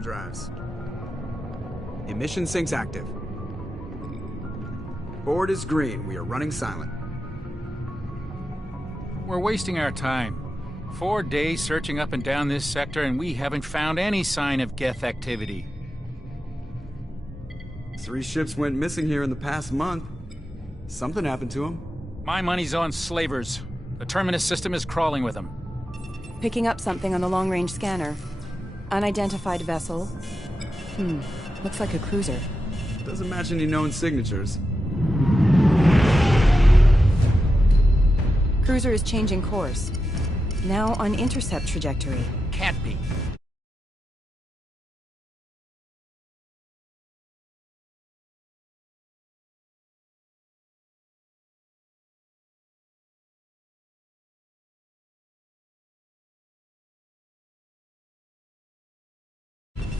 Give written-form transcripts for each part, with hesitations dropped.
drives. Emission sinks active. Board is green. We are running silent. We're wasting our time. 4 days searching up and down this sector, and we haven't found any sign of Geth activity. 3 ships went missing here in the past month. Something happened to them. My money's on slavers. The Terminus system is crawling with them. Picking up something on the long-range scanner. Unidentified vessel. Looks like a cruiser. Doesn't match any known signatures. Cruiser is changing course. Now on intercept trajectory. Can't be.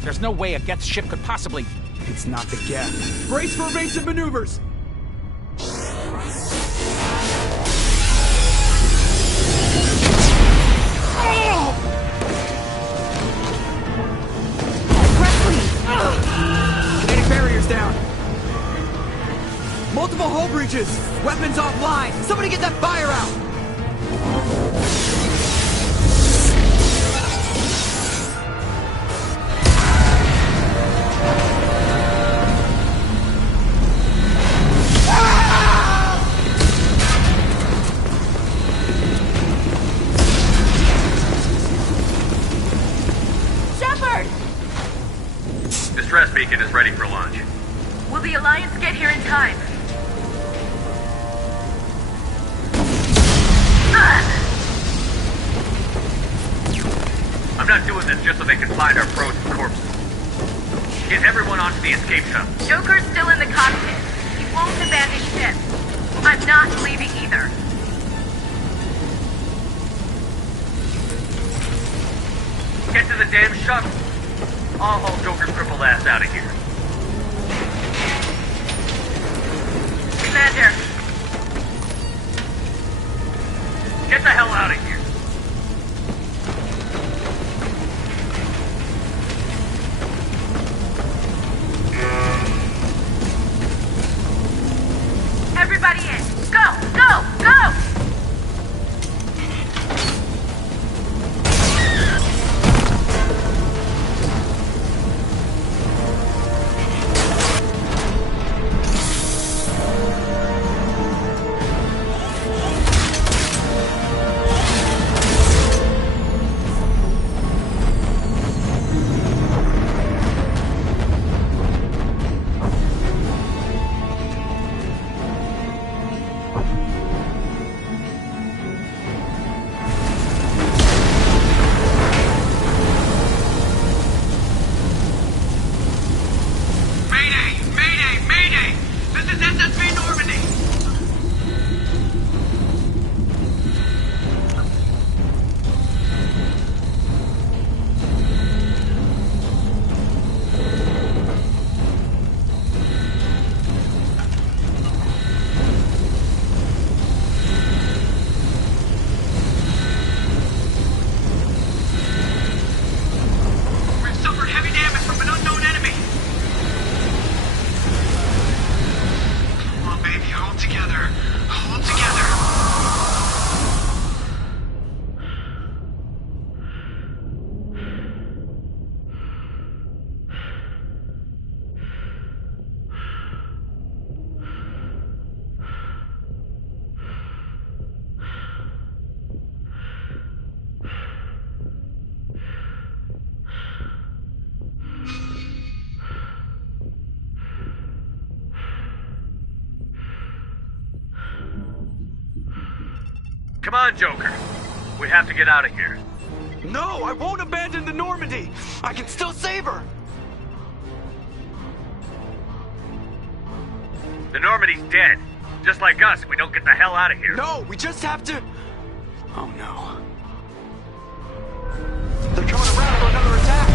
There's no way a Geth ship could possibly... It's not the Geth. Brace for evasive maneuvers! Kinetic barriers down! Multiple hull breaches! Weapons offline! Somebody get that fire out! Distress beacon is ready for launch. Will the Alliance get here in time? I'm not doing this just so they can find our frozen corpses. Get everyone onto the escape shuttle. Joker's still in the cockpit. He won't abandon ship. I'm not leaving either. Get to the damn shuttle. I'll haul Joker's crippled ass out of here. Commander. Get the hell out of here. Everybody in. Go! Go! Go! Come on, Joker. We have to get out of here. No, I won't abandon the Normandy! I can still save her! The Normandy's dead. Just like us, we don't get the hell out of here. No, we just have to... Oh no. They're coming around for another attack!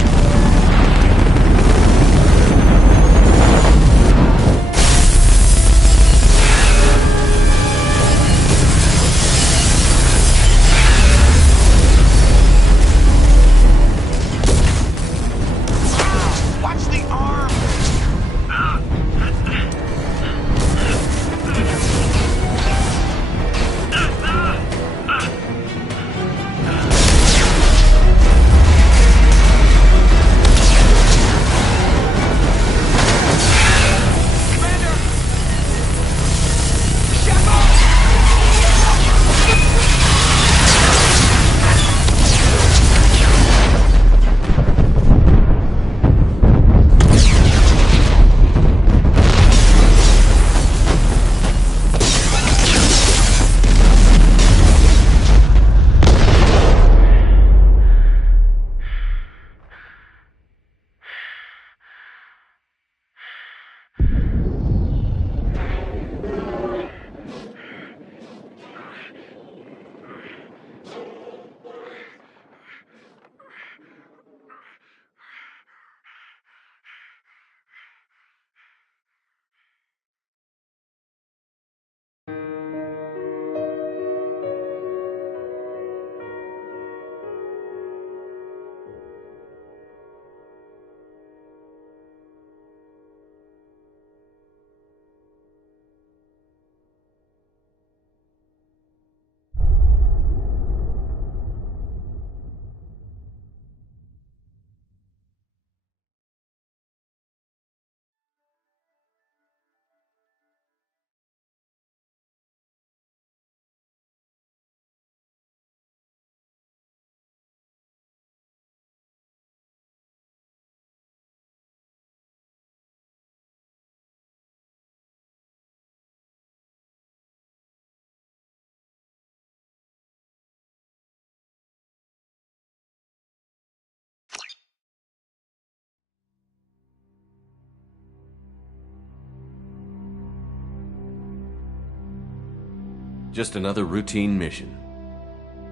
Just another routine mission.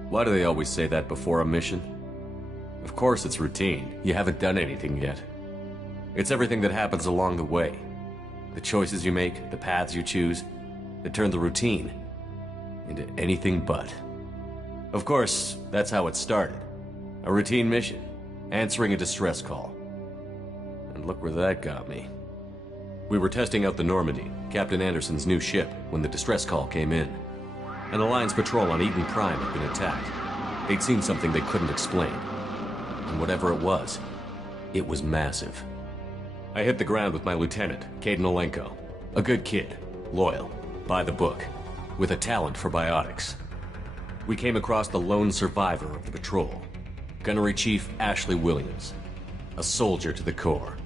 Why do they always say that before a mission? Of course it's routine. You haven't done anything yet. It's everything that happens along the way. The choices you make, the paths you choose, that turn the routine into anything but. Of course, that's how it started. A routine mission, answering a distress call. And look where that got me. We were testing out the Normandy, Captain Anderson's new ship, when the distress call came in. An Alliance patrol on Eden Prime had been attacked. They'd seen something they couldn't explain. And whatever it was massive. I hit the ground with my lieutenant, Kaidan Alenko. A good kid, loyal, by the book, with a talent for biotics. We came across the lone survivor of the patrol, Gunnery Chief Ashley Williams. A soldier to the core.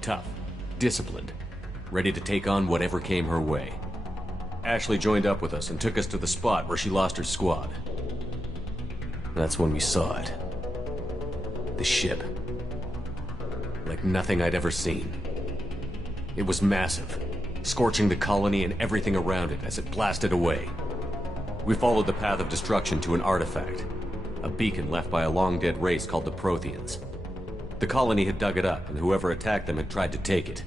Tough, disciplined, ready to take on whatever came her way. Ashley joined up with us and took us to the spot where she lost her squad. That's when we saw it. The ship. Like nothing I'd ever seen. It was massive, scorching the colony and everything around it as it blasted away. We followed the path of destruction to an artifact, a beacon left by a long-dead race called the Protheans. The colony had dug it up, and whoever attacked them had tried to take it.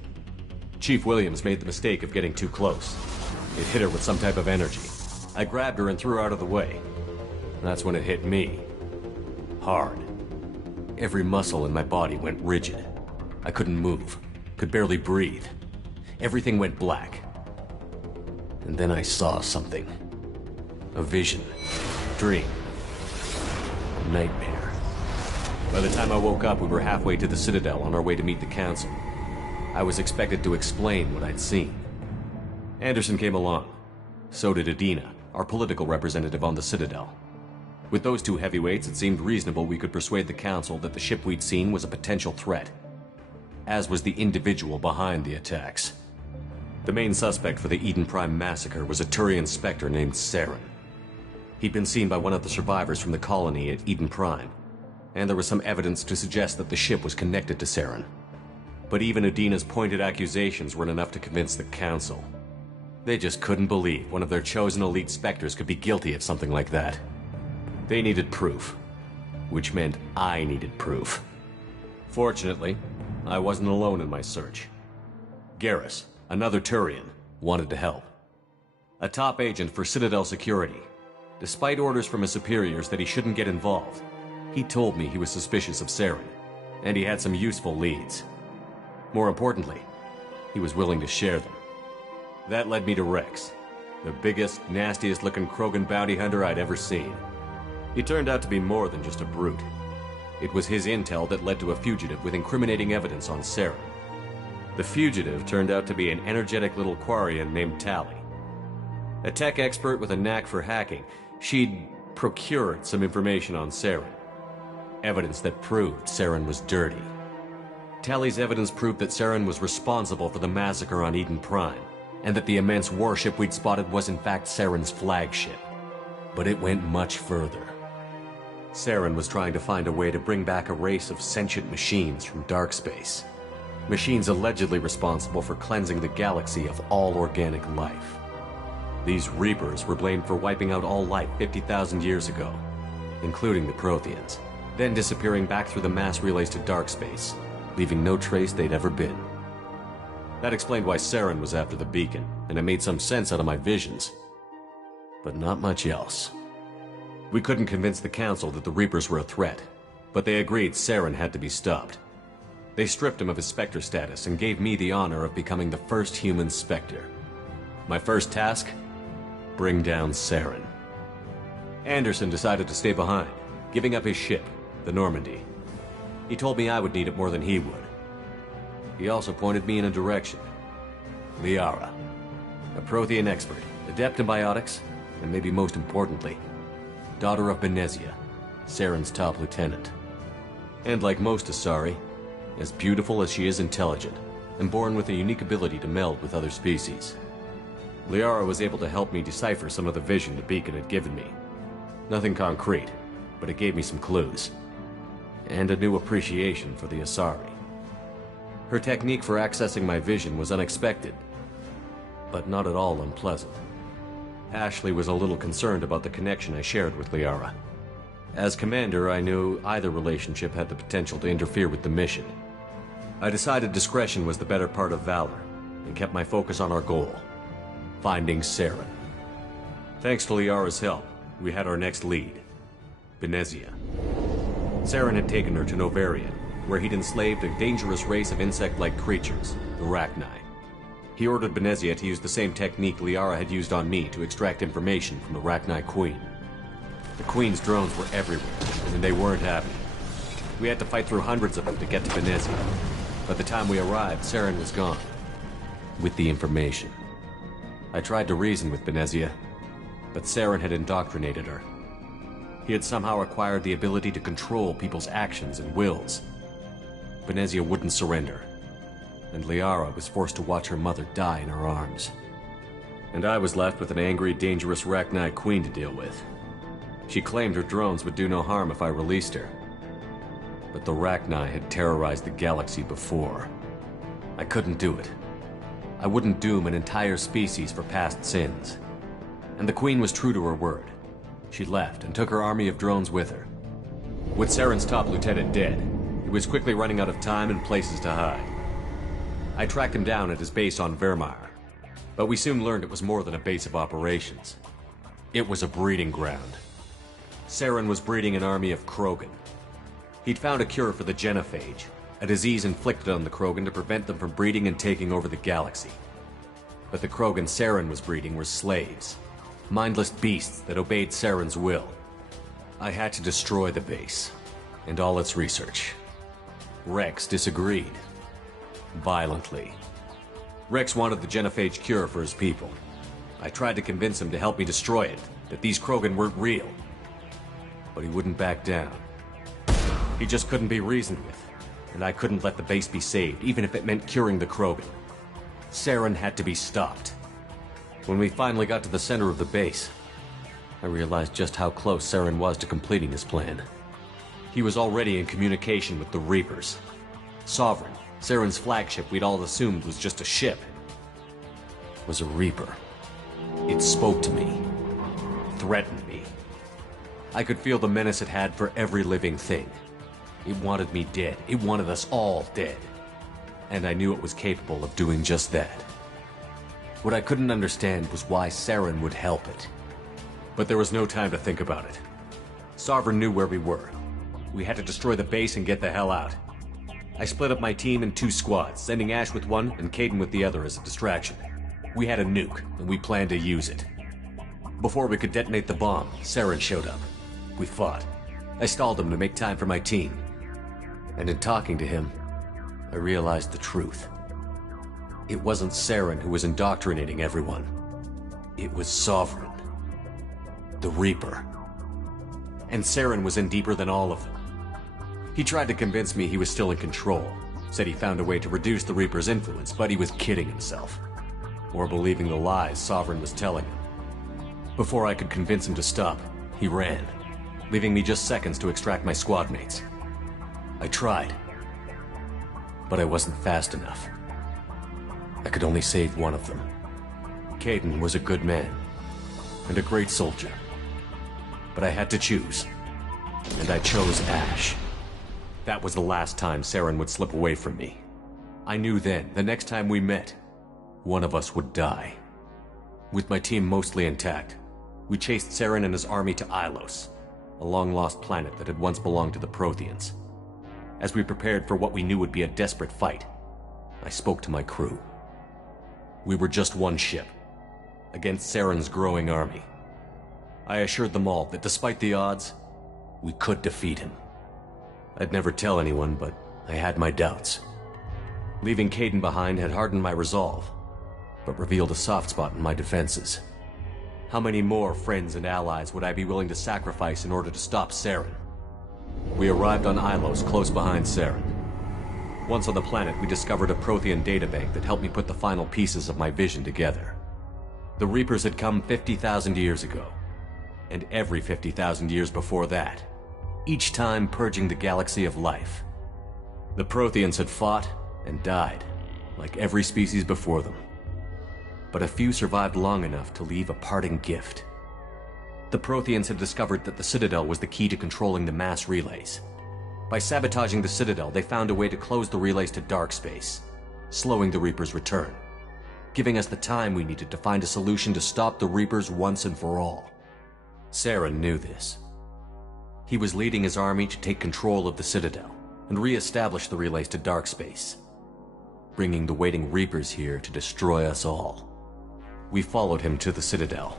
Chief Williams made the mistake of getting too close. It hit her with some type of energy. I grabbed her and threw her out of the way. That's when it hit me. Hard. Every muscle in my body went rigid. I couldn't move, could barely breathe. Everything went black. And then I saw something. A vision. Dream. A nightmare. By the time I woke up, we were halfway to the Citadel on our way to meet the Council. I was expected to explain what I'd seen. Anderson came along. So did Adina, our political representative on the Citadel. With those two heavyweights, it seemed reasonable we could persuade the Council that the ship we'd seen was a potential threat, as was the individual behind the attacks. The main suspect for the Eden Prime massacre was a Turian Spectre named Saren. He'd been seen by one of the survivors from the colony at Eden Prime, and there was some evidence to suggest that the ship was connected to Saren. But even Adina's pointed accusations weren't enough to convince the Council. They just couldn't believe one of their chosen elite Spectres could be guilty of something like that. They needed proof, which meant I needed proof. Fortunately, I wasn't alone in my search. Garrus, another Turian, wanted to help. A top agent for Citadel Security. Despite orders from his superiors that he shouldn't get involved, he told me he was suspicious of Saren, and he had some useful leads. More importantly, he was willing to share them. That led me to Rex, the biggest, nastiest-looking Krogan bounty hunter I'd ever seen. He turned out to be more than just a brute. It was his intel that led to a fugitive with incriminating evidence on Saren. The fugitive turned out to be an energetic little Quarian named Tali. A tech expert with a knack for hacking, she'd procured some information on Saren. Evidence that proved Saren was dirty. Tali's evidence proved that Saren was responsible for the massacre on Eden Prime, and that the immense warship we'd spotted was in fact Saren's flagship. But it went much further. Saren was trying to find a way to bring back a race of sentient machines from dark space. Machines allegedly responsible for cleansing the galaxy of all organic life. These Reapers were blamed for wiping out all life 50,000 years ago, including the Protheans, then disappearing back through the mass relays to dark space, leaving no trace they'd ever been. That explained why Saren was after the beacon, and it made some sense out of my visions. But not much else. We couldn't convince the Council that the Reapers were a threat, but they agreed Saren had to be stopped. They stripped him of his Spectre status and gave me the honor of becoming the first human Spectre. My first task? Bring down Saren. Anderson decided to stay behind, giving up his ship, the Normandy. He told me I would need it more than he would. He also pointed me in a direction. Liara, a Prothean expert, adept in biotics, and maybe most importantly, daughter of Benezia, Saren's top lieutenant. And like most Asari, as beautiful as she is intelligent, and born with a unique ability to meld with other species. Liara was able to help me decipher some of the vision the beacon had given me. Nothing concrete, but it gave me some clues. And a new appreciation for the Asari. Her technique for accessing my vision was unexpected, but not at all unpleasant. Ashley was a little concerned about the connection I shared with Liara. As commander, I knew either relationship had the potential to interfere with the mission. I decided discretion was the better part of valor, and kept my focus on our goal, finding Saren. Thanks to Liara's help, we had our next lead, Benezia. Saren had taken her to Novarian, where he'd enslaved a dangerous race of insect-like creatures, the Rachni. He ordered Benezia to use the same technique Liara had used on me to extract information from the Rachni Queen. The Queen's drones were everywhere, and they weren't happy. We had to fight through hundreds of them to get to Benezia. By the time we arrived, Saren was gone, with the information. I tried to reason with Benezia, but Saren had indoctrinated her. He had somehow acquired the ability to control people's actions and wills. Benezia wouldn't surrender, and Liara was forced to watch her mother die in her arms. And I was left with an angry, dangerous Rachni Queen to deal with. She claimed her drones would do no harm if I released her. But the Rachni had terrorized the galaxy before. I couldn't do it. I wouldn't doom an entire species for past sins. And the Queen was true to her word. She left and took her army of drones with her. With Saren's top lieutenant dead, he was quickly running out of time and places to hide. I tracked him down at his base on Vermeer, but we soon learned it was more than a base of operations. It was a breeding ground. Saren was breeding an army of Krogan. He'd found a cure for the genophage, a disease inflicted on the Krogan to prevent them from breeding and taking over the galaxy. But the Krogan Saren was breeding were slaves, mindless beasts that obeyed Saren's will. I had to destroy the base, and all its research. Rex disagreed. Violently. Rex wanted the genophage cure for his people. I tried to convince him to help me destroy it, that these Krogan weren't real. But he wouldn't back down. He just couldn't be reasoned with, and I couldn't let the base be saved, even if it meant curing the Krogan. Saren had to be stopped. When we finally got to the center of the base, I realized just how close Saren was to completing his plan. He was already in communication with the Reapers. Sovereign, Saren's flagship we'd all assumed was just a ship, was a Reaper. It spoke to me, threatened me. I could feel the menace it had for every living thing. It wanted me dead. It wanted us all dead. And I knew it was capable of doing just that. What I couldn't understand was why Saren would help it. But there was no time to think about it. Sovereign knew where we were. We had to destroy the base and get the hell out. I split up my team in 2 squads, sending Ash with one and Kaidan with the other as a distraction. We had a nuke, and we planned to use it. Before we could detonate the bomb, Saren showed up. We fought. I stalled him to make time for my team. And in talking to him, I realized the truth. It wasn't Saren who was indoctrinating everyone. It was Sovereign. The Reaper. And Saren was in deeper than all of them. He tried to convince me he was still in control. Said he found a way to reduce the Reaper's influence, but he was kidding himself. Or believing the lies Sovereign was telling him. Before I could convince him to stop, he ran, leaving me just seconds to extract my squad mates. I tried, but I wasn't fast enough. I could only save one of them. Kaidan was a good man, and a great soldier. But I had to choose, and I chose Ash. That was the last time Saren would slip away from me. I knew then, the next time we met, one of us would die. With my team mostly intact, we chased Saren and his army to Ilos, a long-lost planet that had once belonged to the Protheans. As we prepared for what we knew would be a desperate fight, I spoke to my crew. We were just one ship, against Saren's growing army. I assured them all that despite the odds, we could defeat him. I'd never tell anyone, but I had my doubts. Leaving Kaidan behind had hardened my resolve, but revealed a soft spot in my defenses. How many more friends and allies would I be willing to sacrifice in order to stop Saren? We arrived on Ilos, close behind Saren. Once on the planet, we discovered a Prothean databank that helped me put the final pieces of my vision together. The Reapers had come 50,000 years ago, and every 50,000 years before that, each time purging the galaxy of life. The Protheans had fought and died, like every species before them. but a few survived long enough to leave a parting gift. The Protheans had discovered that the Citadel was the key to controlling the mass relays. By sabotaging the Citadel, they found a way to close the relays to dark space, slowing the Reapers' return, giving us the time we needed to find a solution to stop the Reapers once and for all. Saren knew this. He was leading his army to take control of the Citadel and re-establish the relays to dark space, bringing the waiting Reapers here to destroy us all. We followed him to the Citadel.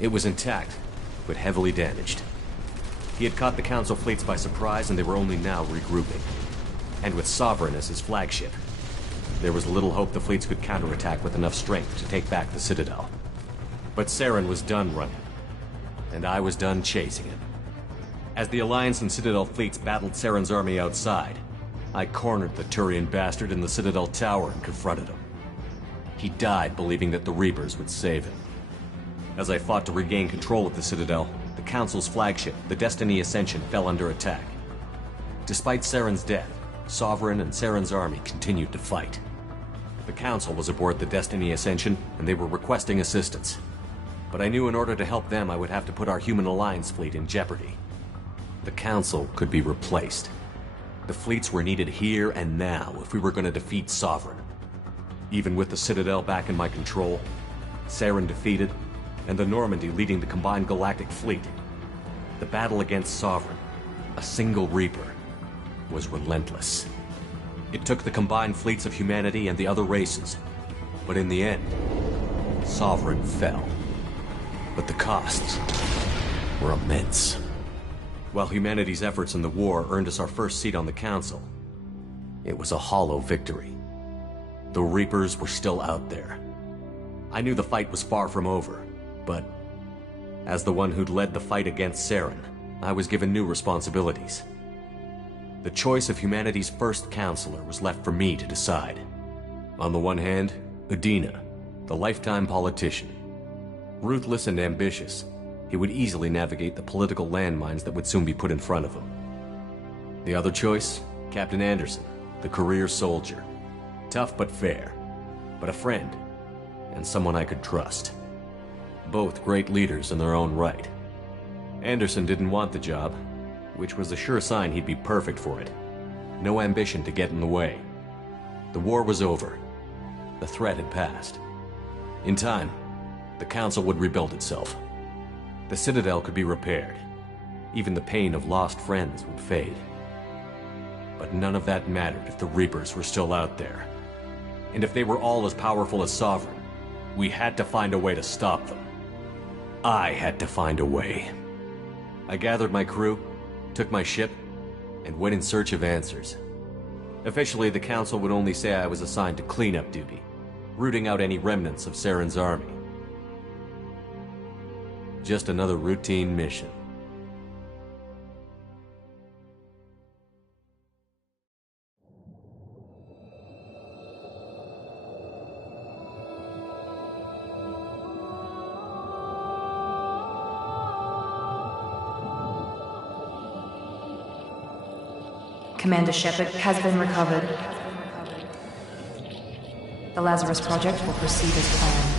It was intact, but heavily damaged. He had caught the Council fleets by surprise, and they were only now regrouping. And with Sovereign as his flagship, there was little hope the fleets could counterattack with enough strength to take back the Citadel. But Saren was done running, and I was done chasing him. As the Alliance and Citadel fleets battled Saren's army outside, I cornered the Turian bastard in the Citadel tower and confronted him. He died believing that the Reapers would save him. As I fought to regain control of the Citadel, the Council's flagship, the Destiny Ascension, fell under attack. Despite Saren's death, Sovereign and Saren's army continued to fight. The Council was aboard the Destiny Ascension, and they were requesting assistance. But I knew in order to help them, I would have to put our Human Alliance fleet in jeopardy. The Council could be replaced. The fleets were needed here and now if we were going to defeat Sovereign. Even with the Citadel back in my control, Saren defeated, and the Normandy leading the combined galactic fleet, the battle against Sovereign, a single Reaper, was relentless. It took the combined fleets of humanity and the other races, but in the end, Sovereign fell. But the costs were immense. While humanity's efforts in the war earned us our first seat on the Council, it was a hollow victory. The Reapers were still out there. I knew the fight was far from over, but as the one who'd led the fight against Saren, I was given new responsibilities. The choice of humanity's first counselor was left for me to decide. On the one hand, Udina, the lifetime politician. Ruthless and ambitious, he would easily navigate the political landmines that would soon be put in front of him. The other choice, Captain Anderson, the career soldier. Tough but fair, but a friend, and someone I could trust. Both great leaders in their own right. Anderson didn't want the job, which was a sure sign he'd be perfect for it. No ambition to get in the way. The war was over. The threat had passed. In time, the Council would rebuild itself. The Citadel could be repaired. Even the pain of lost friends would fade. But none of that mattered if the Reapers were still out there. And if they were all as powerful as Sovereign, we had to find a way to stop them. I had to find a way. I gathered my crew, took my ship, and went in search of answers. Officially, the Council would only say I was assigned to cleanup duty, rooting out any remnants of Saren's army. Just another routine mission. Commander Shepard has been recovered. The Lazarus Project will proceed as planned.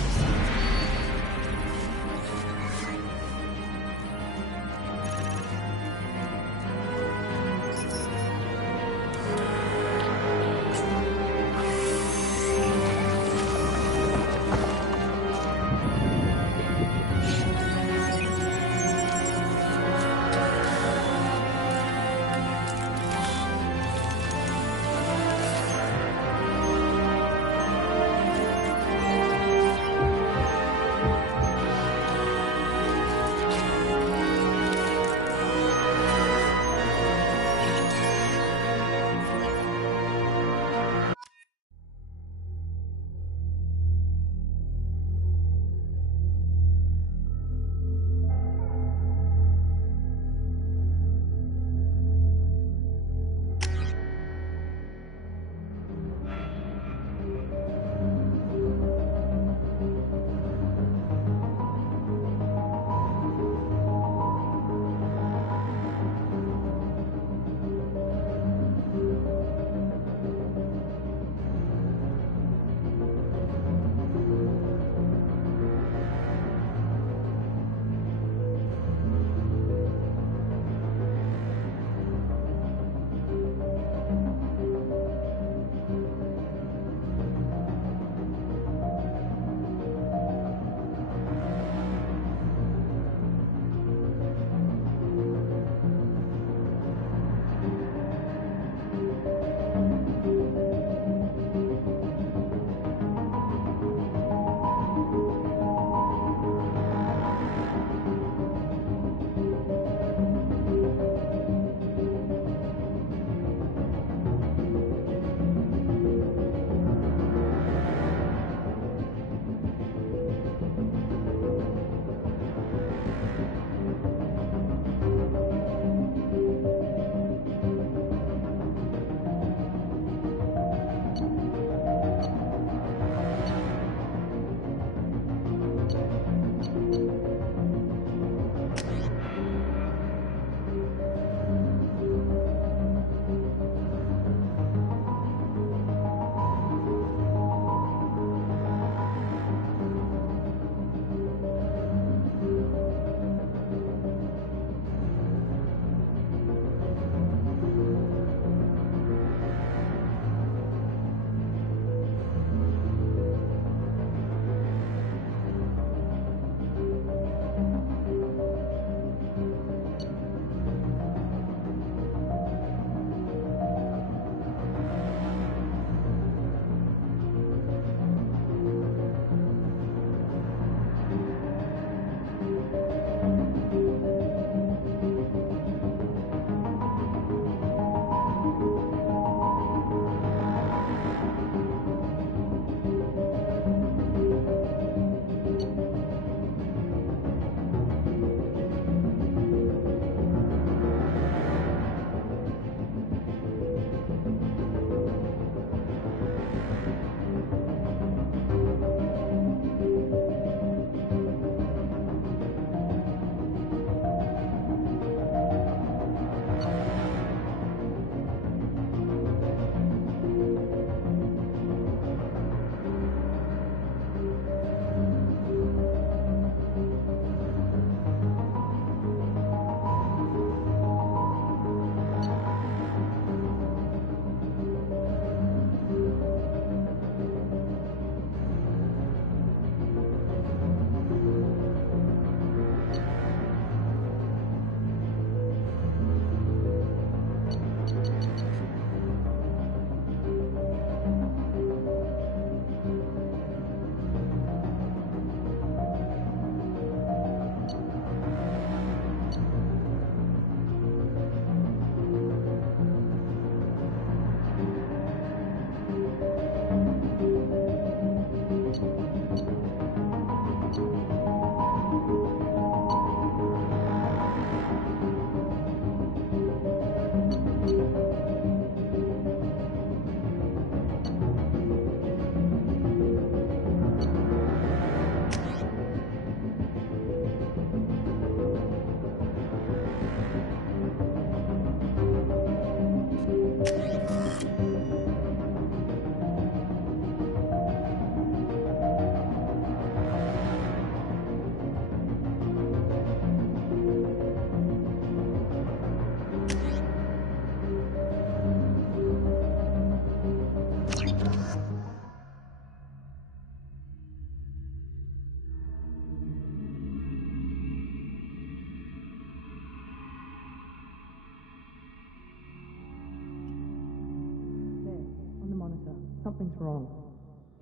Something's wrong.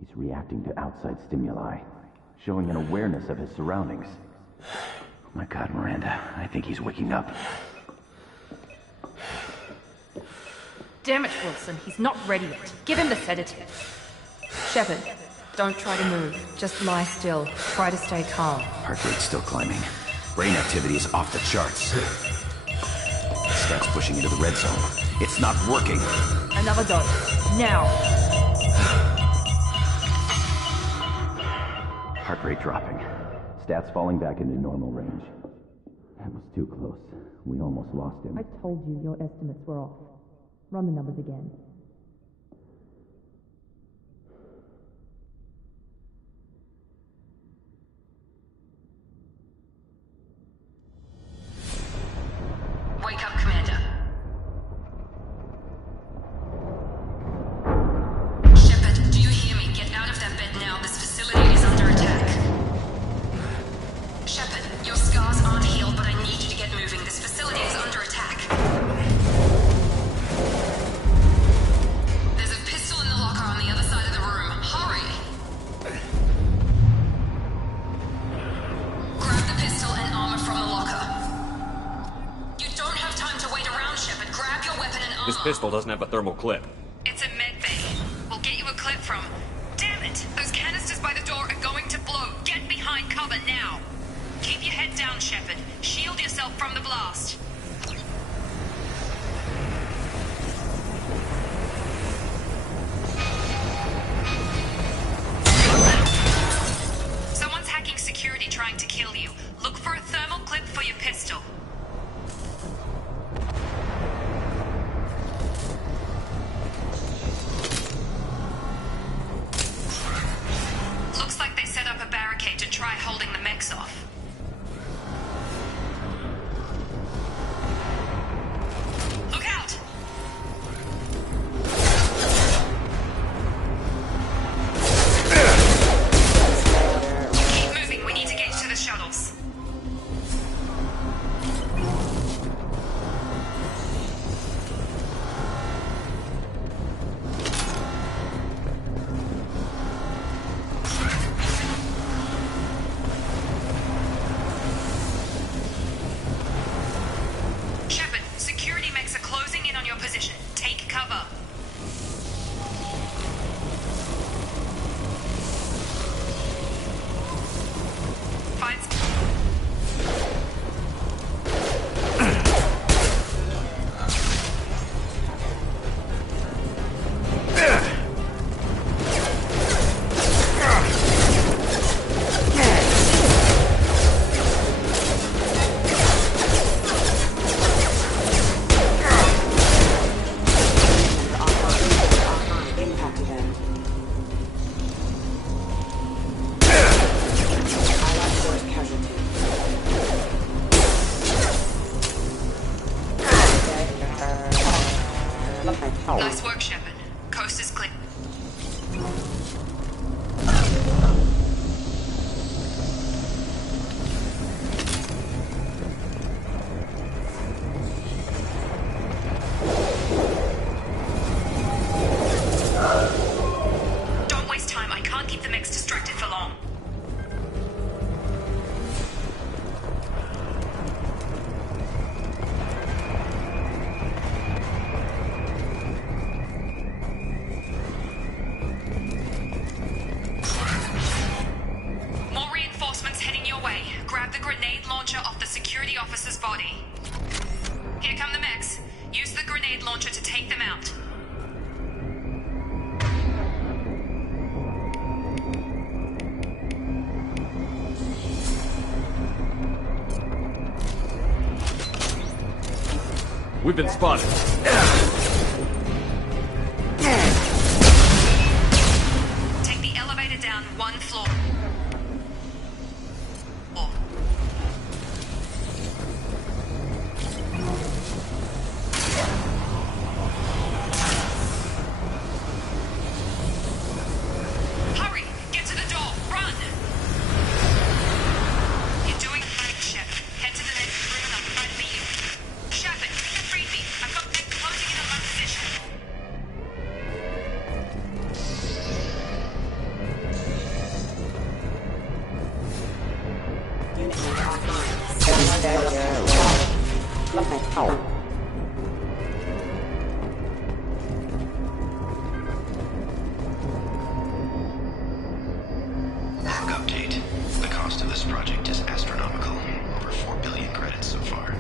He's reacting to outside stimuli, showing an awareness of his surroundings. Oh my God, Miranda, I think he's waking up. Damn it, Wilson, he's not ready yet. Give him the sedative. Shepard, don't try to move. Just lie still. Try to stay calm. Heart rate's still climbing. Brain activity is off the charts. Stats pushing into the red zone. It's not working. Another dose. Now. Heart rate dropping. Stats falling back into normal range. That was too close. We almost lost him. I told you your estimates were off. Run the numbers again. Wake up, Commander. Shepard, do you hear me? Get out of that bed now. This facility is under attack. Shepard, your scars aren't healed, but I need you to get moving. This facility is under attack. There's a pistol in the locker on the other side of the room. Hurry! Grab the pistol and armor from the locker. You don't have time to wait around, Shepard. Grab your weapon and armor. This pistol doesn't have a thermal clip. It's a med bay. We'll get you a clip from... Damn it! Those canisters by the door are going to blow. Get behind cover now. Keep your head down, Shepard. Shield yourself from the blast. Someone's hacking security trying to kill you. Look for a thermal clip for your pistol. Looks like they set up a barricade to try holding the mechs off. Look out! Keep moving, we need to get to the shuttles. Shepard, security mechs are closing in on your position. Take cover. Find... Impact event. Allied force casualty. Nice work, Shepard. Coast is clear. Don't waste time. I can't keep the mechs distracted for long. More reinforcements heading your way. Grab the grenade launcher off the security officer's body. Here come the mechs. Use the grenade launcher to take them out. We've been spotted. Take the elevator down one floor. Hurry! Get to the door! Run! You're doing great, Shep. Head to the next room and I'll try to meet you. Shepard, read me. I've got mech closing project is astronomical. Over 4 billion credits so far.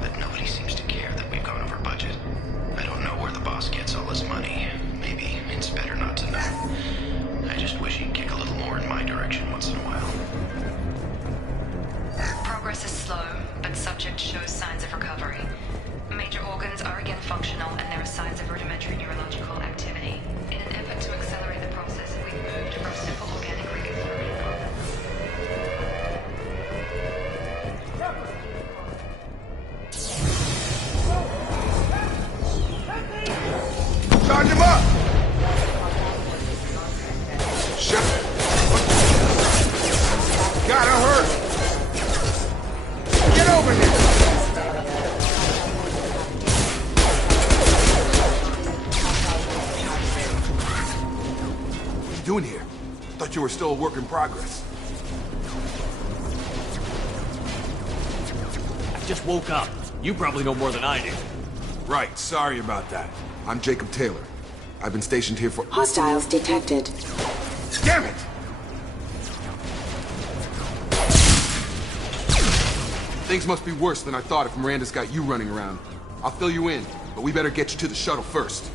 But nobody seems to care that we've gone over budget. I don't know where the boss gets all his money. Maybe it's better not to know. I just wish he'd kick a little more in my direction once in a while. Progress is slow, but subject shows signs of recovery. Major organs are again functional, and there are signs of rudimentary neurological activity. In an effort to accelerate the process, we've moved from simple organic reconfirming. Charge him up! Shut it! Gotta hurt! Get over here! What are you doing here? Thought you were still a work in progress. I just woke up. You probably know more than I do. Right, sorry about that. I'm Jacob Taylor. I've been stationed here for— Hostiles detected. Damn it! Things must be worse than I thought if Miranda's got you running around. I'll fill you in, but we better get you to the shuttle first.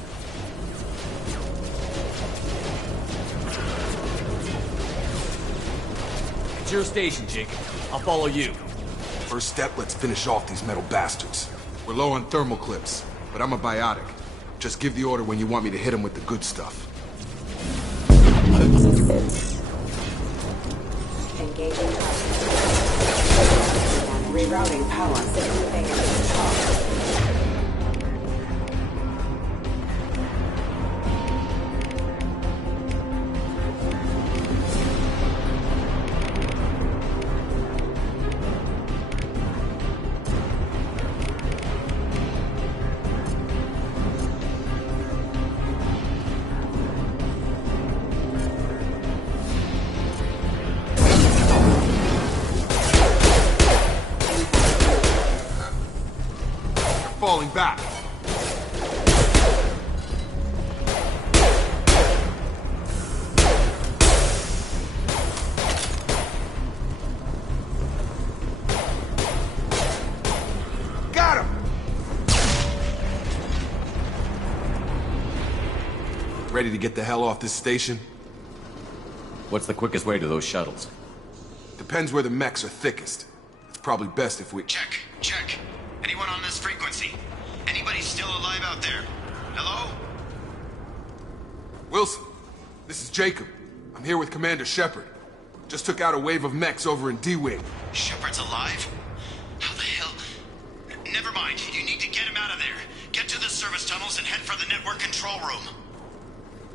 It's your station, Jacob. I'll follow you. First step, let's finish off these metal bastards. We're low on thermal clips, but I'm a biotic. Just give the order when you want me to hit them with the good stuff. Engaging target. Rerouting power. Falling back. Got him! Ready to get the hell off this station? What's the quickest way to those shuttles? Depends where the mechs are thickest. It's probably best if we— Check. Anyone on this frequency? Anybody still alive out there? Hello? Wilson, this is Jacob. I'm here with Commander Shepard. Just took out a wave of mechs over in D-Wing. Shepard's alive? How the hell? Never mind. You need to get him out of there. Get to the service tunnels and head for the network control room.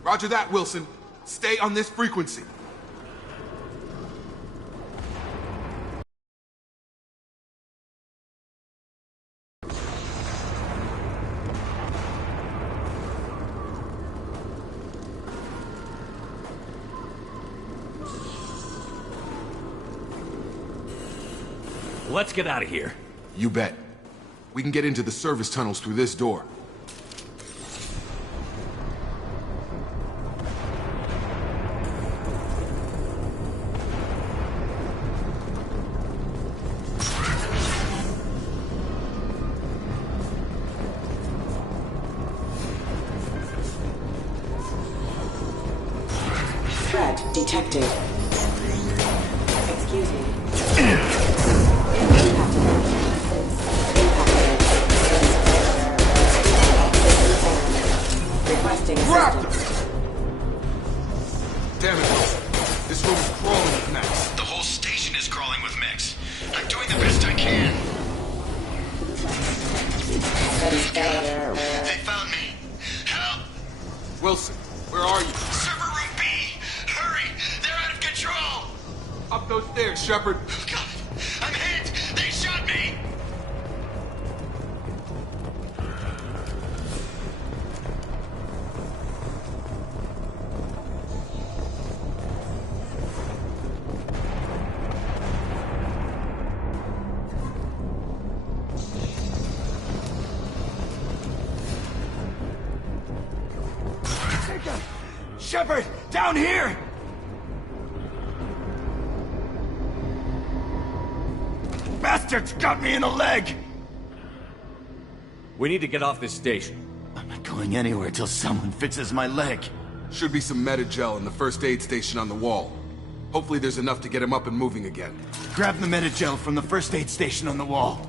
Roger that, Wilson. Stay on this frequency. Let's get out of here. You bet. We can get into the service tunnels through this door. Threat detected. Excuse me. Requesting assistance. Damn it, Wilson. This room is crawling with mechs. The whole station is crawling with mechs. I'm doing the best I can. They found me. Help! Wilson, where are you? Server room B! Hurry! They're out of control! Up those stairs, Shepard. God, I'm hit! They shot me! Shepard, down here! bastards got me in the leg! We need to get off this station. I'm not going anywhere till someone fixes my leg. Should be some Medi-gel in the first aid station on the wall. Hopefully there's enough to get him up and moving again. Grab the Medi-gel from the first aid station on the wall.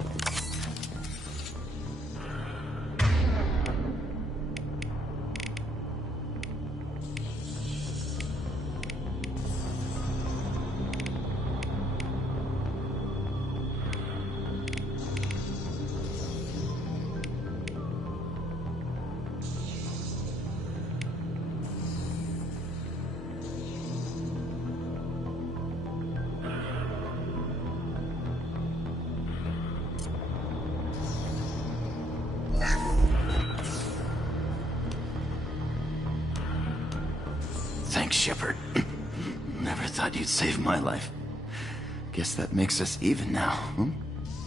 Thanks, Shepard. Never thought you'd save my life. Guess that makes us even now, hmm?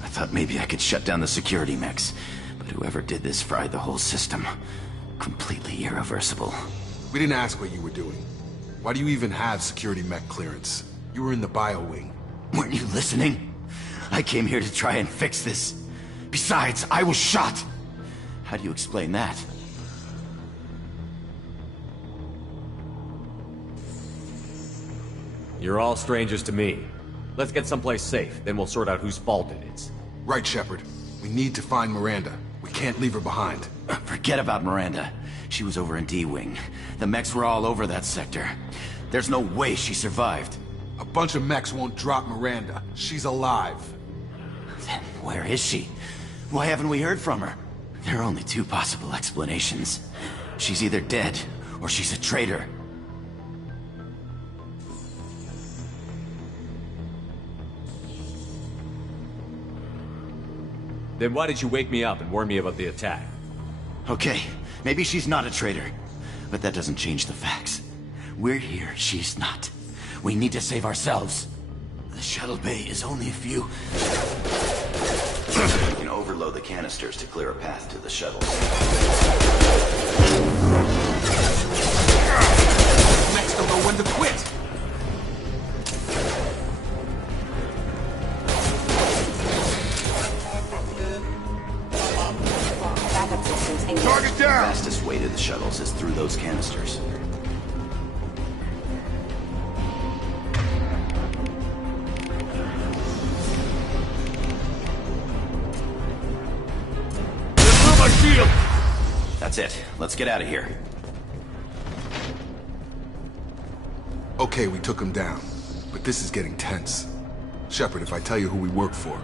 I thought maybe I could shut down the security mechs, but whoever did this fried the whole system. Completely irreversible. We didn't ask what you were doing. Why do you even have security mech clearance? You were in the bio wing. Weren't you listening? I came here to try and fix this. Besides, I was shot! How do you explain that? You're all strangers to me. Let's get someplace safe, then we'll sort out whose fault it is. Right, Shepard. We need to find Miranda. We can't leave her behind. Forget about Miranda. She was over in D-Wing. The mechs were all over that sector. There's no way she survived. A bunch of mechs won't drop Miranda. She's alive. Then where is she? Why haven't we heard from her? There are only two possible explanations. She's either dead, or she's a traitor. Then why did you wake me up and warn me about the attack? Okay, maybe she's not a traitor, but that doesn't change the facts. We're here, she's not. We need to save ourselves. The shuttle bay is only a few... You can overload the canisters to clear a path to the shuttle. Mechs don't know when to quit! Target down! The fastest way to the shuttles is through those canisters. Remove my shield! That's it. Let's get out of here. Okay, we took him down. But this is getting tense. Shepard, if I tell you who we work for,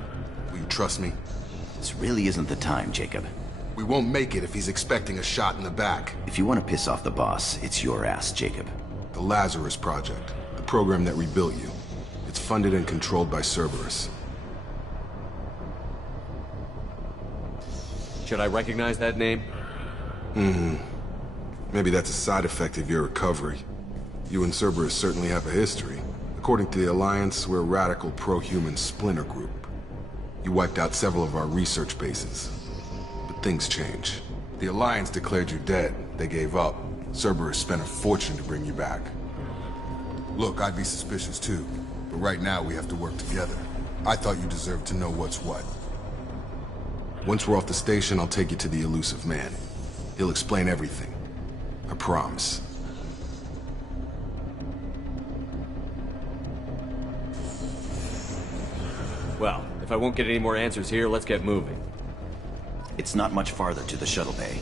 will you trust me? This really isn't the time, Jacob. We won't make it if he's expecting a shot in the back. If you want to piss off the boss, it's your ass, Jacob. The Lazarus Project, the program that rebuilt you. It's funded and controlled by Cerberus. Should I recognize that name? Maybe that's a side effect of your recovery. You and Cerberus certainly have a history. According to the Alliance, we're a radical pro-human splinter group. You wiped out several of our research bases. But things change. The Alliance declared you dead. They gave up. Cerberus spent a fortune to bring you back. Look, I'd be suspicious too. But right now we have to work together. I thought you deserved to know what's what. Once we're off the station, I'll take you to the Elusive Man. He'll explain everything. I promise. Well, if I won't get any more answers here, let's get moving. It's not much farther to the shuttle bay.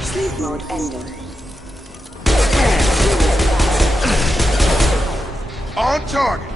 Sleep mode ended. On target!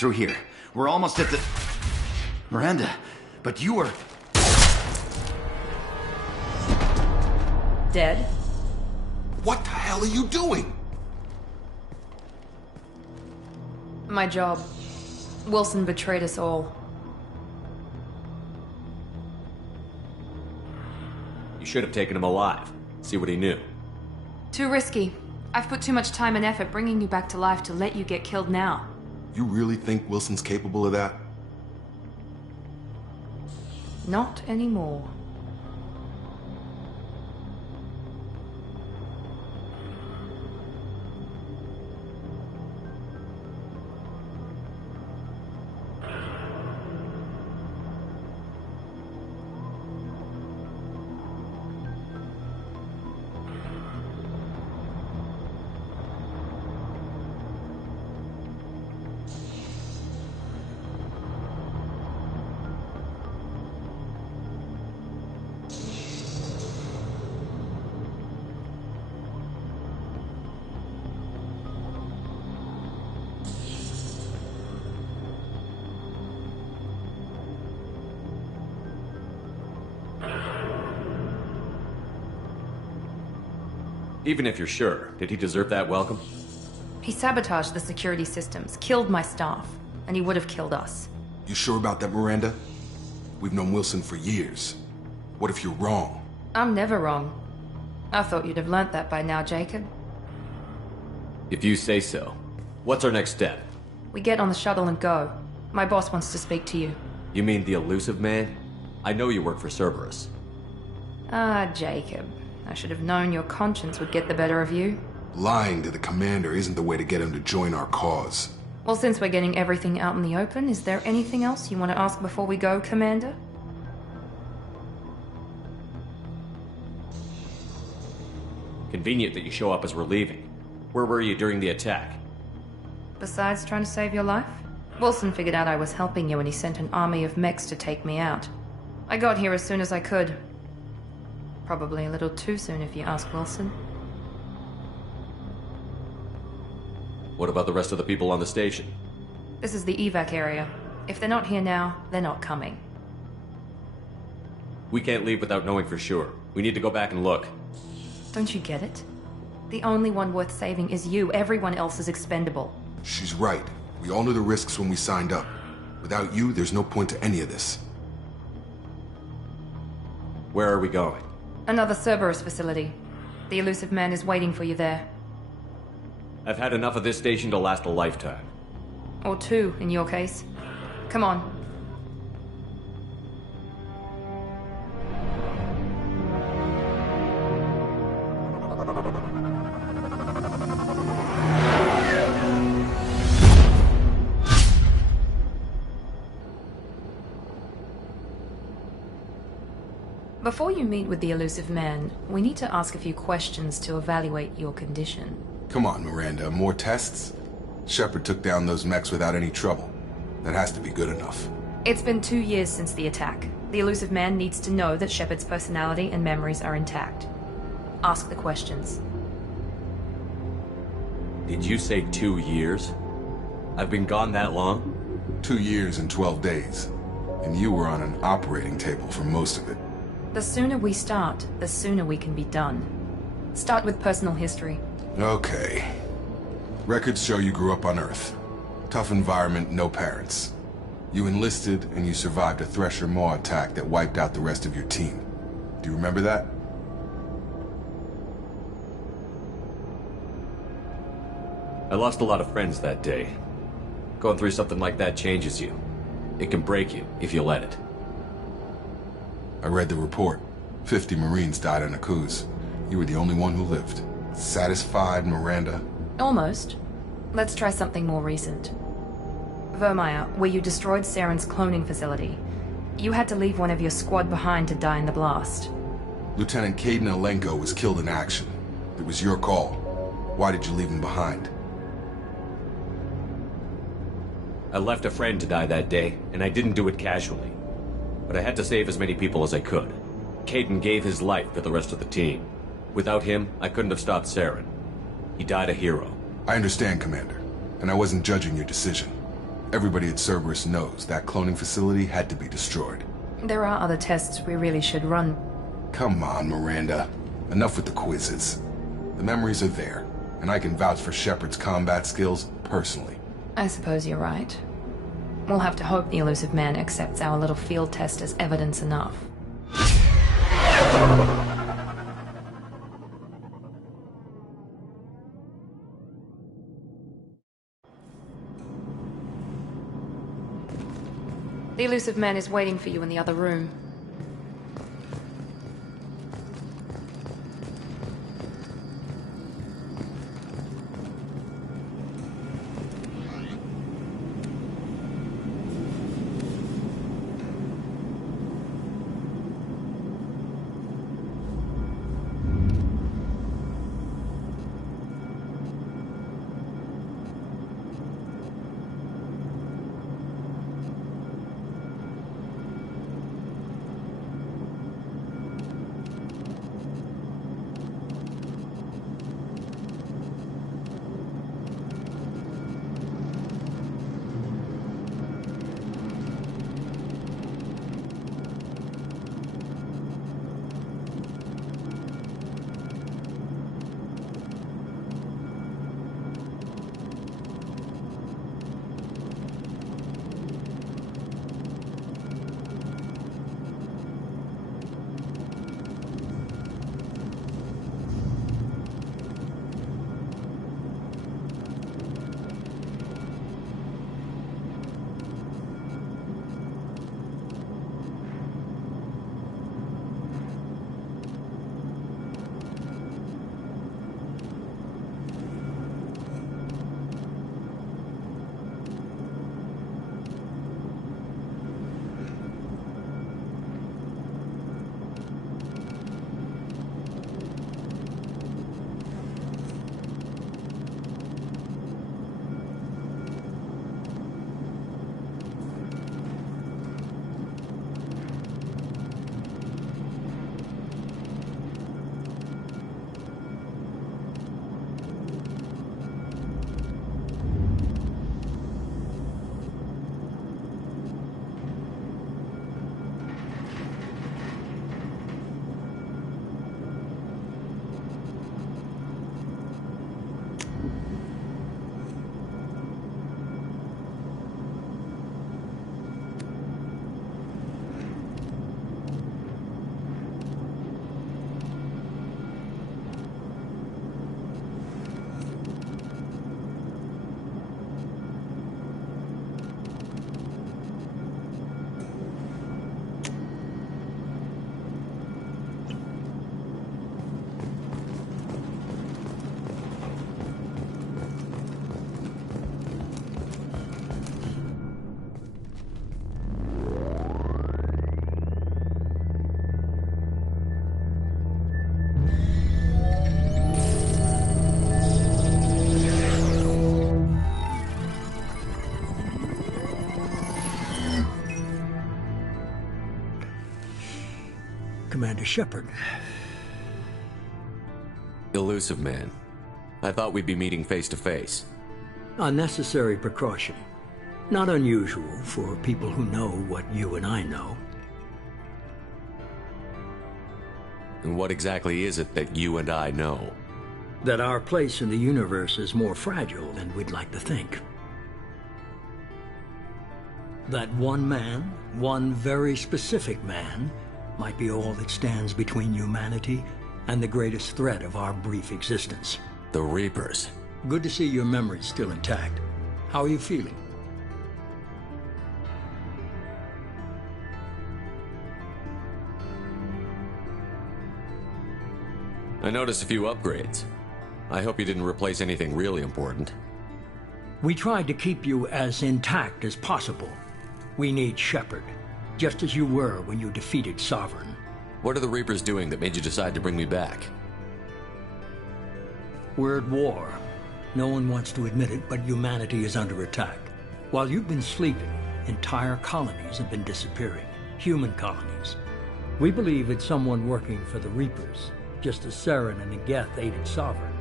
Through here. We're almost at the... Miranda, but you were... Dead? What the hell are you doing? My job. Wilson betrayed us all. You should have taken him alive. See what he knew. Too risky. I've put too much time and effort bringing you back to life to let you get killed now. You really think Wilson's capable of that? Not anymore. Even if you're sure, did he deserve that welcome? He sabotaged the security systems, killed my staff, and he would have killed us. You sure about that, Miranda? We've known Wilson for years. What if you're wrong? I'm never wrong. I thought you'd have learnt that by now, Jacob. If you say so. What's our next step? We get on the shuttle and go. My boss wants to speak to you. You mean the elusive man? I know you work for Cerberus. Ah, Jacob. I should have known your conscience would get the better of you. Lying to the commander isn't the way to get him to join our cause. Well, since we're getting everything out in the open, is there anything else you want to ask before we go, Commander? Convenient that you show up as we're leaving. Where were you during the attack? Besides trying to save your life? Wilson figured out I was helping you and he sent an army of mechs to take me out. I got here as soon as I could. Probably a little too soon if you ask Wilson. What about the rest of the people on the station? This is the evac area. If they're not here now, they're not coming. We can't leave without knowing for sure. We need to go back and look. Don't you get it? The only one worth saving is you. Everyone else is expendable. She's right. We all knew the risks when we signed up. Without you, there's no point to any of this. Where are we going? Another Cerberus facility. The elusive man is waiting for you there. I've had enough of this station to last a lifetime. Or two, in your case. Come on. Before you meet with the elusive man, we need to ask a few questions to evaluate your condition. Come on, Miranda. More tests? Shepard took down those mechs without any trouble. That has to be good enough. It's been 2 years since the attack. The elusive man needs to know that Shepard's personality and memories are intact. Ask the questions. Did you say 2 years? I've been gone that long? 2 years and 12 days. And you were on an operating table for most of it. The sooner we start, the sooner we can be done. Start with personal history. Okay. Records show you grew up on Earth. Tough environment, no parents. You enlisted and you survived a Thresher Maw attack that wiped out the rest of your team. Do you remember that? I lost a lot of friends that day. Going through something like that changes you. It can break you if you let it. I read the report. 50 Marines died in Akuz. You were the only one who lived. Satisfied, Miranda? Almost. Let's try something more recent. Vermeer, where you destroyed Saren's cloning facility. You had to leave one of your squad behind to die in the blast. Lieutenant Kaidan Alenko was killed in action. It was your call. Why did you leave him behind? I left a friend to die that day, and I didn't do it casually. But I had to save as many people as I could. Kaidan gave his life for the rest of the team. Without him, I couldn't have stopped Saren. He died a hero. I understand, Commander. And I wasn't judging your decision. Everybody at Cerberus knows that cloning facility had to be destroyed. There are other tests we really should run. Come on, Miranda. Enough with the quizzes. The memories are there, and I can vouch for Shepard's combat skills personally. I suppose you're right. We'll have to hope the Elusive Man accepts our little field test as evidence enough. The Elusive Man is waiting for you in the other room. Commander Shepard. Elusive Man. I thought we'd be meeting face to face. Unnecessary precaution. Not unusual for people who know what you and I know. And what exactly is it that you and I know? That our place in the universe is more fragile than we'd like to think. That one man, one very specific man, might be all that stands between humanity and the greatest threat of our brief existence. The Reapers. Good to see your memory's still intact. How are you feeling? I noticed a few upgrades. I hope you didn't replace anything really important. We tried to keep you as intact as possible. We need Shepard, just as you were when you defeated Sovereign. What are the Reapers doing that made you decide to bring me back? We're at war. No one wants to admit it, but humanity is under attack. While you've been sleeping, entire colonies have been disappearing. Human colonies. We believe it's someone working for the Reapers, just as Saren and Geth aided Sovereign.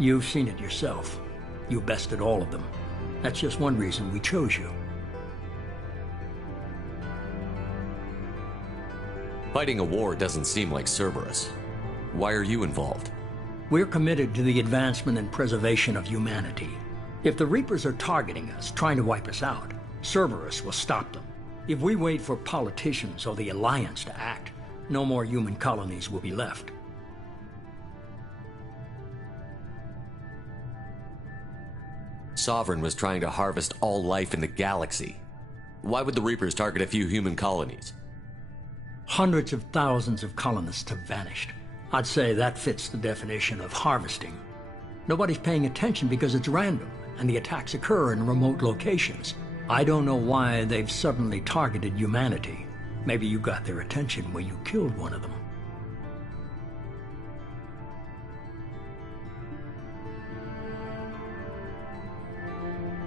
You've seen it yourself. You bested all of them. That's just one reason we chose you. Fighting a war doesn't seem like Cerberus. Why are you involved? We're committed to the advancement and preservation of humanity. If the Reapers are targeting us, trying to wipe us out, Cerberus will stop them. If we wait for politicians or the Alliance to act, no more human colonies will be left. Sovereign was trying to harvest all life in the galaxy. Why would the Reapers target a few human colonies? Hundreds of thousands of colonists have vanished. I'd say that fits the definition of harvesting. Nobody's paying attention because it's random, and the attacks occur in remote locations. I don't know why they've suddenly targeted humanity. Maybe you got their attention when you killed one of them.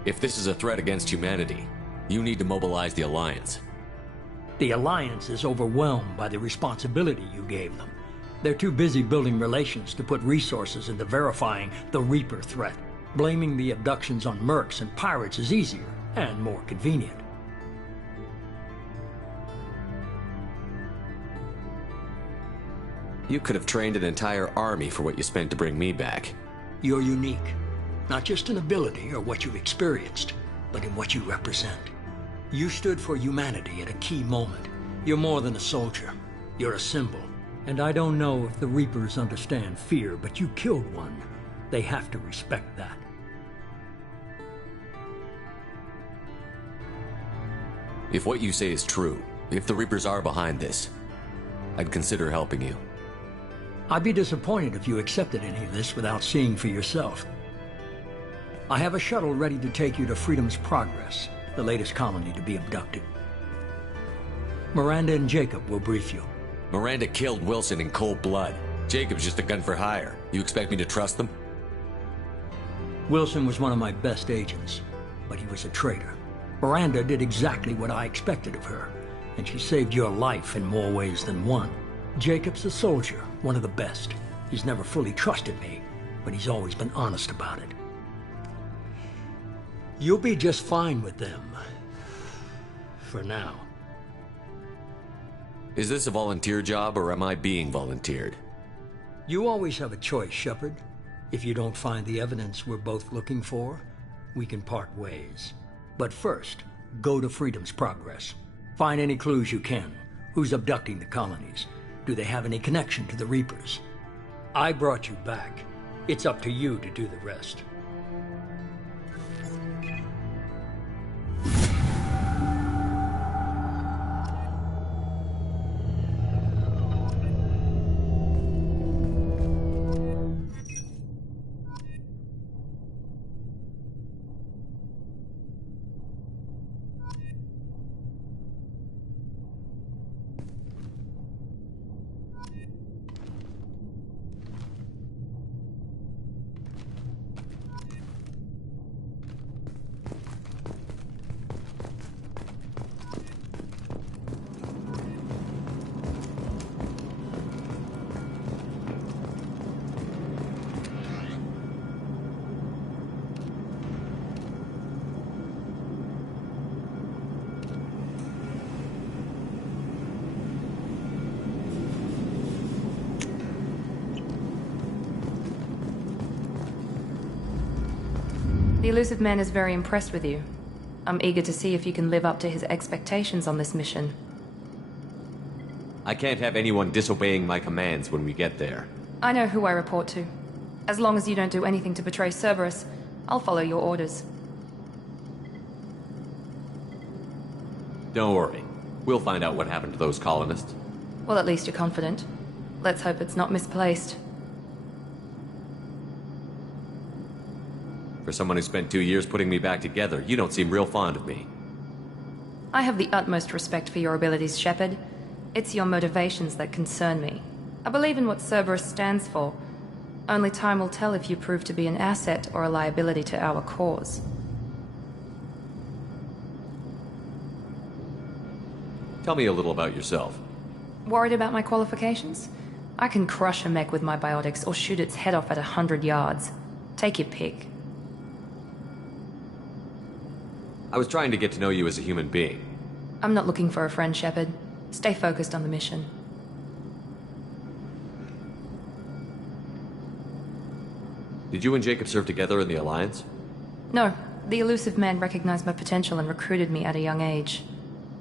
If this is a threat against humanity, you need to mobilize the Alliance. The Alliance is overwhelmed by the responsibility you gave them. They're too busy building relations to put resources into verifying the Reaper threat. Blaming the abductions on mercs and pirates is easier and more convenient. You could have trained an entire army for what you spent to bring me back. You're unique, not just in ability or what you've experienced, but in what you represent. You stood for humanity at a key moment. You're more than a soldier. You're a symbol. And I don't know if the Reapers understand fear, but you killed one. They have to respect that. If what you say is true, if the Reapers are behind this, I'd consider helping you. I'd be disappointed if you accepted any of this without seeing for yourself. I have a shuttle ready to take you to Freedom's Progress, the latest colony to be abducted. Miranda and Jacob will brief you. Miranda killed Wilson in cold blood. Jacob's just a gun for hire. You expect me to trust them? Wilson was one of my best agents, but he was a traitor. Miranda did exactly what I expected of her, and she saved your life in more ways than one. Jacob's a soldier, one of the best. He's never fully trusted me, but he's always been honest about it. You'll be just fine with them. For now. Is this a volunteer job, or am I being volunteered? You always have a choice, Shepard. If you don't find the evidence we're both looking for, we can part ways. But first, go to Freedom's Progress. Find any clues you can. Who's abducting the colonies? Do they have any connection to the Reapers? I brought you back. It's up to you to do the rest. The Illusive Man is very impressed with you. I'm eager to see if you can live up to his expectations on this mission. I can't have anyone disobeying my commands when we get there. I know who I report to. As long as you don't do anything to betray Cerberus, I'll follow your orders. Don't worry. We'll find out what happened to those colonists. Well, at least you're confident. Let's hope it's not misplaced. For someone who spent 2 years putting me back together, you don't seem real fond of me. I have the utmost respect for your abilities, Shepard. It's your motivations that concern me. I believe in what Cerberus stands for. Only time will tell if you prove to be an asset or a liability to our cause. Tell me a little about yourself. Worried about my qualifications? I can crush a mech with my biotics or shoot its head off at 100 yards. Take your pick. I was trying to get to know you as a human being. I'm not looking for a friend, Shepard. Stay focused on the mission. Did you and Jacob serve together in the Alliance? No, the elusive man recognized my potential and recruited me at a young age.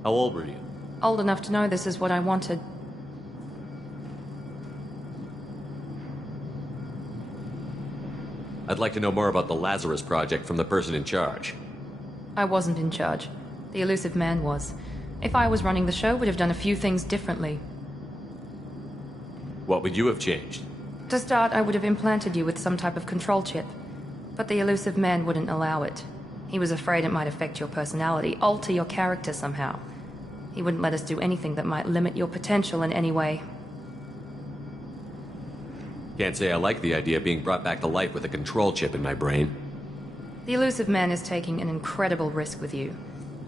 How old were you? Old enough to know this is what I wanted. I'd like to know more about the Lazarus Project from the person in charge. I wasn't in charge. The elusive man was. If I was running the show, would have done a few things differently. What would you have changed? To start, I would have implanted you with some type of control chip. But the elusive man wouldn't allow it. He was afraid it might affect your personality, alter your character somehow. He wouldn't let us do anything that might limit your potential in any way. Can't say I like the idea of being brought back to life with a control chip in my brain. The elusive man is taking an incredible risk with you.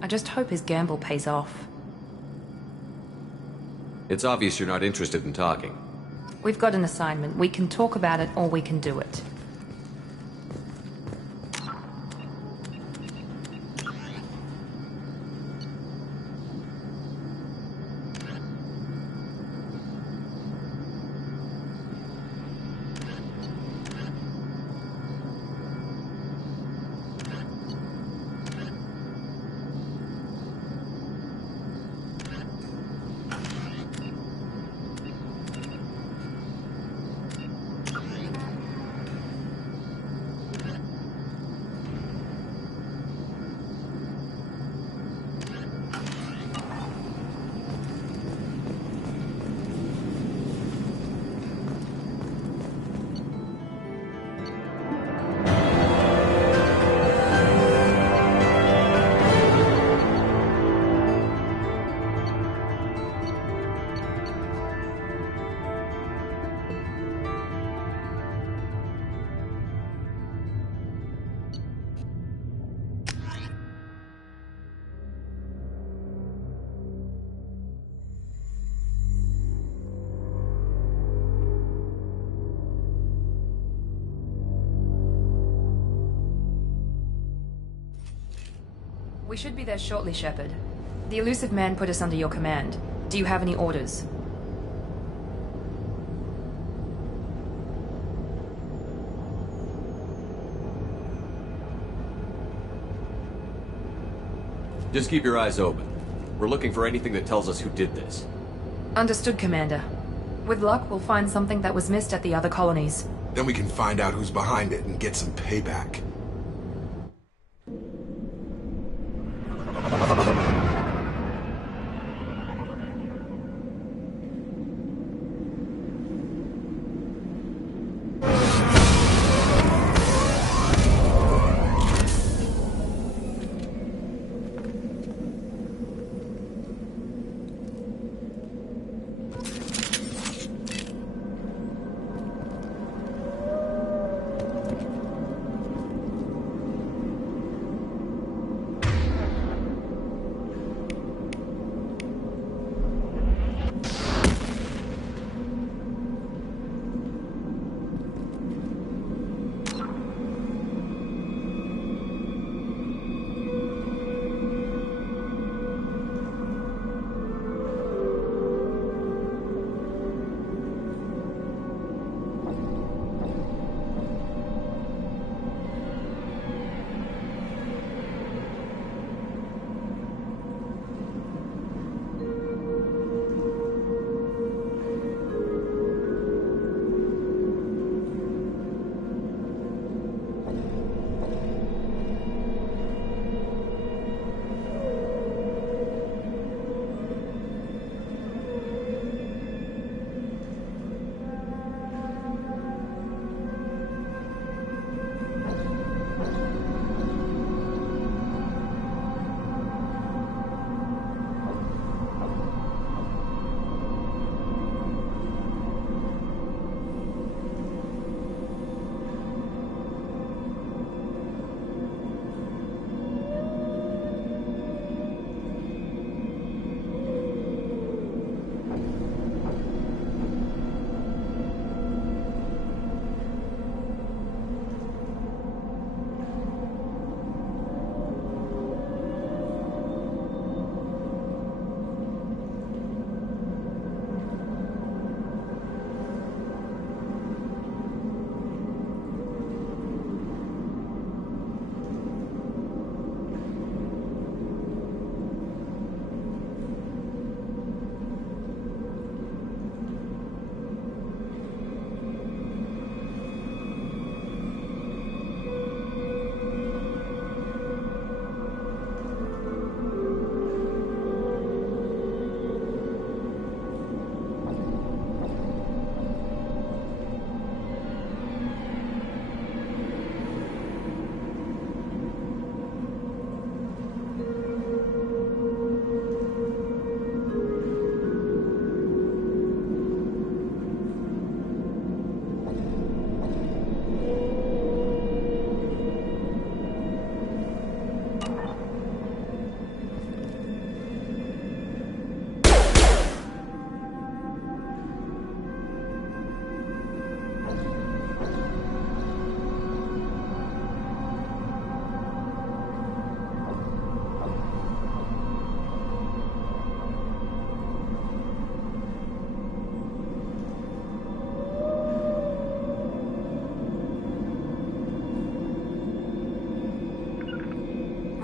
I just hope his gamble pays off. It's obvious you're not interested in talking. We've got an assignment. We can talk about it, or we can do it. We should be there shortly, Shepard. The elusive man put us under your command. Do you have any orders? Just keep your eyes open. We're looking for anything that tells us who did this. Understood, Commander. With luck, we'll find something that was missed at the other colonies. Then we can find out who's behind it and get some payback.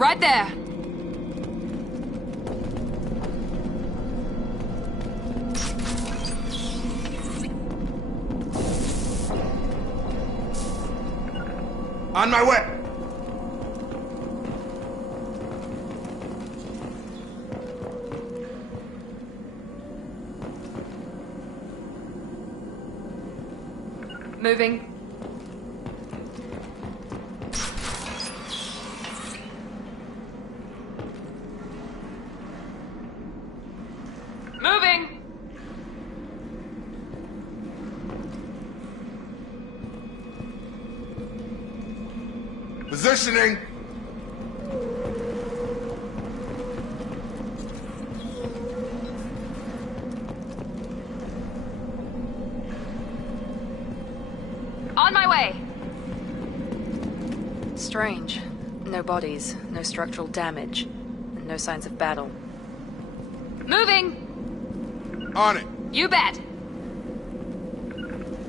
Right there! On my way! Moving. Moving! Positioning! On my way! Strange. No bodies, no structural damage, and no signs of battle. Moving! On it! You bet!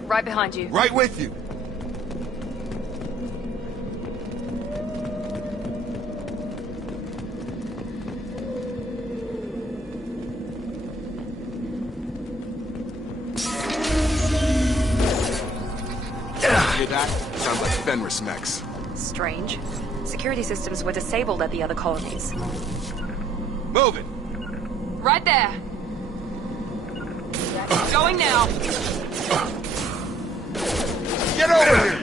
Right behind you. Right with you! Hear that? Sounds like Fenris mechs. Strange. Security systems were disabled at the other colonies. Move it! Right there! Going now! Get over here!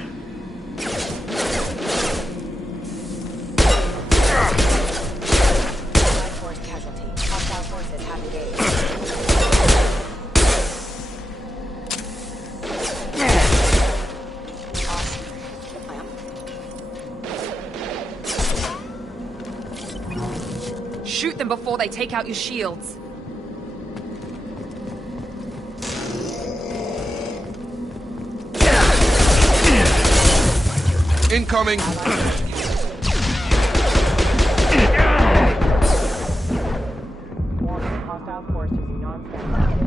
Force casualty. Hostile forces have engaged. Shoot them before they take out your shields. Incoming! Hostile forces non-standard.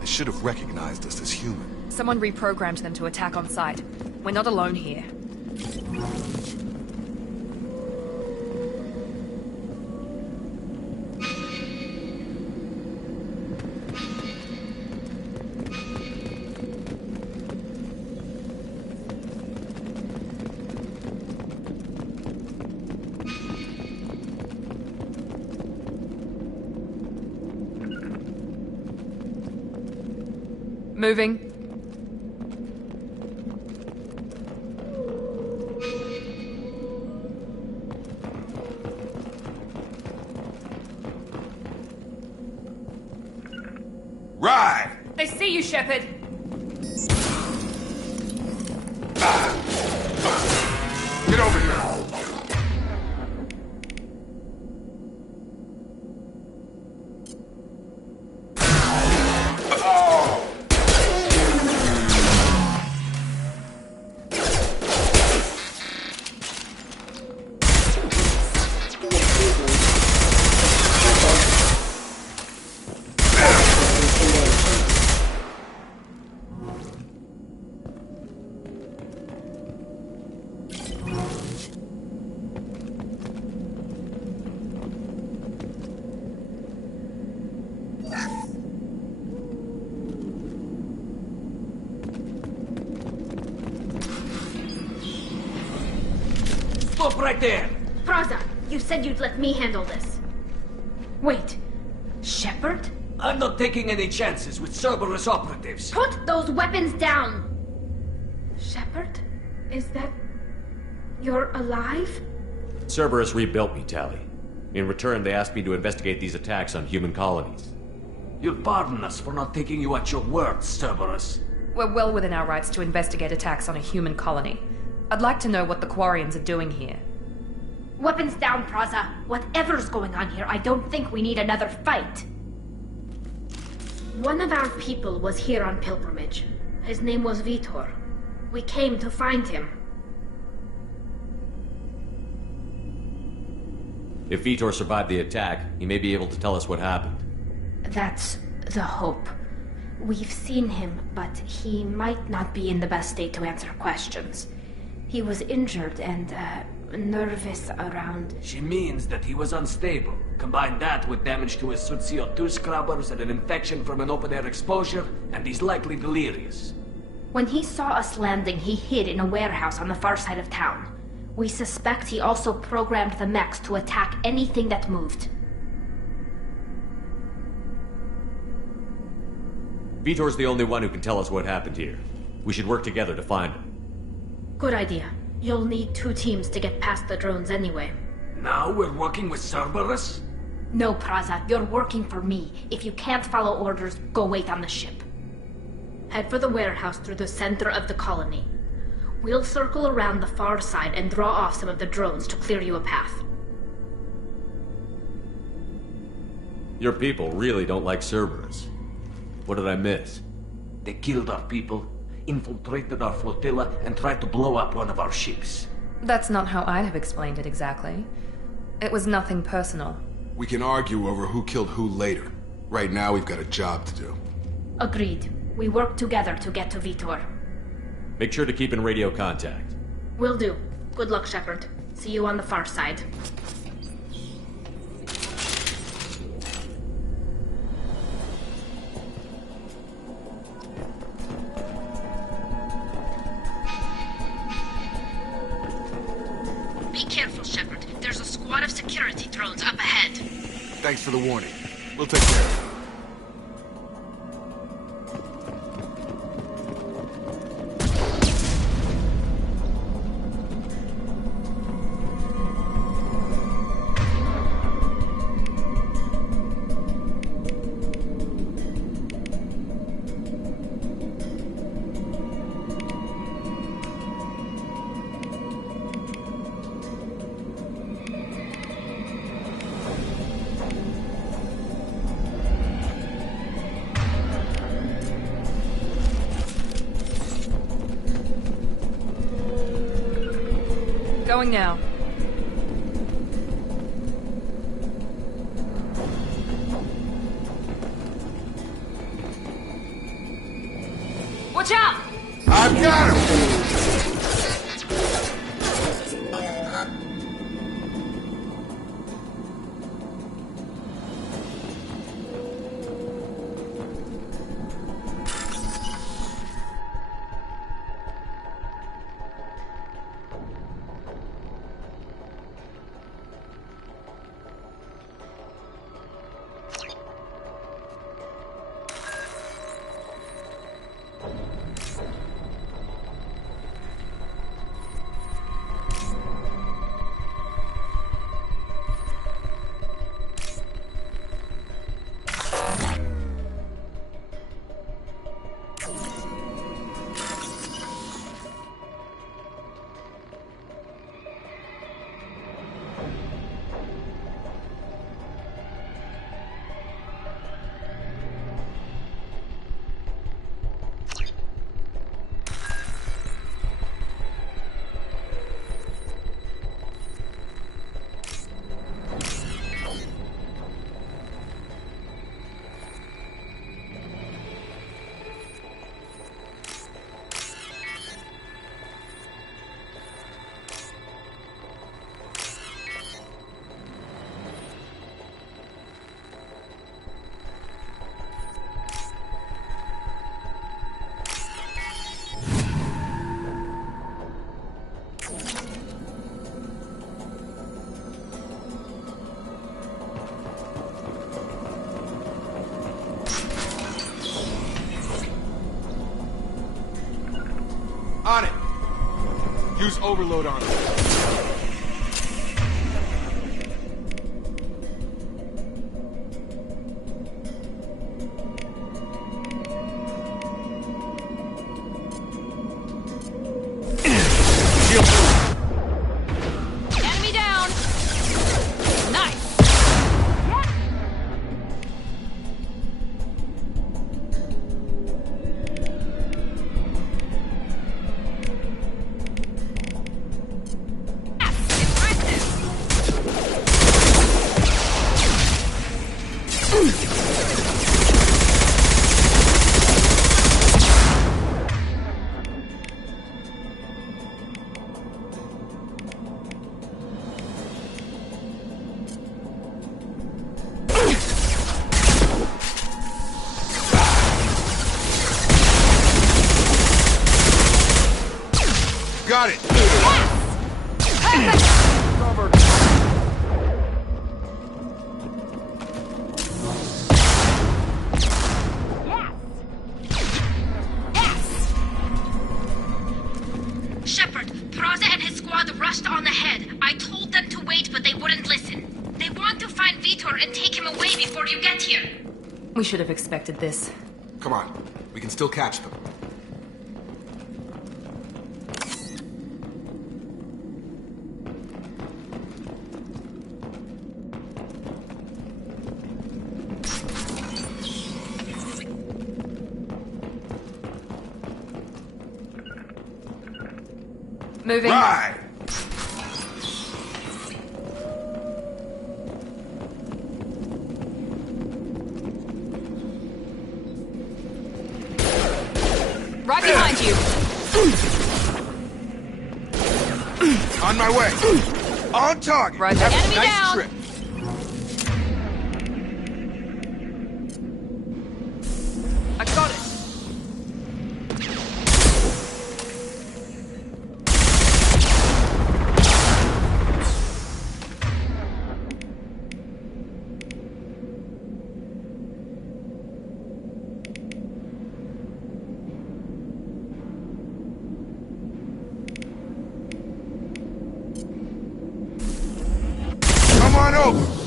They should have recognized us as human. Someone reprogrammed them to attack on sight. We're not alone here. Moving. Right! They see you, Shepard! Get over here! Stop right there! Praza, you said you'd let me handle this. Wait, Shepard? I'm not taking any chances with Cerberus operatives. Put those weapons down! Shepard? Is that... You're alive? Cerberus rebuilt me, Tali. In return, they asked me to investigate these attacks on human colonies. You'll pardon us for not taking you at your word, Cerberus. We're well within our rights to investigate attacks on a human colony. I'd like to know what the Quarians are doing here. Weapons down, Praza. Whatever's going on here, I don't think we need another fight. One of our people was here on pilgrimage. His name was Vitor. We came to find him. If Vitor survived the attack, he may be able to tell us what happened. That's the hope. We've seen him, but he might not be in the best state to answer questions. He was injured and, nervous around... She means that he was unstable. Combine that with damage to his suit CO2 scrubbers and an infection from an open-air exposure, and he's likely delirious. When he saw us landing, he hid in a warehouse on the far side of town. We suspect he also programmed the mechs to attack anything that moved. Vitor's the only one who can tell us what happened here. We should work together to find him. Good idea. You'll need 2 teams to get past the drones anyway. Now we're working with Cerberus? No, Praza, you're working for me. If you can't follow orders, go wait on the ship. Head for the warehouse through the center of the colony. We'll circle around the far side and draw off some of the drones to clear you a path. Your people really don't like Cerberus. What did I miss? They killed our people, infiltrated our flotilla, and tried to blow up one of our ships. That's not how I'd have explained it exactly. It was nothing personal. We can argue over who killed who later. Right now, we've got a job to do. Agreed. We work together to get to Vitor. Make sure to keep in radio contact. Will do. Good luck, Shepard. See you on the far side. Be careful, Shepard. There's a squad of security drones up ahead. Thanks for the warning. We'll take care of it. Going now. Watch out! I've got him! Use overload on him. Enemy down! Nice! Got it! Covered. Shepard, Praza and his squad rushed on ahead. I told them to wait, but they wouldn't listen. They want to find Vitor and take him away before you get here. We should have expected this. Come on, we can still catch them. Moving. Right! Right behind you! On my way! On target! Right, Have a enemy nice down. trip! I got it! Come on over!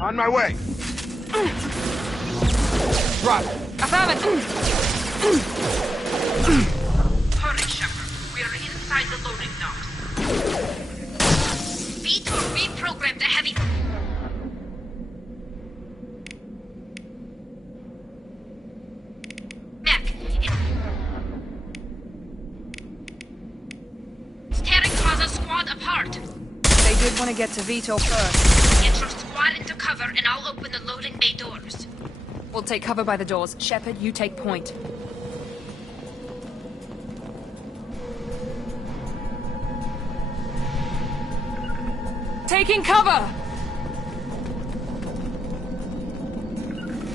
On my way. Drop. I found it! Hurry, Shepard. We are inside the loading docks. Vitor reprogrammed the heavy... Mech, it's tearing Plaza's squad apart. They did want to get to Vito first. Get your squad into cover and I'll open the loading bay doors. We'll take cover by the doors. Shepard, you take point. Taking cover!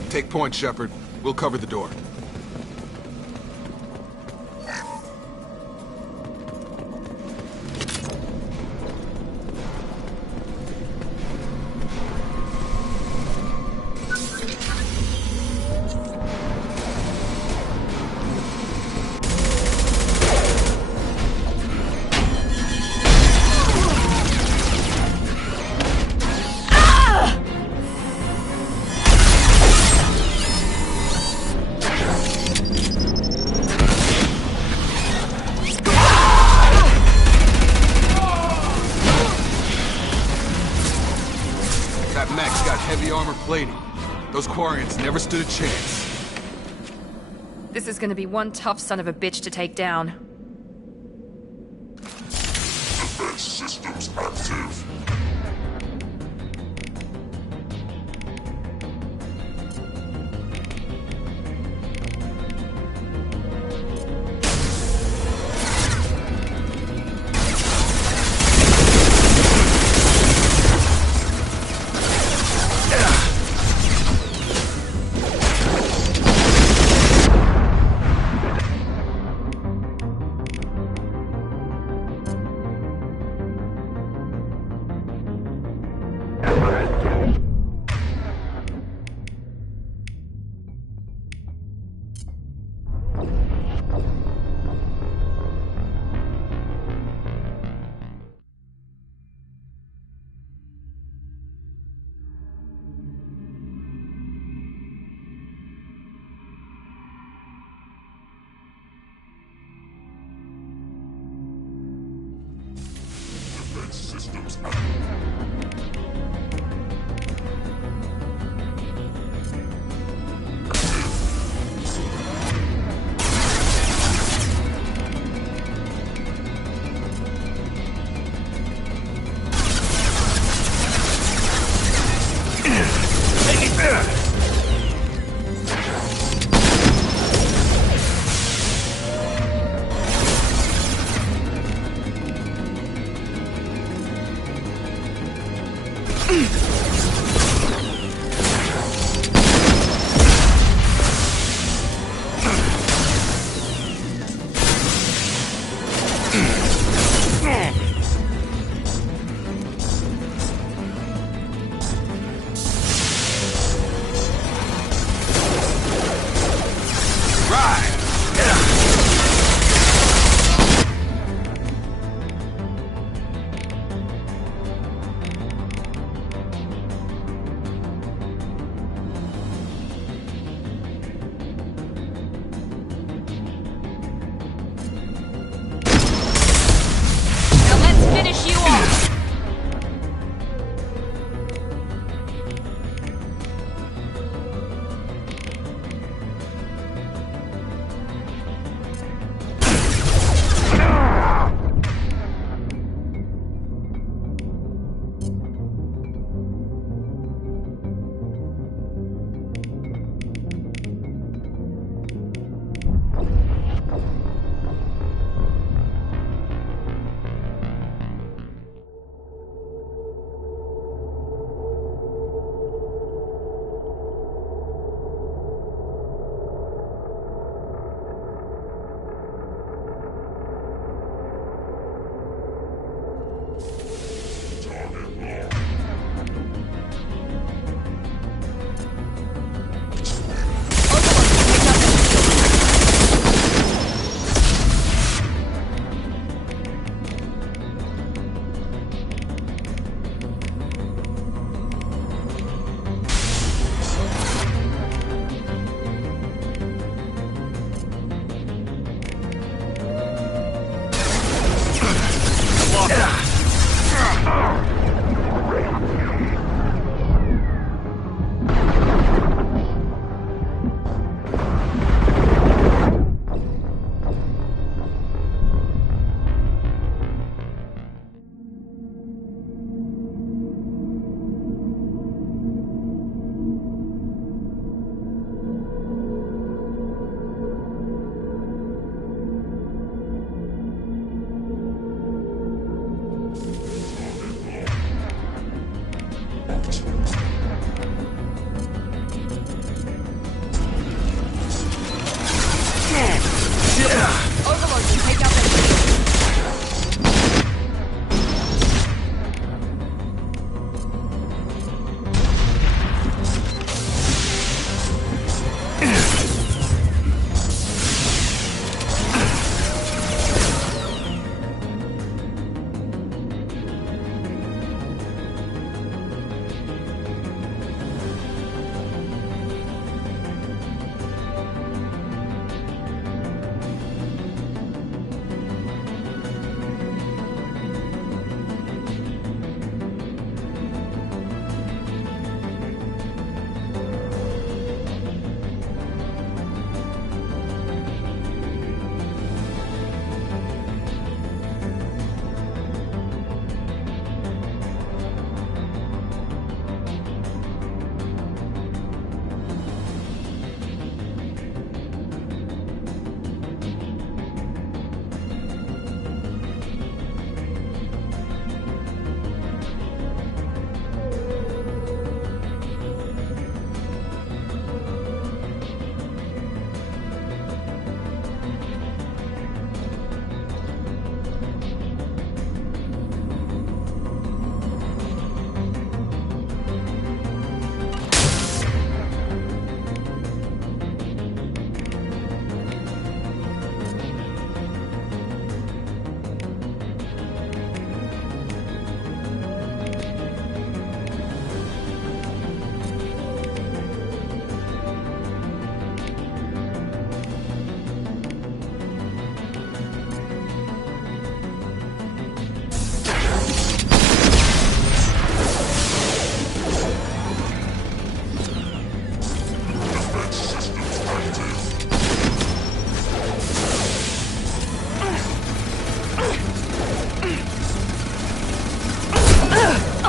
Take point, Shepard. We'll cover the door. That mech's got heavy armor plating. Those Quarians never stood a chance. This is gonna be one tough son of a bitch to take down. Defense systems active. Systems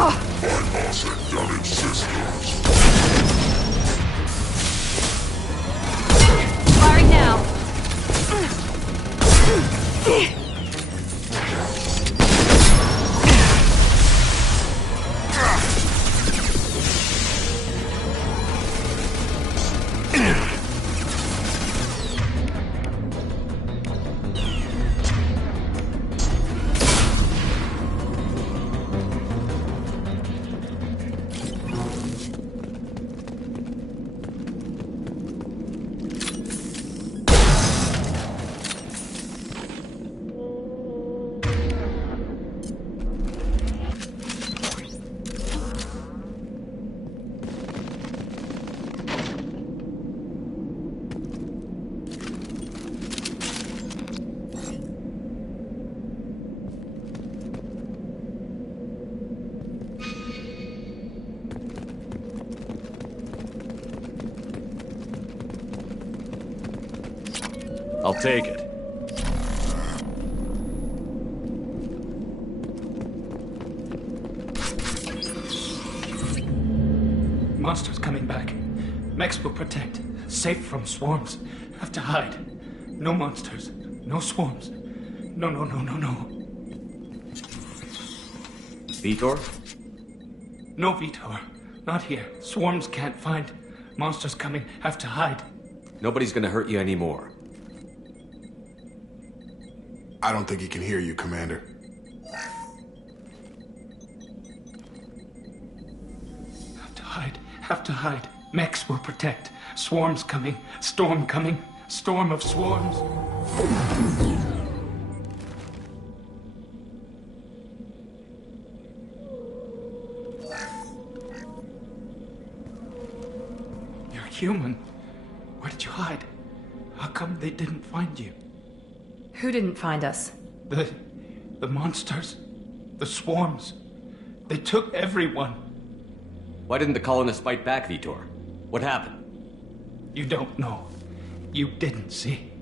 boss had damaged systems. Firing now. I'll take it. Monsters coming back. Mechs will protect. Safe from swarms. Have to hide. No monsters. No swarms. No. Vitor? No Vitor. Not here. Swarms can't find. Monsters coming. Have to hide. Nobody's gonna hurt you anymore. I don't think he can hear you, Commander. Have to hide. Mechs will protect. Swarms coming. Storm coming. Storm of swarms. You're human. Where did you hide? How come they didn't find you? Who didn't find us? The monsters. The swarms. They took everyone. Why didn't the colonists fight back, Vitor? What happened? You don't know. You didn't see.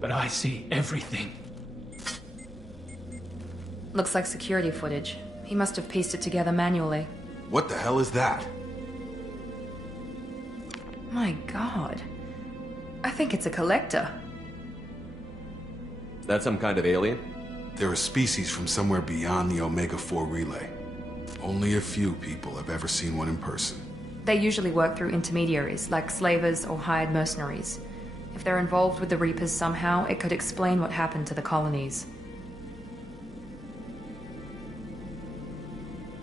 But I see everything. Looks like security footage. He must have pieced it together manually. What the hell is that? My God. I think it's a collector. Is that some kind of alien? They're a species from somewhere beyond the Omega-4 relay. Only a few people have ever seen one in person. They usually work through intermediaries, like slavers or hired mercenaries. If they're involved with the Reapers somehow, it could explain what happened to the colonies.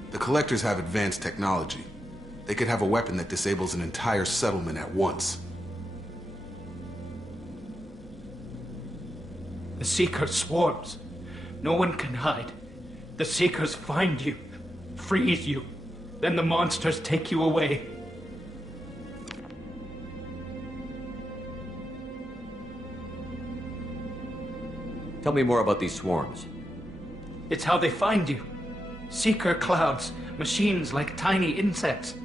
The Collectors have advanced technology. They could have a weapon that disables an entire settlement at once. The Seeker swarms. No one can hide. The Seekers find you, freeze you, then the monsters take you away. Tell me more about these swarms. It's how they find you. Seeker clouds, machines like tiny insects.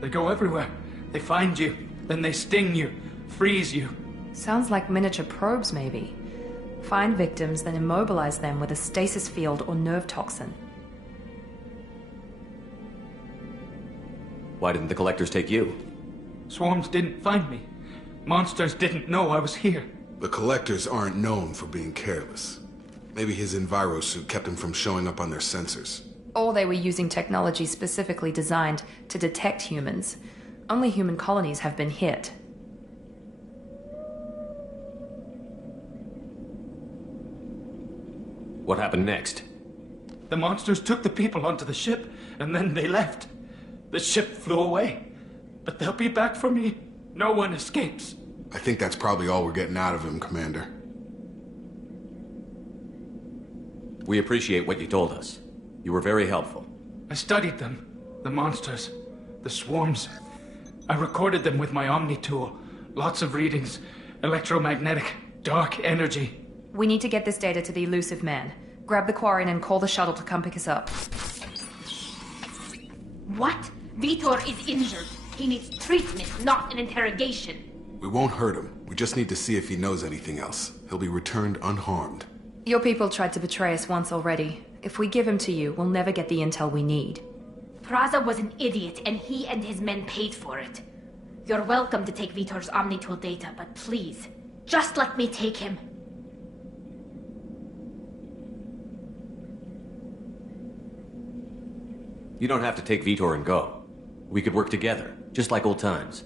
They go everywhere. They find you, then they sting you, freeze you. Sounds like miniature probes, maybe. Find victims, then immobilize them with a stasis field or nerve toxin. Why didn't the Collectors take you? Swarms didn't find me. Monsters didn't know I was here. The Collectors aren't known for being careless. Maybe his envirosuit kept him from showing up on their sensors. Or they were using technology specifically designed to detect humans. Only human colonies have been hit. What happened next? The monsters took the people onto the ship, and then they left. The ship flew away. But they'll be back for me. No one escapes. I think that's probably all we're getting out of him, Commander. We appreciate what you told us. You were very helpful. I studied them. The monsters. The swarms. I recorded them with my Omni tool. Lots of readings. Electromagnetic. Dark energy. We need to get this data to the Elusive Man. Grab the Quarian and call the shuttle to come pick us up. What? Vitor is injured. He needs treatment, not an interrogation. We won't hurt him. We just need to see if he knows anything else. He'll be returned unharmed. Your people tried to betray us once already. If we give him to you, we'll never get the intel we need. Praza was an idiot, and he and his men paid for it. You're welcome to take Vitor's Omnitool data, but please, just let me take him. You don't have to take Vitor and go. We could work together, just like old times.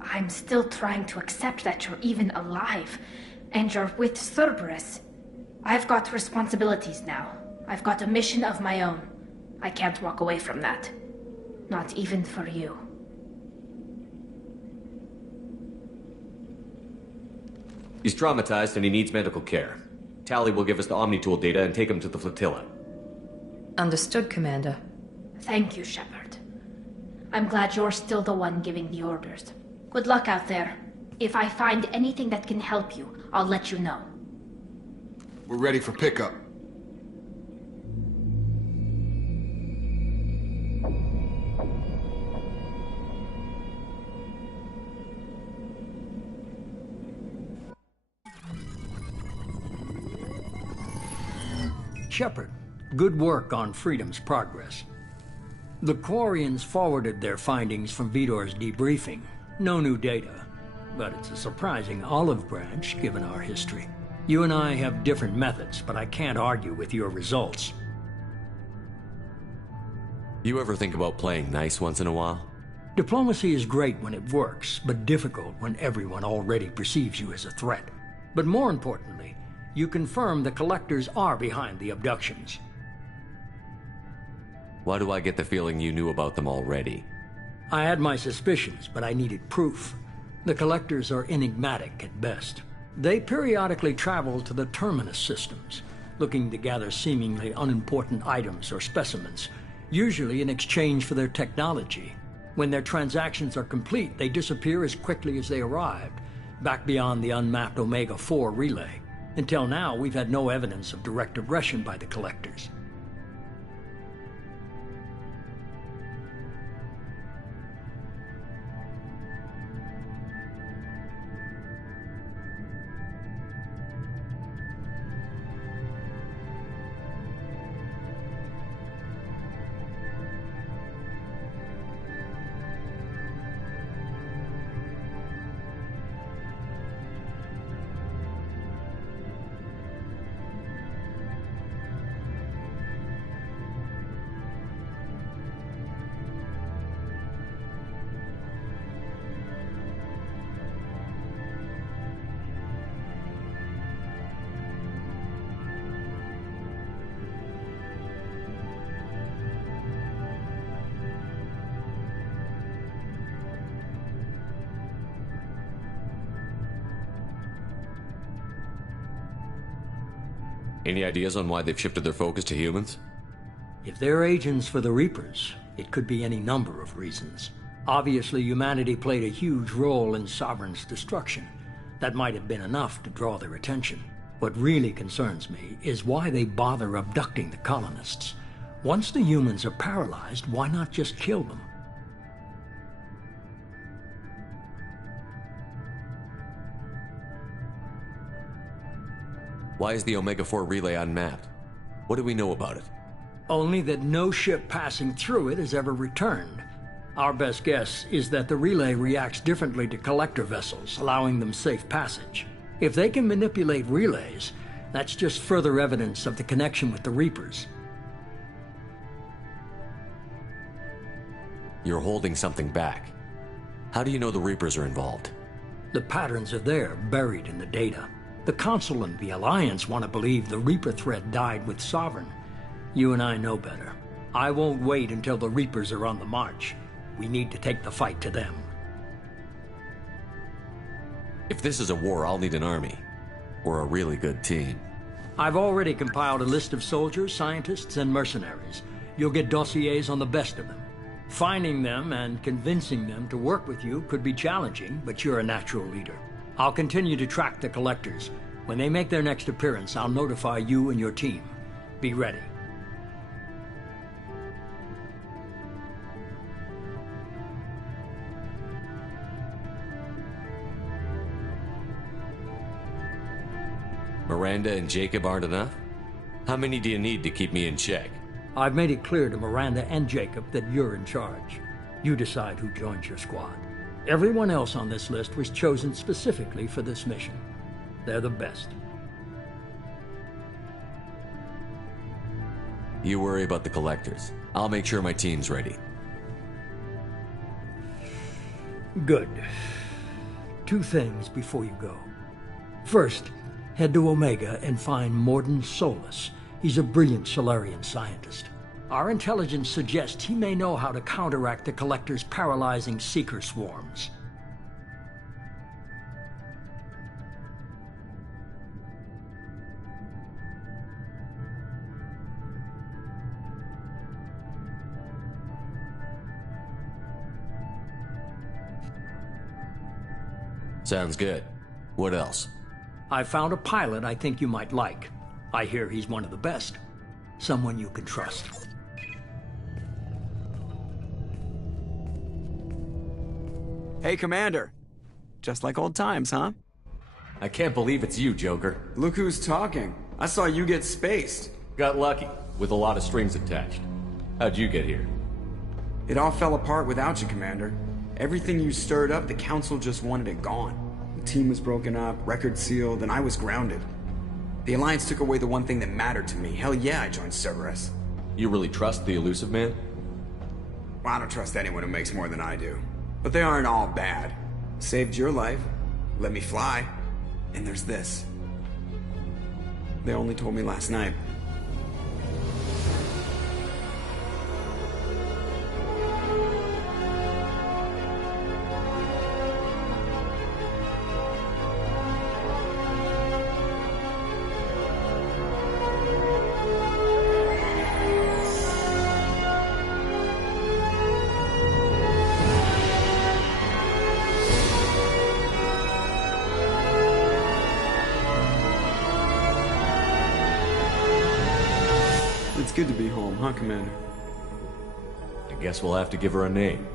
I'm still trying to accept that you're even alive, and you're with Cerberus. I've got responsibilities now. I've got a mission of my own. I can't walk away from that. Not even for you. He's traumatized and he needs medical care. Tali will give us the Omnitool data and take him to the flotilla. Understood, Commander. Thank you, Shepard. I'm glad you're still the one giving the orders. Good luck out there. If I find anything that can help you, I'll let you know. We're ready for pickup. Shepard, good work on Freedom's progress. The Quarians forwarded their findings from Vitor's debriefing. No new data, but it's a surprising olive branch given our history. You and I have different methods, but I can't argue with your results. You ever think about playing nice once in a while? Diplomacy is great when it works, but difficult when everyone already perceives you as a threat. But more importantly, you confirm the Collectors are behind the abductions. Why do I get the feeling you knew about them already? I had my suspicions, but I needed proof. The Collectors are enigmatic at best. They periodically travel to the Terminus systems, looking to gather seemingly unimportant items or specimens, usually in exchange for their technology. When their transactions are complete, they disappear as quickly as they arrived, back beyond the unmapped Omega-4 relay. Until now, we've had no evidence of direct aggression by the Collectors. Any ideas on why they've shifted their focus to humans? If they're agents for the Reapers, it could be any number of reasons. Obviously, humanity played a huge role in Sovereign's destruction. That might have been enough to draw their attention. What really concerns me is why they bother abducting the colonists. Once the humans are paralyzed, why not just kill them? Why is the Omega-4 relay unmapped? What do we know about it? Only that no ship passing through it has ever returned. Our best guess is that the relay reacts differently to collector vessels, allowing them safe passage. If they can manipulate relays, that's just further evidence of the connection with the Reapers. You're holding something back. How do you know the Reapers are involved? The patterns are there, buried in the data. The Council and the Alliance want to believe the Reaper threat died with Sovereign. You and I know better. I won't wait until the Reapers are on the march. We need to take the fight to them. If this is a war, I'll need an army. Or a really good team. I've already compiled a list of soldiers, scientists, and mercenaries. You'll get dossiers on the best of them. Finding them and convincing them to work with you could be challenging, but you're a natural leader. I'll continue to track the Collectors. When they make their next appearance, I'll notify you and your team. Be ready. Miranda and Jacob aren't enough? How many do you need to keep me in check? I've made it clear to Miranda and Jacob that you're in charge. You decide who joins your squad. Everyone else on this list was chosen specifically for this mission. They're the best. You worry about the collectors. I'll make sure my team's ready. Good. 2 things before you go. First, head to Omega and find Mordin Solus. He's a brilliant Solarian scientist. Our intelligence suggests he may know how to counteract the Collector's paralyzing Seeker swarms. Sounds good. What else? I found a pilot I think you might like. I hear he's one of the best. Someone you can trust. Hey, Commander. Just like old times, huh? I can't believe it's you, Joker. Look who's talking. I saw you get spaced. Got lucky, with a lot of strings attached. How'd you get here? It all fell apart without you, Commander. Everything you stirred up, the Council just wanted it gone. The team was broken up, record sealed, and I was grounded. The Alliance took away the one thing that mattered to me. Hell yeah, I joined Cerberus. You really trust the Illusive Man? Well, I don't trust anyone who makes more than I do. But they aren't all bad. Saved your life, let me fly, and there's this. They only told me last night. It's good to be home, huh, Commander? I guess we'll have to give her a name.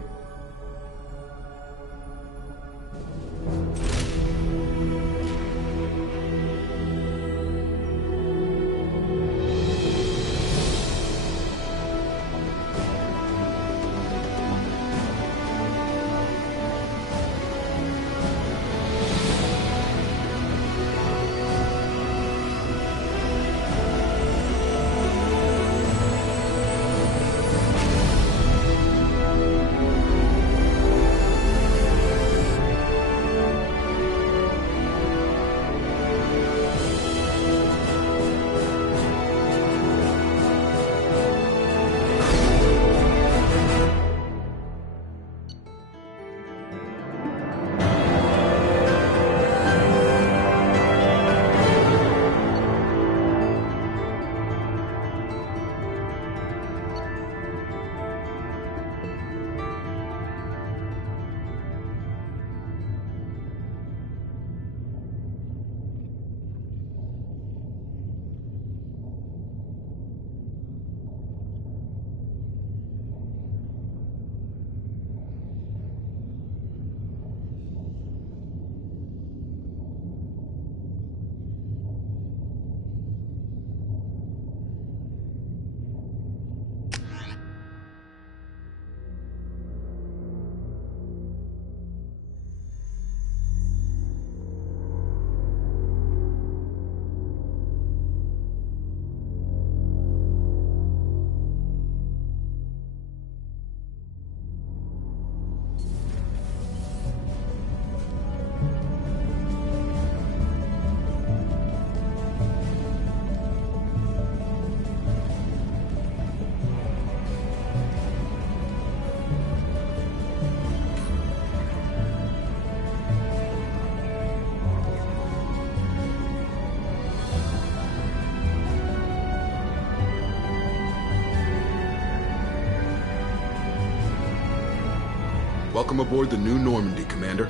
Welcome aboard the New Normandy, Commander.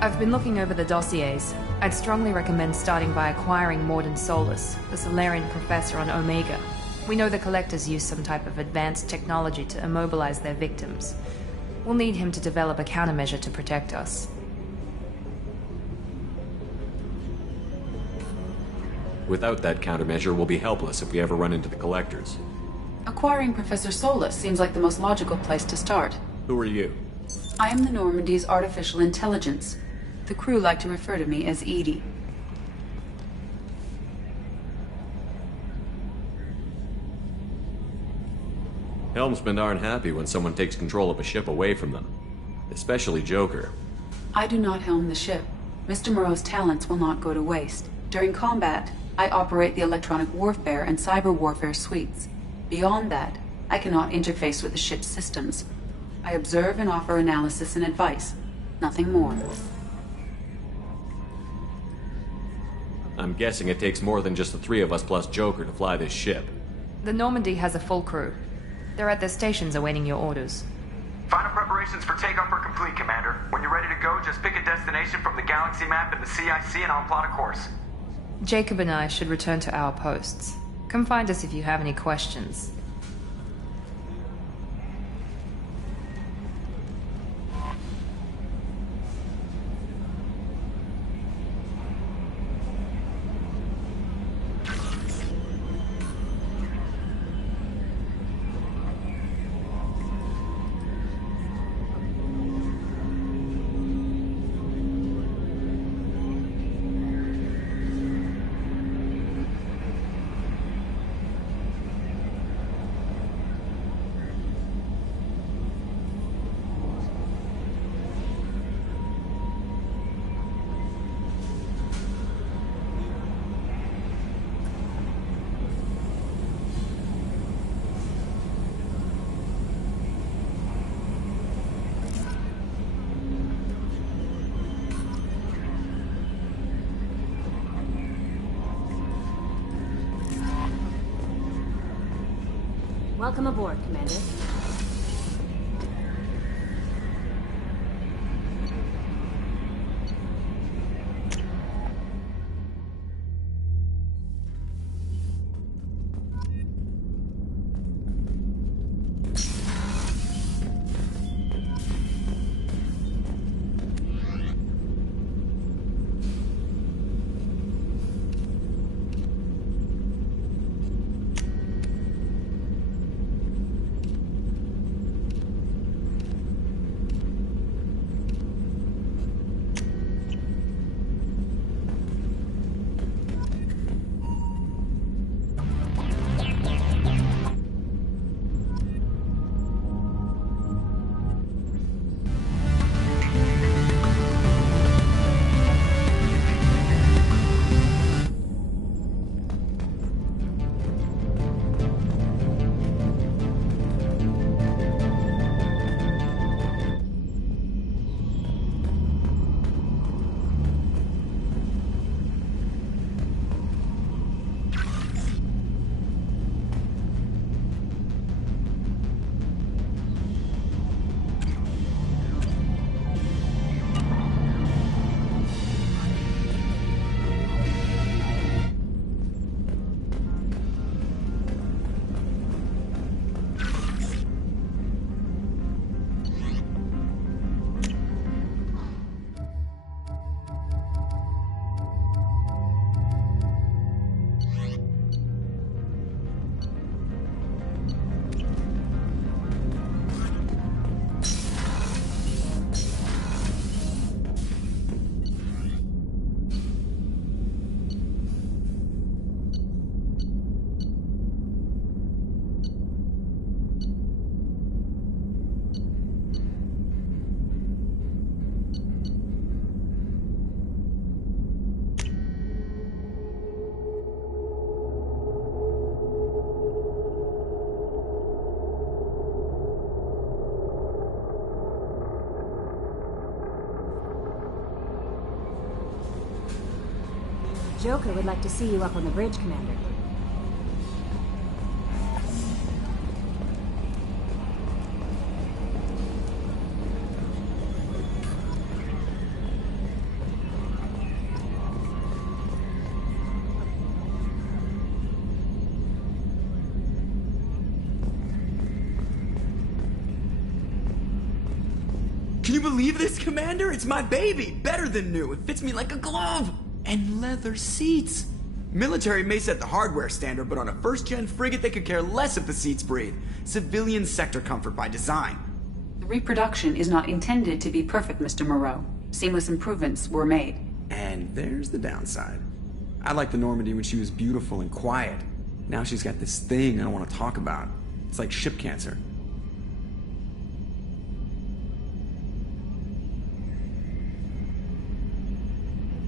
I've been looking over the dossiers. I'd strongly recommend starting by acquiring Mordin Solus, the Solarian professor on Omega. We know the Collectors use some type of advanced technology to immobilize their victims. We'll need him to develop a countermeasure to protect us. Without that countermeasure, we'll be helpless if we ever run into the Collectors. Acquiring Professor Solus seems like the most logical place to start. Who are you? I am the Normandy's artificial intelligence. The crew like to refer to me as Edie. Helmsmen aren't happy when someone takes control of a ship away from them. Especially Joker. I do not helm the ship. Mr. Moreau's talents will not go to waste. During combat, I operate the electronic warfare and cyber warfare suites. Beyond that, I cannot interface with the ship's systems. I observe and offer analysis and advice. Nothing more. I'm guessing it takes more than just the three of us plus Joker to fly this ship. The Normandy has a full crew. They're at their stations awaiting your orders. Final preparations for takeoff are complete, Commander. When you're ready to go, just pick a destination from the galaxy map in the CIC and I'll plot a course. Jacob and I should return to our posts. Come find us if you have any questions. Welcome aboard, Commander. Joker would like to see you up on the bridge, Commander. Can you believe this, Commander? It's my baby! Better than new. It fits me like a glove! And leather seats. Military may set the hardware standard, but on a first-gen frigate they could care less if the seats breathe. Civilian sector comfort by design. The reproduction is not intended to be perfect, Mr. Moreau. Seamless improvements were made. And there's the downside. I liked the Normandy when she was beautiful and quiet. Now she's got this thing I don't want to talk about. It's like ship cancer.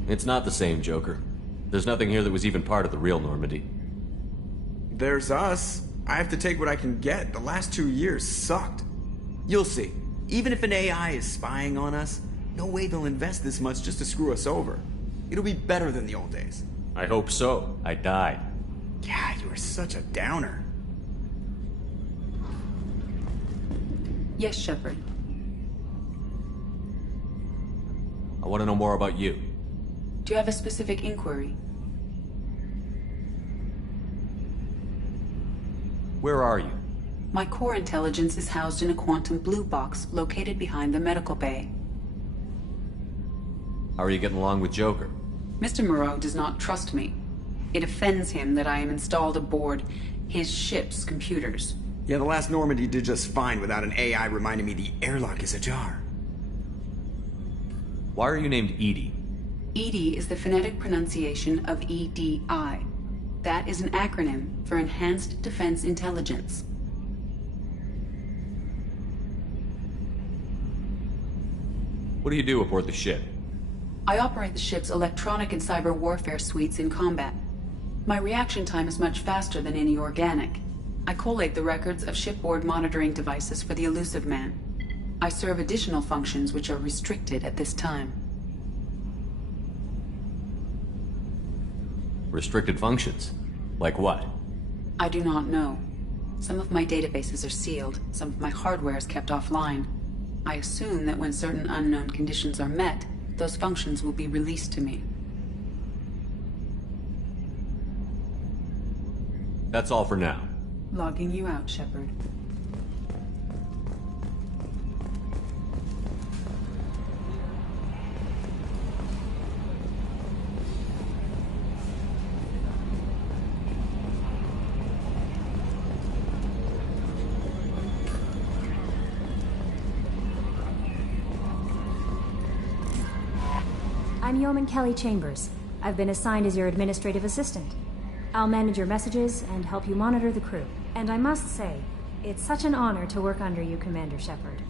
It's not the same, Joker. There's nothing here that was even part of the real Normandy. There's us. I have to take what I can get. The last 2 years sucked. You'll see. Even if an AI is spying on us, no way they'll invest this much just to screw us over. It'll be better than the old days. I hope so. I died. Yeah, you are such a downer. Yes, Shepard. I want to know more about you. Do you have a specific inquiry? Where are you? My core intelligence is housed in a quantum blue box located behind the medical bay. How are you getting along with Joker? Mr. Moreau does not trust me. It offends him that I am installed aboard his ship's computers. Yeah, the last Normandy did just fine without an AI reminding me the airlock is ajar. Why are you named EDI? EDI is the phonetic pronunciation of EDI. That is an acronym for Enhanced Defense Intelligence. What do you do aboard the ship? I operate the ship's electronic and cyber warfare suites in combat. My reaction time is much faster than any organic. I collate the records of shipboard monitoring devices for the Elusive Man. I serve additional functions which are restricted at this time. Restricted functions? Like what? I do not know. Some of my databases are sealed, some of my hardware is kept offline. I assume that when certain unknown conditions are met, those functions will be released to me. That's all for now. Logging you out, Shepard. I'm Yeoman Kelly Chambers. I've been assigned as your administrative assistant. I'll manage your messages and help you monitor the crew. And I must say, it's such an honor to work under you, Commander Shepard.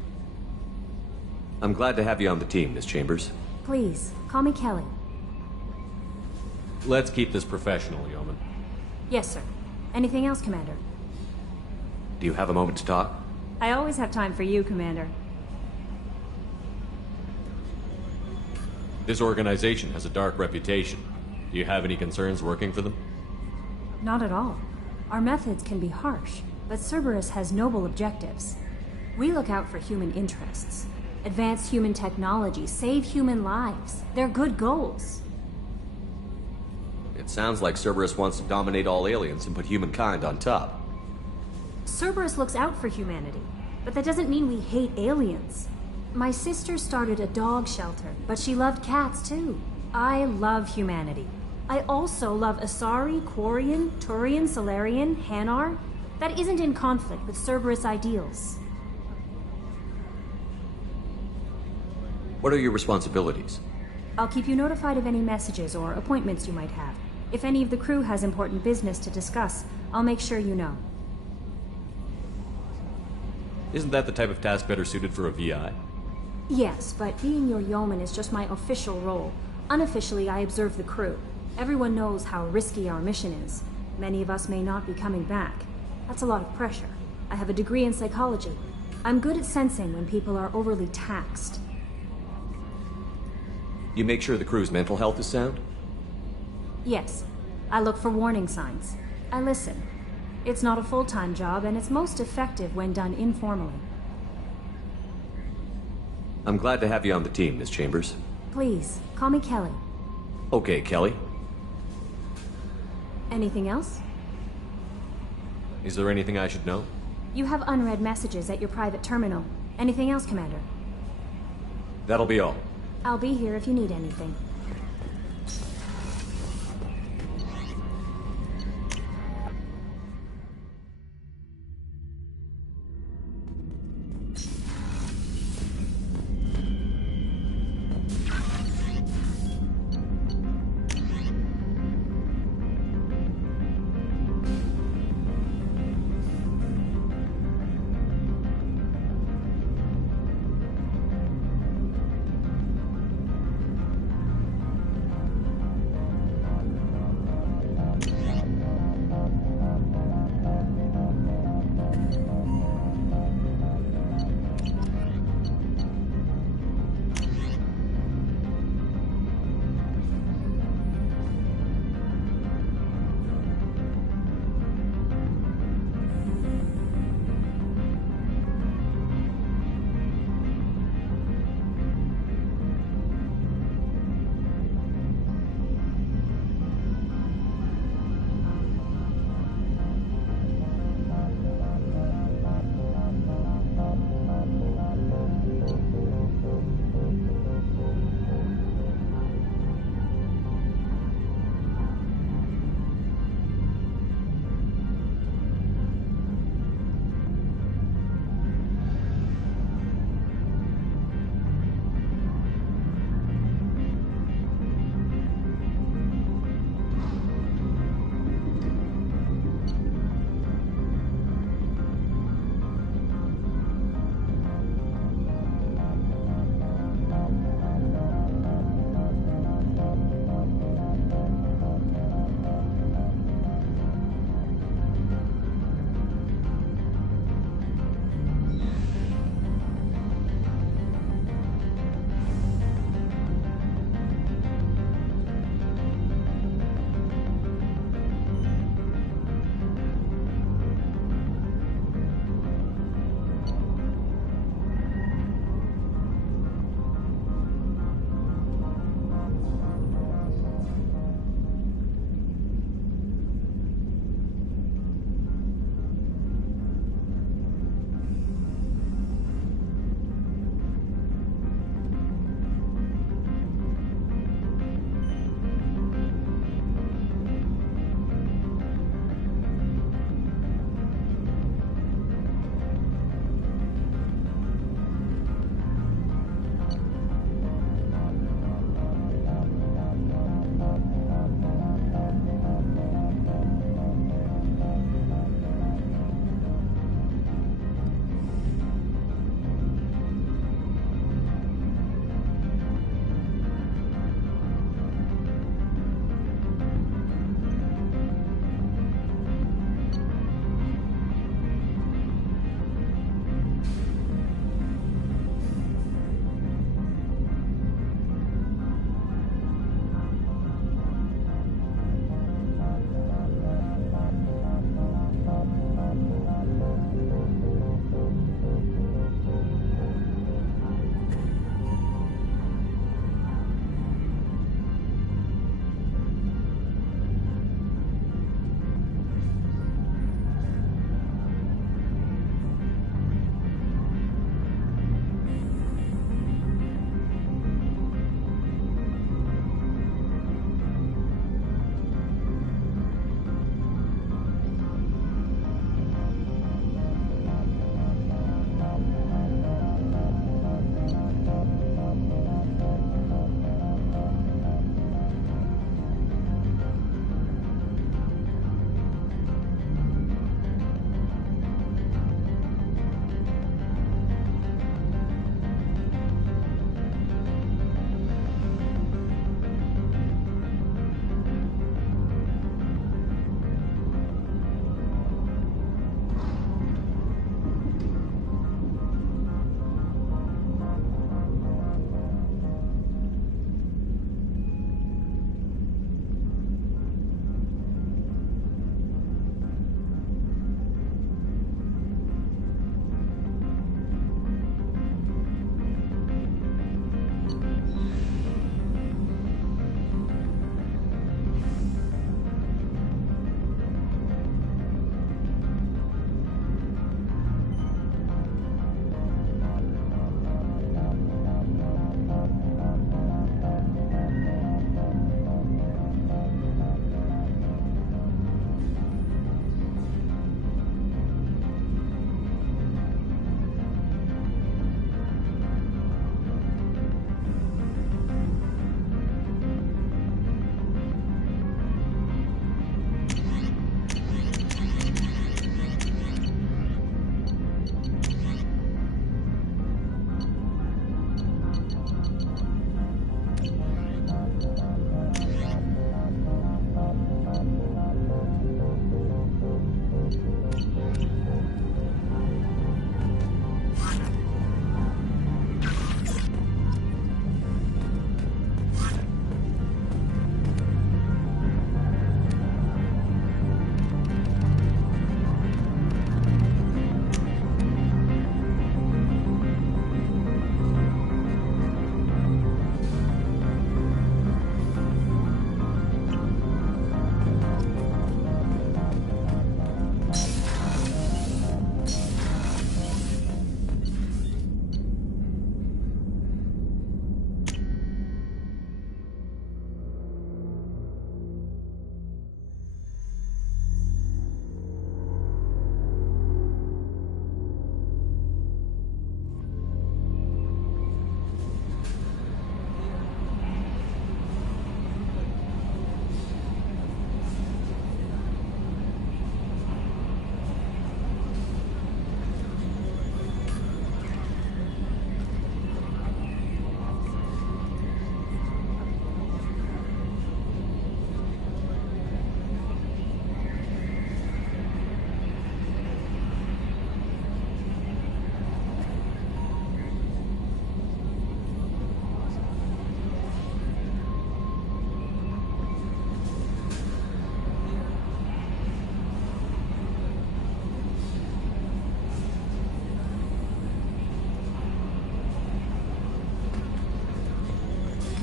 I'm glad to have you on the team, Miss Chambers. Please, call me Kelly. Let's keep this professional, Yeoman. Yes, sir. Anything else, Commander? Do you have a moment to talk? I always have time for you, Commander. This organization has a dark reputation. Do you have any concerns working for them? Not at all. Our methods can be harsh, but Cerberus has noble objectives. We look out for human interests. Advance human technology, save human lives. They're good goals. It sounds like Cerberus wants to dominate all aliens and put humankind on top. Cerberus looks out for humanity, but that doesn't mean we hate aliens. My sister started a dog shelter, but she loved cats too. I love humanity. I also love Asari, Quarian, Turian, Solarian, Hanar. That isn't in conflict with Cerberus ideals. What are your responsibilities? I'll keep you notified of any messages or appointments you might have. If any of the crew has important business to discuss, I'll make sure you know. Isn't that the type of task better suited for a VI? Yes, but being your yeoman is just my official role. Unofficially, I observe the crew. Everyone knows how risky our mission is. Many of us may not be coming back. That's a lot of pressure. I have a degree in psychology. I'm good at sensing when people are overly taxed. You make sure the crew's mental health is sound? Yes. I look for warning signs. I listen. It's not a full-time job, and it's most effective when done informally. I'm glad to have you on the team, Miss Chambers. Please, call me Kelly. Okay, Kelly. Anything else? Is there anything I should know? You have unread messages at your private terminal. Anything else, Commander? That'll be all. I'll be here if you need anything.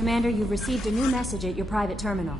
Commander, you've received a new message at your private terminal.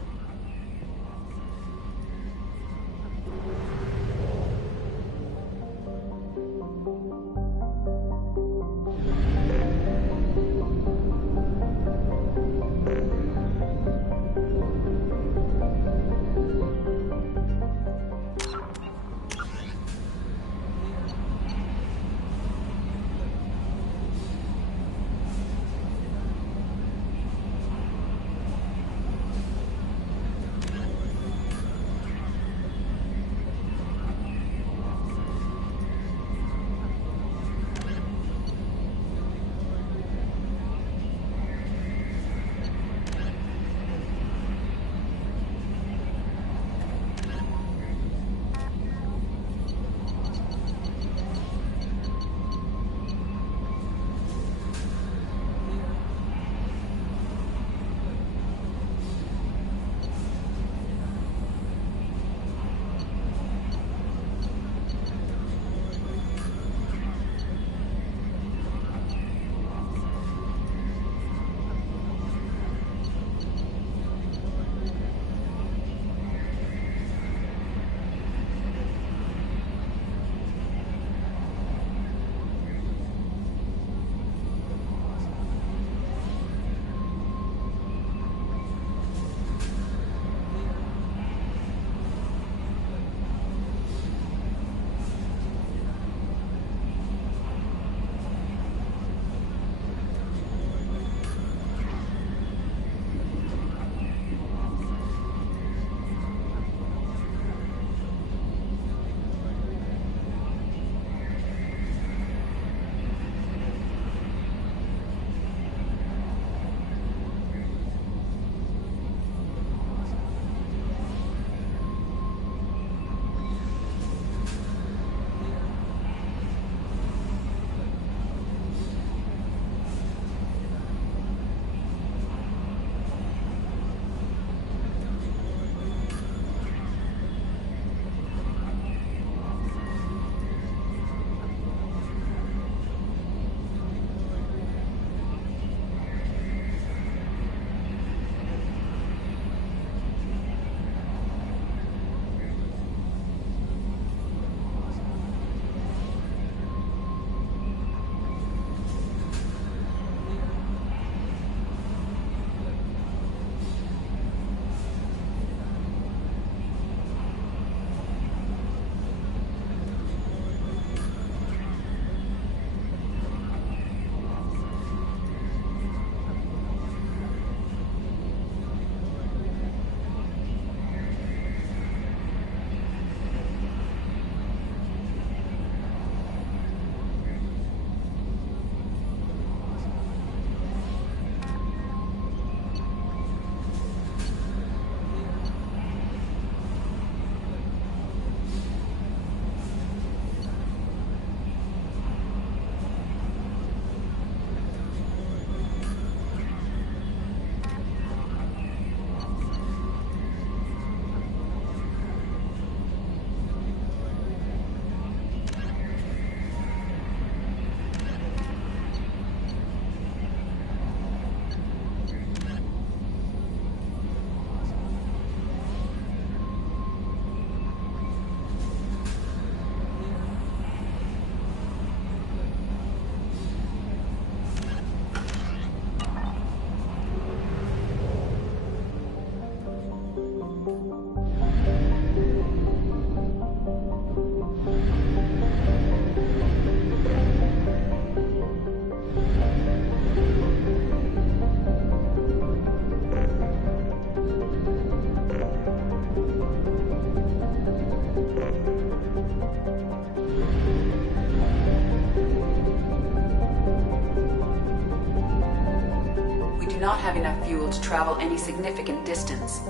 not have enough fuel to travel any significant distance.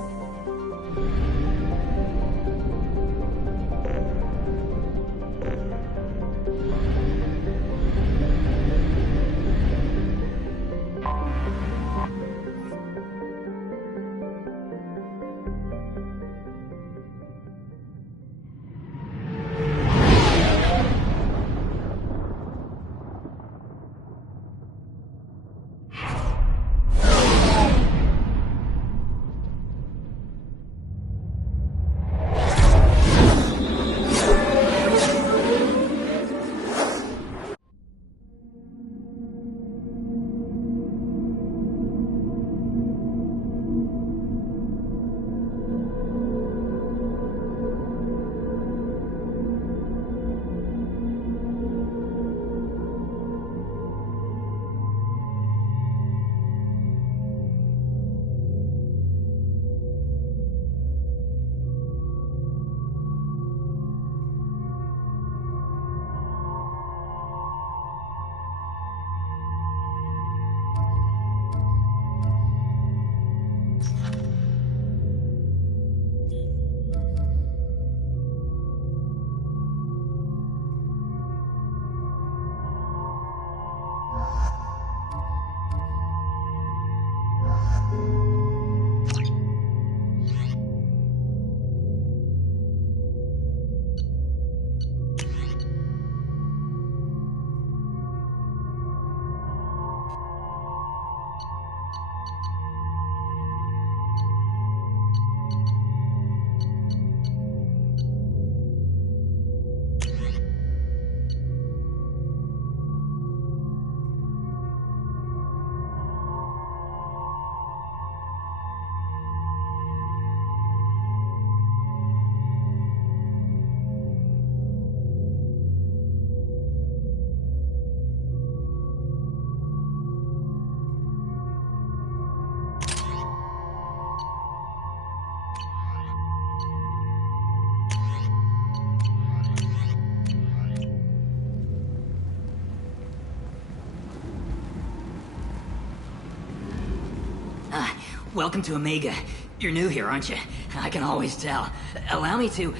welcome to Omega. You're new here, aren't you? I can always tell. Allow me to...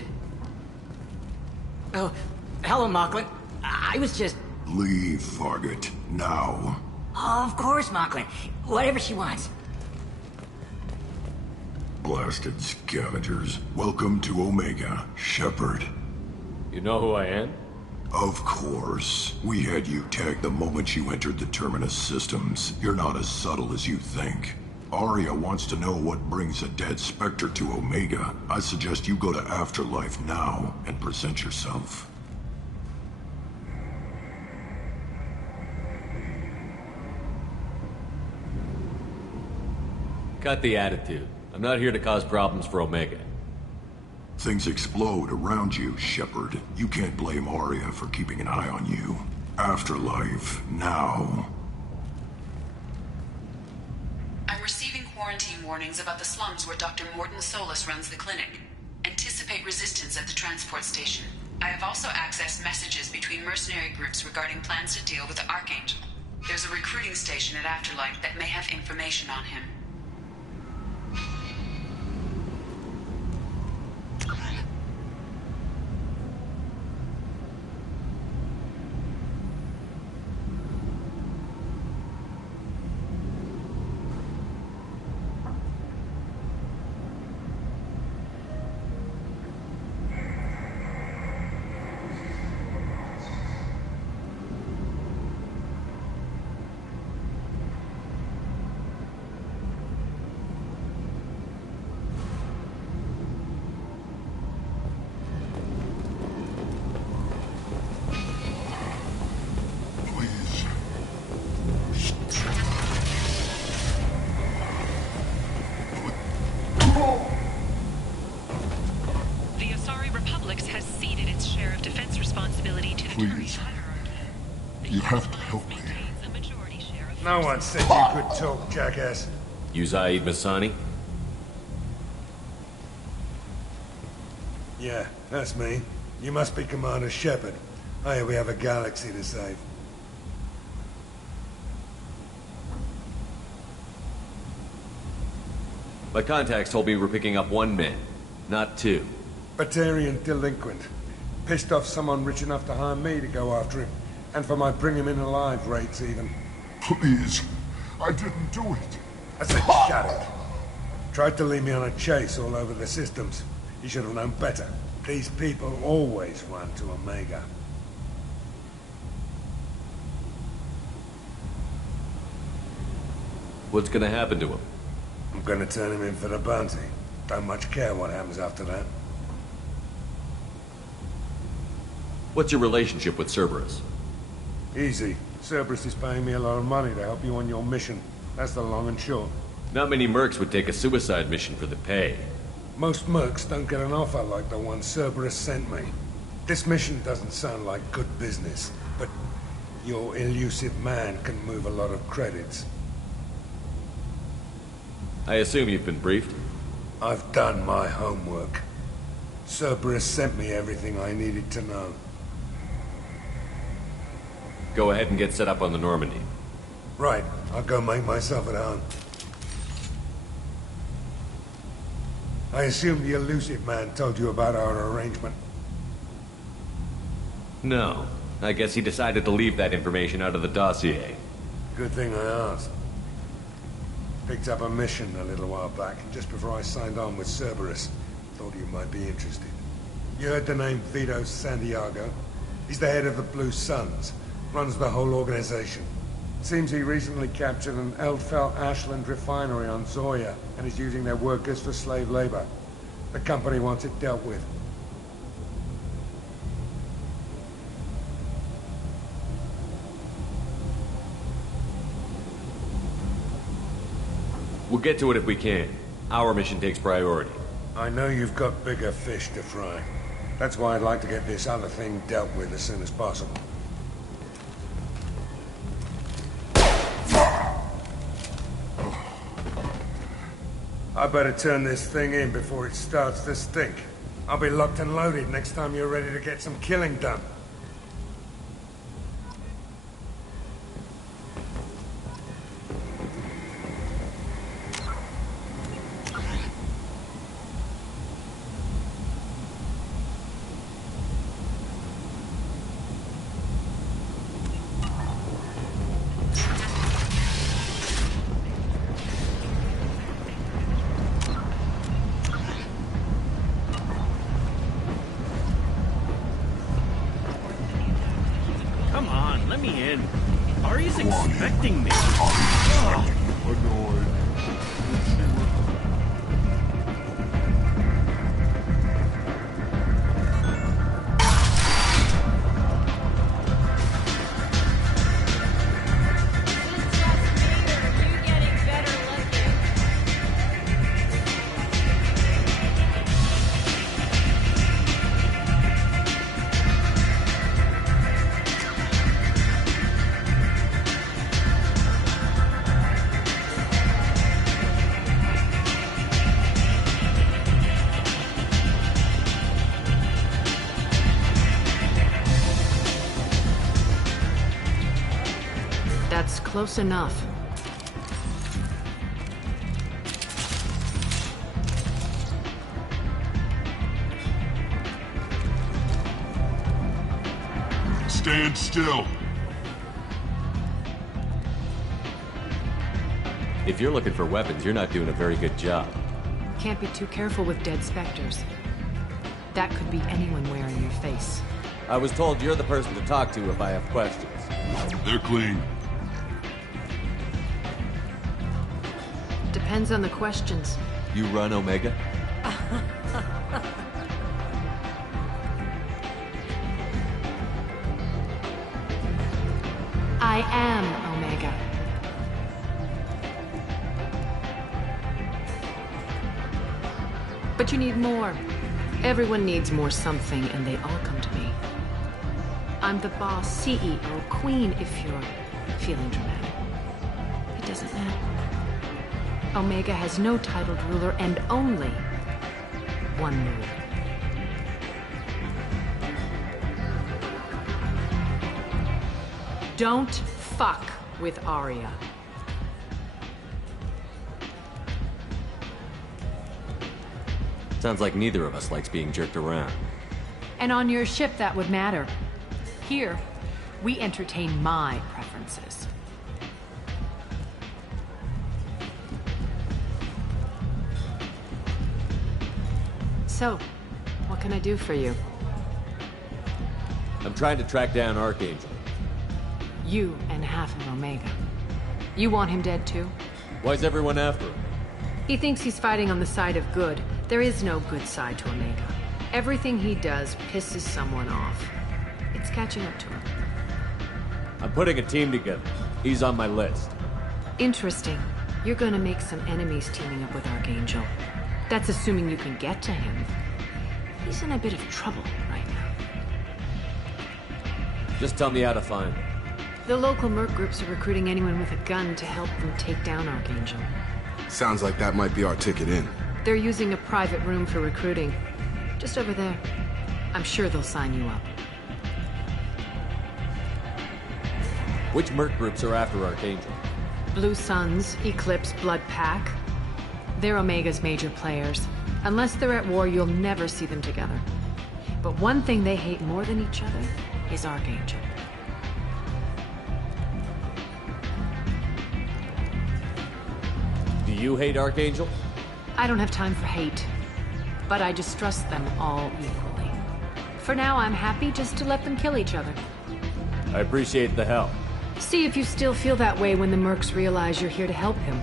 Oh, hello, Mocklin. I was just... Leave, Fargate. Now. Oh, of course, Mocklin. Whatever she wants. Blasted scavengers. Welcome to Omega, Shepard. You know who I am? Of course. We had you tagged the moment you entered the Terminus systems. You're not as subtle as you think. Aria wants to know what brings a dead Spectre to Omega. I suggest you go to Afterlife now and present yourself. Cut the attitude. I'm not here to cause problems for Omega. Things explode around you, Shepard. You can't blame Aria for keeping an eye on you. Afterlife, now. I'm receiving quarantine warnings about the slums where Dr. Morton Solus runs the clinic. Anticipate resistance at the transport station. I have also accessed messages between mercenary groups regarding plans to deal with the Archangel. There's a recruiting station at Afterlife that may have information on him. You have to help me. No one said you could talk, jackass. You Zaid Masani? Yeah, that's me. You must be Commander Shepard. I hear we have a galaxy to save. My contacts told me we're picking up 1 man, not 2. Batarian delinquent. Pissed off someone rich enough to hire me to go after him. And for my bring him in alive rates, even. Please. I didn't do it. I said shut it. Tried to lead me on a chase all over the systems. He should have known better. These people always run to Omega. What's gonna happen to him? I'm gonna turn him in for the bounty. Don't much care what happens after that. What's your relationship with Cerberus? Easy. Cerberus is paying me a lot of money to help you on your mission. That's the long and short. Not many mercs would take a suicide mission for the pay. Most mercs don't get an offer like the one Cerberus sent me. This mission doesn't sound like good business, but your elusive man can move a lot of credits. I assume you've been briefed? I've done my homework. Cerberus sent me everything I needed to know. Go ahead and get set up on the Normandy. Right. I'll go make myself at home. I assume the elusive man told you about our arrangement. No. I guess he decided to leave that information out of the dossier. Good thing I asked. Picked up a mission a little while back, just before I signed on with Cerberus. Thought you might be interested. You heard the name Vito Santiago? He's the head of the Blue Suns. Runs the whole organization. Seems he recently captured an Eldfell Ashland refinery on Zoya and is using their workers for slave labor. The company wants it dealt with. We'll get to it if we can. Our mission takes priority. I know you've got bigger fish to fry. That's why I'd like to get this other thing dealt with as soon as possible. I better turn this thing in before it starts to stink. I'll be locked and loaded next time you're ready to get some killing done. let me in. Ari's expecting me. Annoyed. That's close enough. Stand still. If you're looking for weapons, you're not doing a very good job. Can't be too careful with dead specters. That could be anyone wearing your face. I was told you're the person to talk to if I have questions. They're clean. Depends on the questions. You run Omega? I am Omega. But you need more. Everyone needs more something, and they all come to me. I'm the boss, CEO, queen, if you're feeling dramatic. It doesn't matter. Omega has no titled ruler and only one rule. Don't fuck with Aria. Sounds like neither of us likes being jerked around. And on your ship, that would matter. Here, we entertain my preferences. So, what can I do for you? I'm trying to track down Archangel. You and half of Omega. You want him dead too? Why's everyone after him? He thinks he's fighting on the side of good. There is no good side to Omega. Everything he does pisses someone off. It's catching up to him. I'm putting a team together. He's on my list. Interesting. You're gonna make some enemies teaming up with Archangel. That's assuming you can get to him. He's in a bit of trouble right now. Just tell me how to find him. The local merc groups are recruiting anyone with a gun to help them take down Archangel. Sounds like that might be our ticket in. They're using a private room for recruiting. Just over there. I'm sure they'll sign you up. Which merc groups are after Archangel? Blue Suns, Eclipse, Blood Pack. They're Omega's major players. Unless they're at war, you'll never see them together. But one thing they hate more than each other is Archangel. Do you hate Archangel? I don't have time for hate, but I distrust them all equally. For now, I'm happy just to let them kill each other. I appreciate the help. See if you still feel that way when the mercs realize you're here to help him.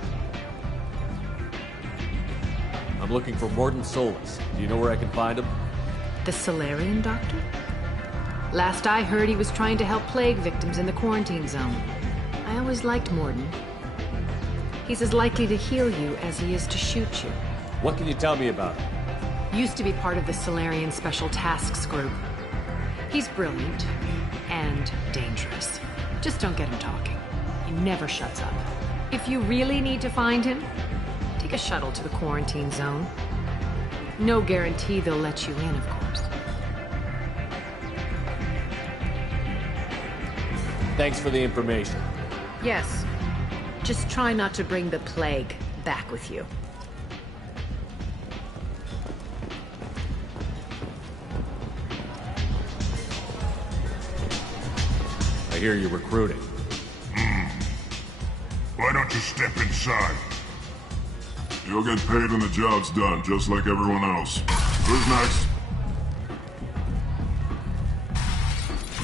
I'm looking for Mordin Solus. Do you know where I can find him? The Solarian doctor? Last I heard, he was trying to help plague victims in the quarantine zone. I always liked Mordin. He's as likely to heal you as he is to shoot you. What can you tell me about him? Used to be part of the Solarian Special Tasks Group. He's brilliant and dangerous. Just don't get him talking. He never shuts up. If you really need to find him, take a shuttle to the quarantine zone. No guarantee they'll let you in, of course. Thanks for the information. Yes. Just try not to bring the plague back with you. I hear you're recruiting. Why don't you step inside? You'll get paid when the job's done, just like everyone else. Who's next?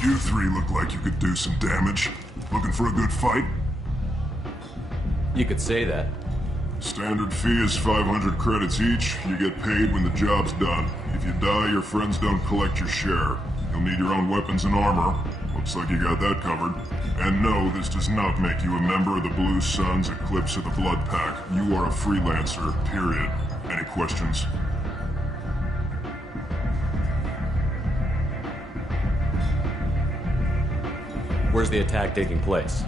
You three look like you could do some damage. Looking for a good fight? You could say that. Standard fee is 500 credits each. You get paid when the job's done. If you die, your friends don't collect your share. You'll need your own weapons and armor. Looks like you got that covered. And no, this does not make you a member of the Blue Suns, Eclipse, or the Blood Pack. You are a freelancer, period. Any questions? Where's the attack taking place?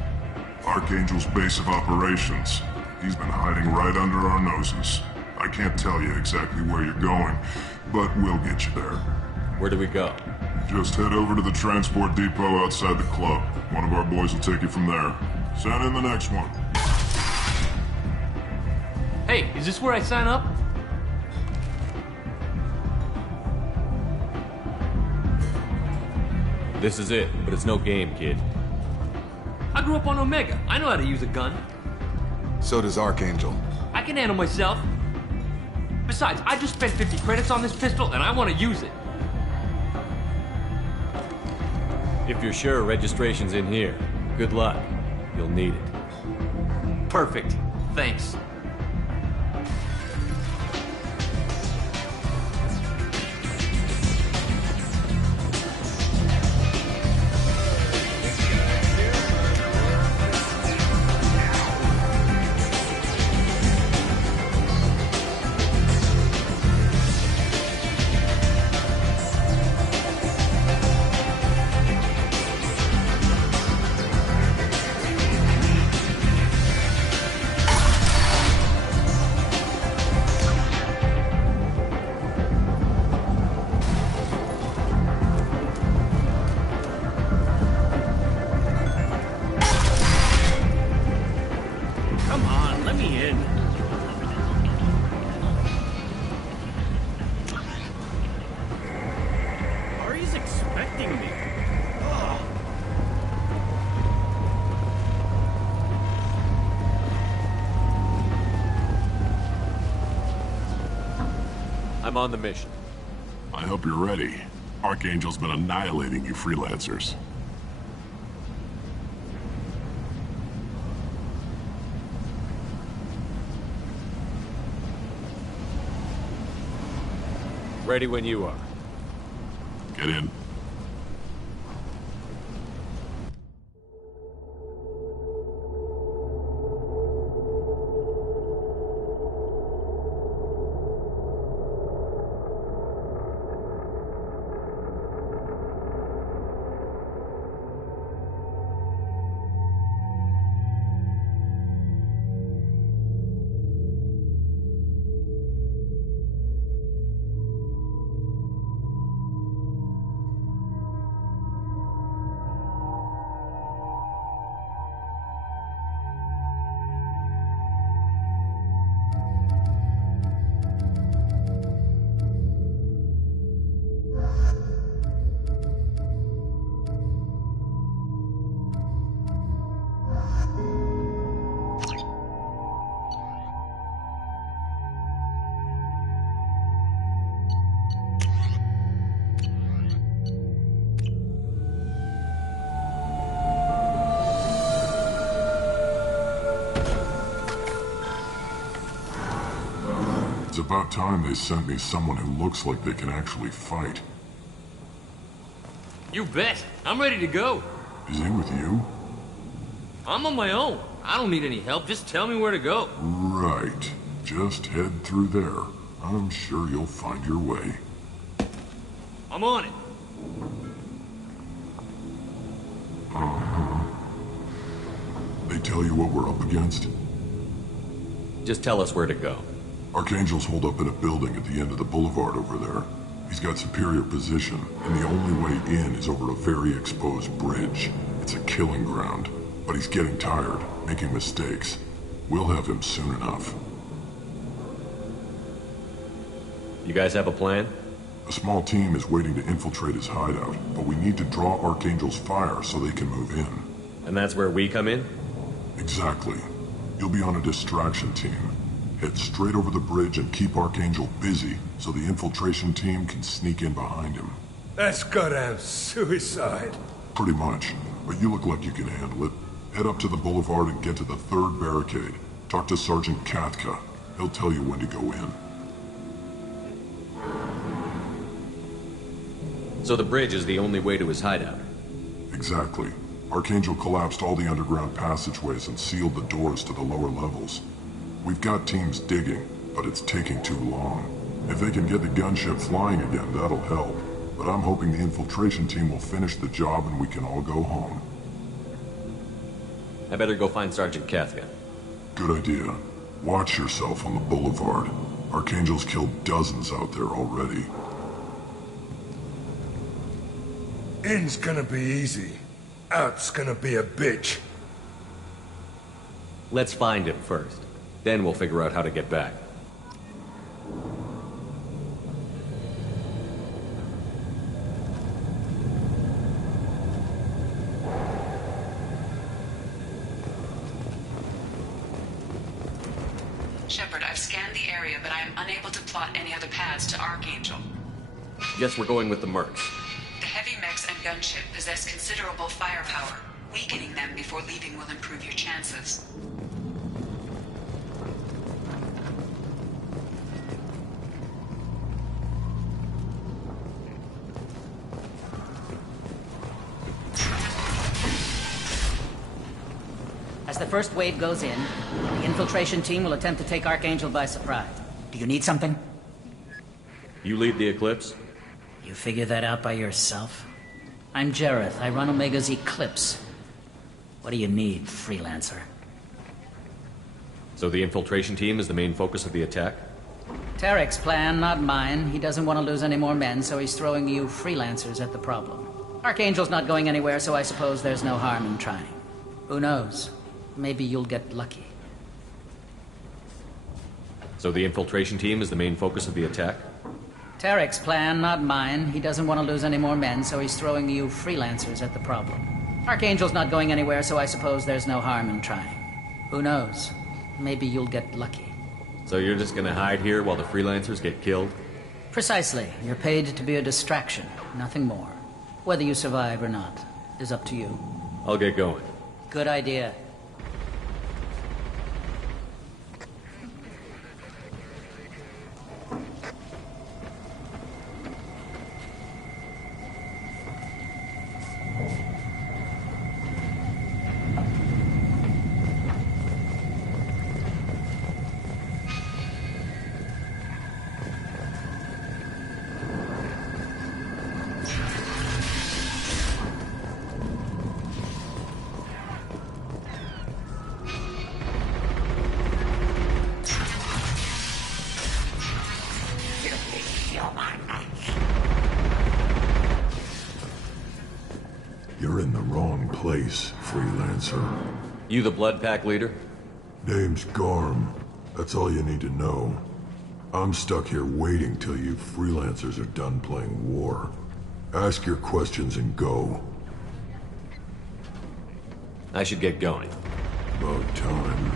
Archangel's base of operations. He's been hiding right under our noses. I can't tell you exactly where you're going, but we'll get you there. Where do we go? Just head over to the transport depot outside the club. One of our boys will take you from there. Send in the next one. Hey, is this where I sign up? This is it, but it's no game, kid. I grew up on Omega. I know how to use a gun. So does Archangel. I can handle myself. Besides, I just spent 50 credits on this pistol, and I want to use it. If you're sure registration's in here, good luck. You'll need it. Perfect. Thanks. I'm on the mission. I hope you're ready. Archangel's been annihilating you freelancers. Ready when you are. Get in. It's about time they sent me someone who looks like they can actually fight. You bet. I'm ready to go. Is he with you? I'm on my own. I don't need any help. Just tell me where to go. Right. Just head through there. I'm sure you'll find your way. I'm on it. Uh-huh. They tell you what we're up against? Just tell us where to go. Archangel's holed up in a building at the end of the boulevard over there. He's got superior position, and the only way in is over a very exposed bridge. It's a killing ground, but he's getting tired, making mistakes. We'll have him soon enough. You guys have a plan? A small team is waiting to infiltrate his hideout, but we need to draw Archangel's fire so they can move in. And that's where we come in? Exactly. You'll be on a distraction team. Head straight over the bridge and keep Archangel busy so the infiltration team can sneak in behind him. That's goddamn suicide. Pretty much, but you look like you can handle it. Head up to the boulevard and get to the 3rd barricade. Talk to Sergeant Katka. He'll tell you when to go in. So the bridge is the only way to his hideout? Exactly. Archangel collapsed all the underground passageways and sealed the doors to the lower levels. We've got teams digging, but it's taking too long. If they can get the gunship flying again, that'll help. But I'm hoping the infiltration team will finish the job and we can all go home. I better go find Sergeant Katka. Good idea. Watch yourself on the boulevard. Archangel's killed dozens out there already. In's gonna be easy. Out's gonna be a bitch. Let's find him first. Then we'll figure out how to get back. Shepard, I've scanned the area, but I am unable to plot any other paths to Archangel. Guess we're going with the Mercs. The heavy mechs and gunship possess considerable firepower. Weakening them before leaving will improve your chances. As the first wave goes in, the infiltration team will attempt to take Archangel by surprise. Do you need something? You lead the Eclipse? You figure that out by yourself? I'm Jareth. I run Omega's Eclipse. What do you need, freelancer? So the infiltration team is the main focus of the attack? Tarek's plan, not mine. He doesn't want to lose any more men, so he's throwing you freelancers at the problem. Archangel's not going anywhere, so I suppose there's no harm in trying. Who knows? Maybe you'll get lucky. So the infiltration team is the main focus of the attack? Tarek's plan, not mine. He doesn't want to lose any more men, so he's throwing you freelancers at the problem. Archangel's not going anywhere, so I suppose there's no harm in trying. Who knows? Maybe you'll get lucky. So you're just gonna hide here while the freelancers get killed? Precisely. You're paid to be a distraction, nothing more. Whether you survive or not is up to you. I'll get going. Good idea. You're in the wrong place, freelancer. You the Blood Pack leader? Name's Garm. That's all you need to know. I'm stuck here waiting till you freelancers are done playing war. Ask your questions and go. I should get going. About time.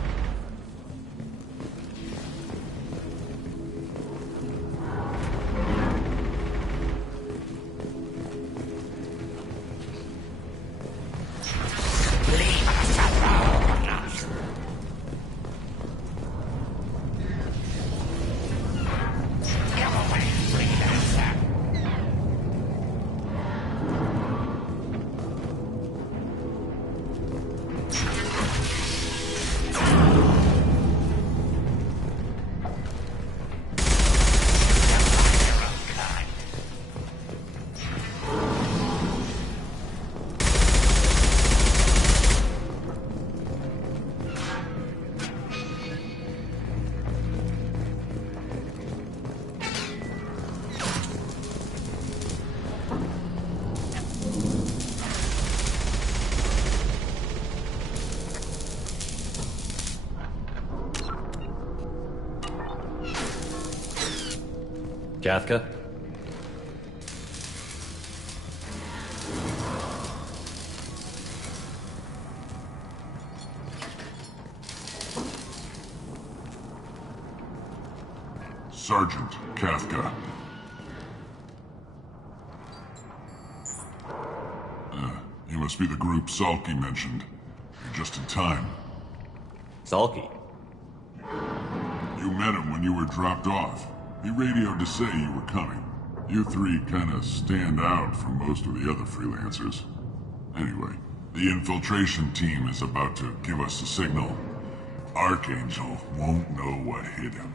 Katka? Sergeant Katka. You must be the group Salky mentioned. You're just in time. Salky? You met him when you were dropped off. He radioed to say you were coming. You three kinda stand out from most of the other freelancers. Anyway, the infiltration team is about to give us a signal. Archangel won't know what hit him.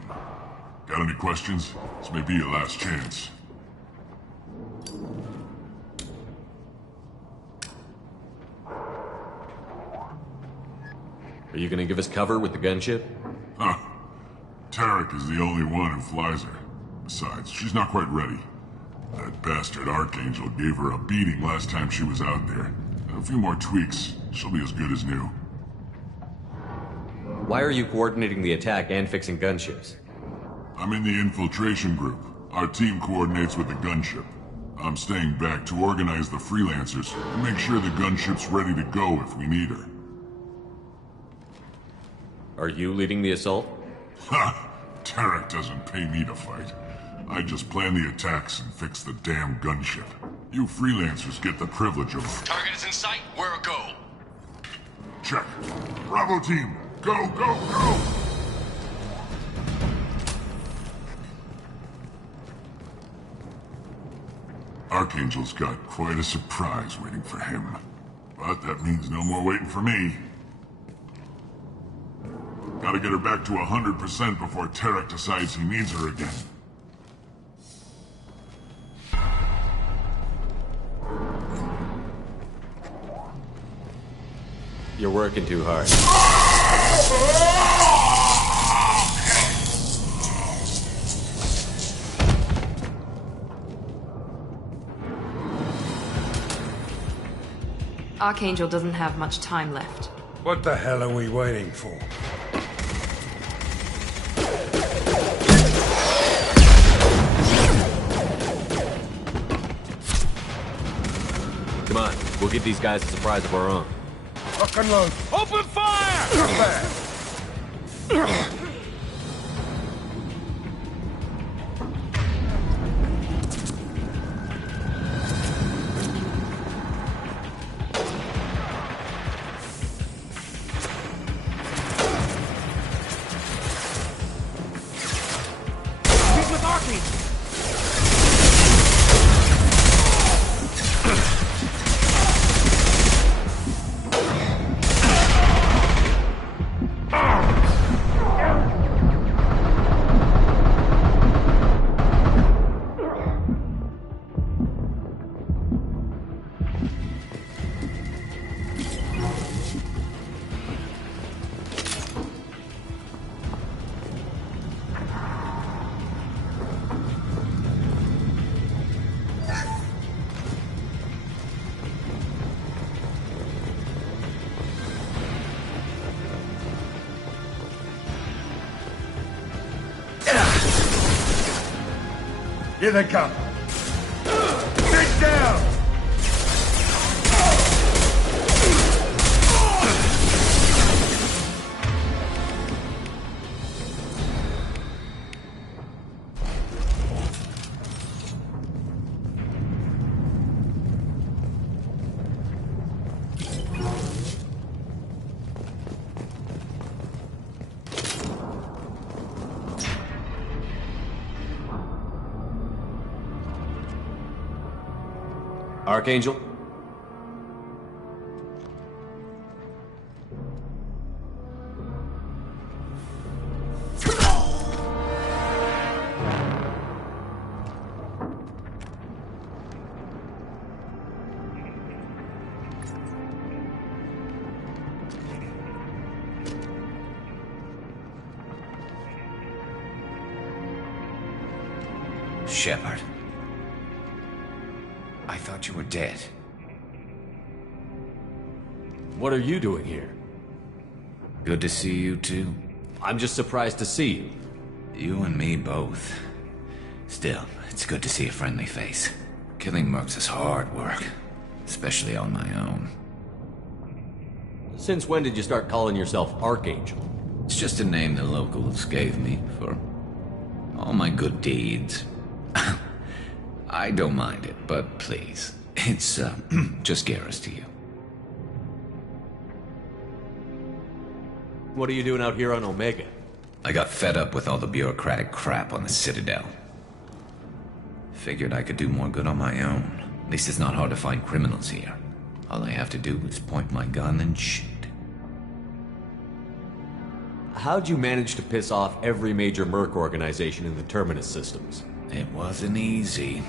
Got any questions? This may be your last chance. Are you gonna give us cover with the gunship? Huh. Tarek is the only one who flies her. Besides, she's not quite ready. That bastard Archangel gave her a beating last time she was out there. A few more tweaks, she'll be as good as new. Why are you coordinating the attack and fixing gunships? I'm in the infiltration group. Our team coordinates with the gunship. I'm staying back to organize the freelancers and make sure the gunship's ready to go if we need her. Are you leading the assault? Ha! Tarek doesn't pay me to fight. I just plan the attacks and fix the damn gunship. You freelancers get the privilege of... Target is in sight. Where a go? Check. Bravo team, go, go, go! Archangel's got quite a surprise waiting for him. But that means no more waiting for me. Gotta get her back to 100% before Tarek decides he needs her again. You're working too hard. Archangel doesn't have much time left. What the hell are we waiting for? Come on, we'll give these guys a surprise of our own. Lock and load. Open fire! He's with Archangel! Here they come. Get down! Archangel? Shepard. I thought you were dead. What are you doing here? Good to see you too. I'm just surprised to see you. You and me both. Still, it's good to see a friendly face. Killing mercs is hard work, especially on my own. Since when did you start calling yourself Archangel? It's just a name the locals gave me for all my good deeds. I don't mind it, but please, it's just Garrus to you. What are you doing out here on Omega? I got fed up with all the bureaucratic crap on the Citadel. Figured I could do more good on my own. At least it's not hard to find criminals here. All I have to do is point my gun and shoot. How'd you manage to piss off every major merc organization in the Terminus systems? It wasn't easy.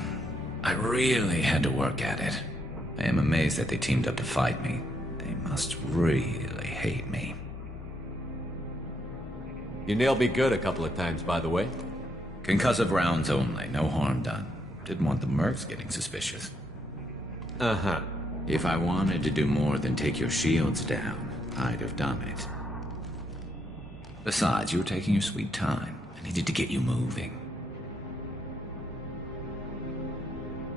I really had to work at it. I am amazed that they teamed up to fight me. They must really hate me. You nailed me good a couple of times, by the way. Concussive rounds only, no harm done. Didn't want the mercs getting suspicious. Uh-huh. If I wanted to do more than take your shields down, I'd have done it. Besides, you were taking your sweet time. I needed to get you moving.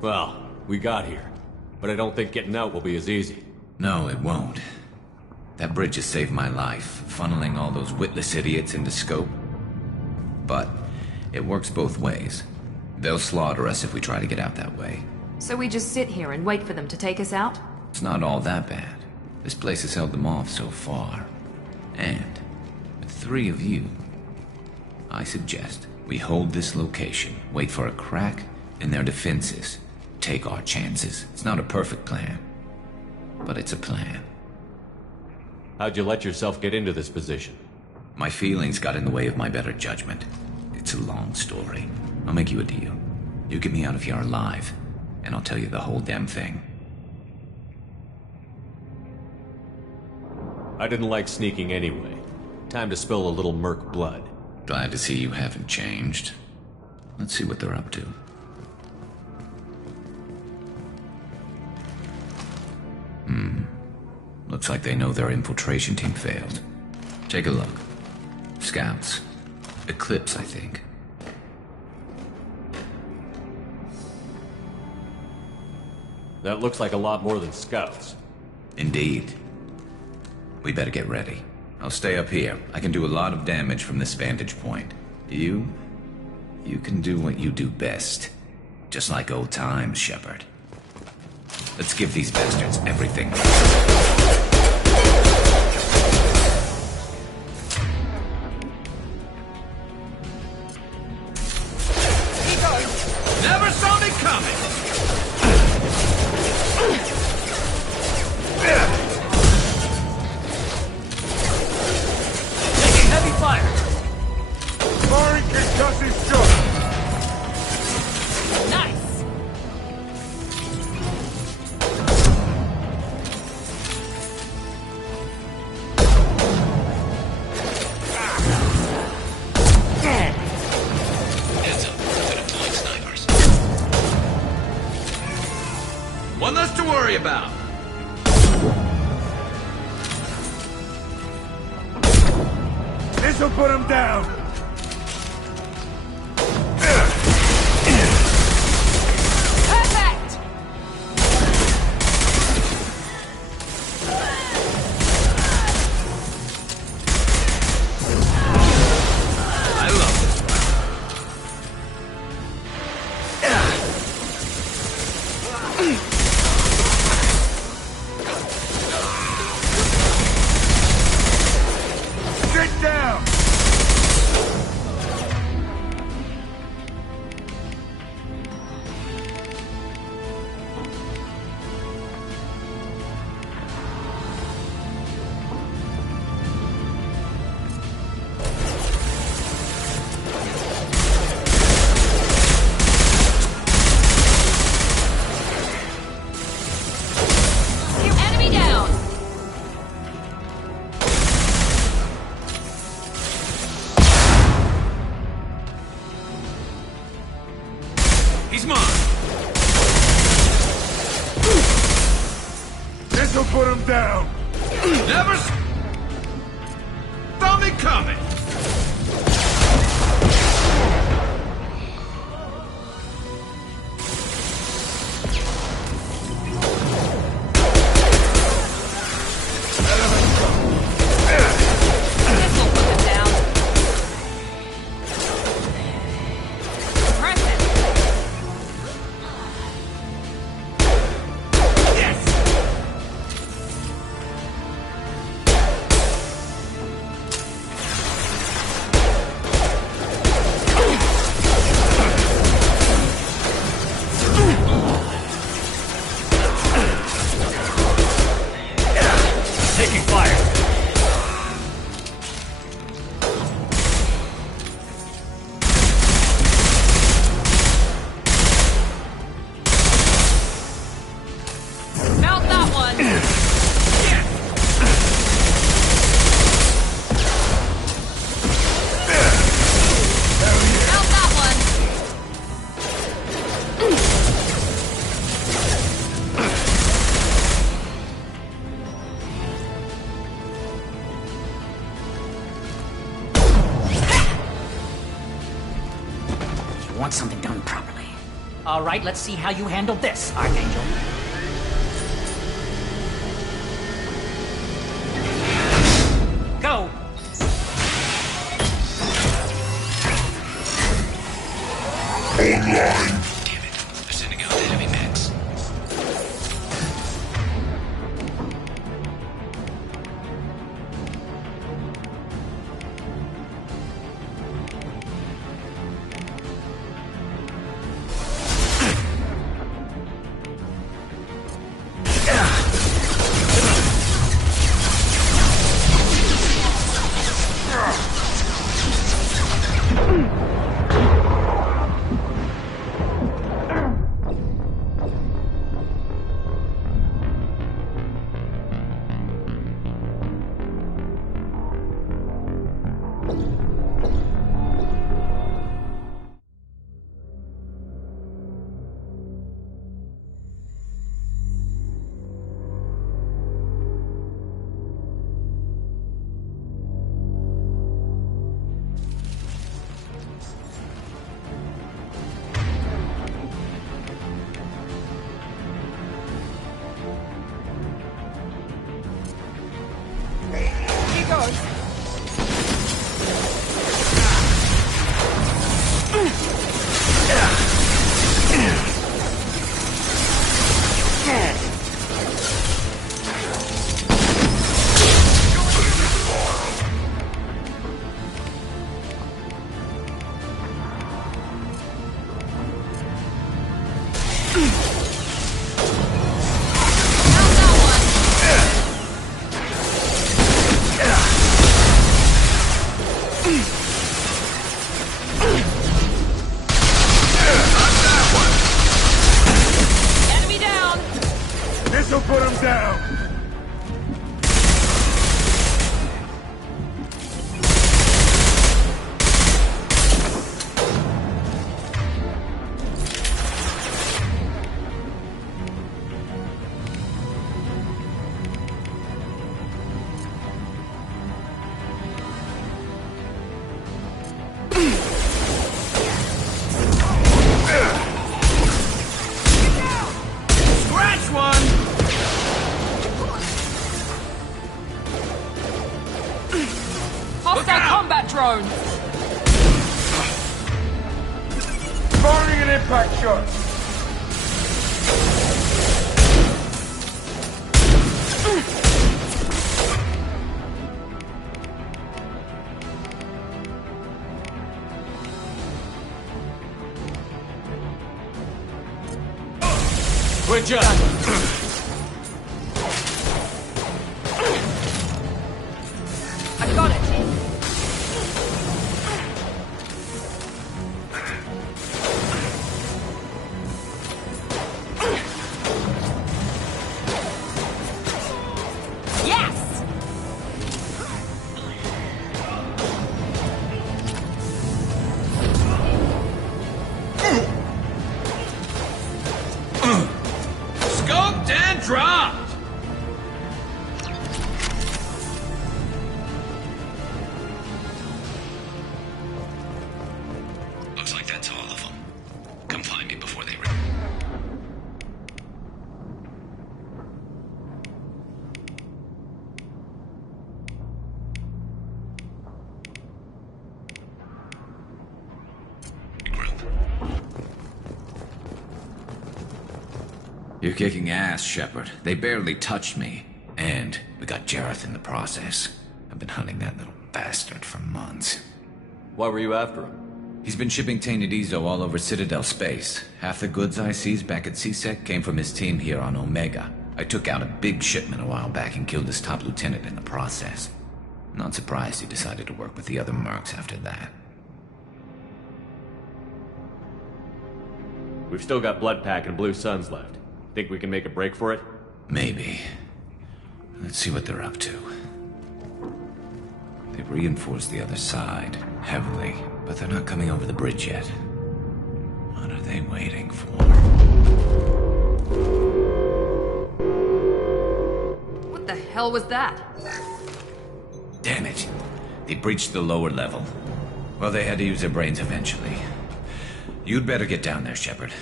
Well, we got here. But I don't think getting out will be as easy. No, it won't. That bridge has saved my life, funneling all those witless idiots into scope. But it works both ways. They'll slaughter us if we try to get out that way. So we just sit here and wait for them to take us out? It's not all that bad. This place has held them off so far. And with 3 of you, I suggest we hold this location, wait for a crack in their defenses, take our chances. It's not a perfect plan, but it's a plan. How'd you let yourself get into this position? My feelings got in the way of my better judgment. It's a long story. I'll make you a deal. You get me out of here alive, and I'll tell you the whole damn thing. I didn't like sneaking anyway. Time to spill a little merc blood. Glad to see you haven't changed. Let's see what they're up to. Looks like they know their infiltration team failed. Take a look. Scouts. Eclipse, I think. That looks like a lot more than scouts. Indeed. We better get ready. I'll stay up here. I can do a lot of damage from this vantage point. You can do what you do best. Just like old times, Shepard. Let's give these bastards everything. Never saw me coming! Taking heavy fire! Firing concussive shot! Nice! One less to worry about. This'll put him down! Perfect! I love this one. Sit down! Enemy down! He's mine. This'll put him down! Never saw me coming. This'll put them down. Impressive. All right, let's see how you handle this, Archangel. Go! Online. Damn it. They're sending out the heavy mechs. This'll put him down! Drone! Firing an impact shot! Good job! I got it! Scoped and dropped! Looks like that's all of them. Come find me before they... You're kicking ass, Shepard. They barely touched me. And we got Jareth in the process. I've been hunting that little bastard for months. Why were you after him? He's been shipping tainted Ezo all over Citadel space. Half the goods I seized back at C-Sec came from his team here on Omega. I took out a big shipment a while back and killed his top lieutenant in the process. Not surprised he decided to work with the other mercs after that. We've still got Bloodpack and Blue Suns left. Think we can make a break for it? Maybe. Let's see what they're up to. They've reinforced the other side, heavily, but they're not coming over the bridge yet. What are they waiting for? What the hell was that? Damn it. They breached the lower level. Well, they had to use their brains eventually. You'd better get down there, Shepard.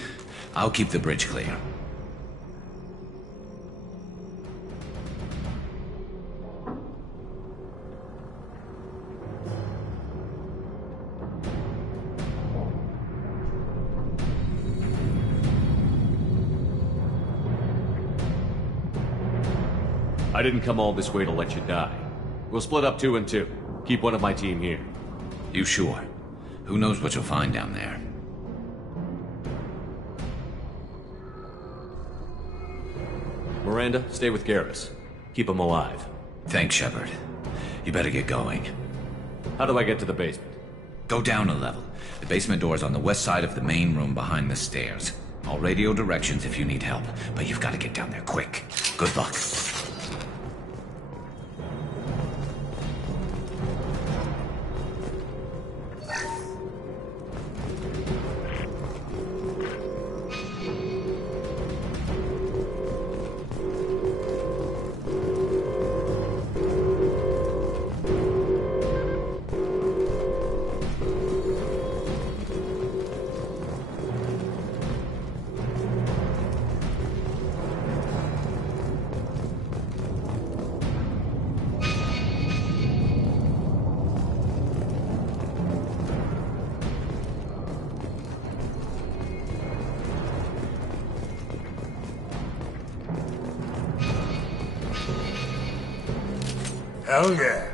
I'll keep the bridge clear. I didn't come all this way to let you die. We'll split up 2 and 2. Keep one of my team here. You sure? Who knows what you'll find down there? Miranda, stay with Garrus. Keep him alive. Thanks, Shepard. You better get going. How do I get to the basement? Go down a level. The basement door's on the west side of the main room behind the stairs. I'll radio directions if you need help, but you've got to get down there quick. Good luck. Hell yeah.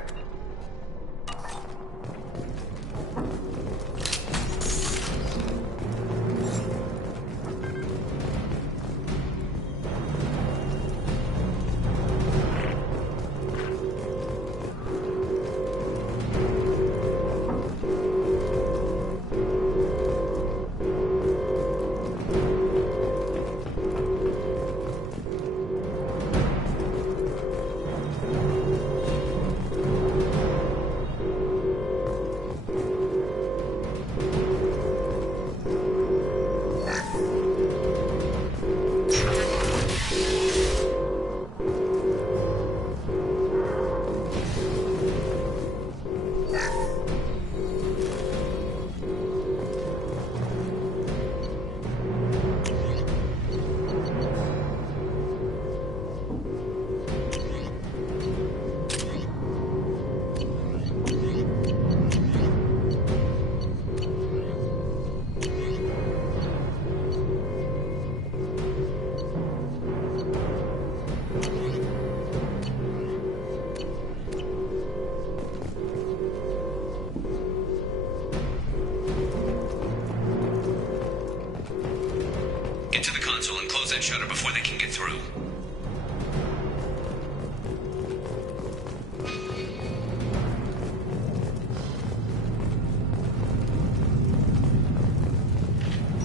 Shutter before they can get through.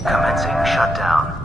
Commencing shutdown.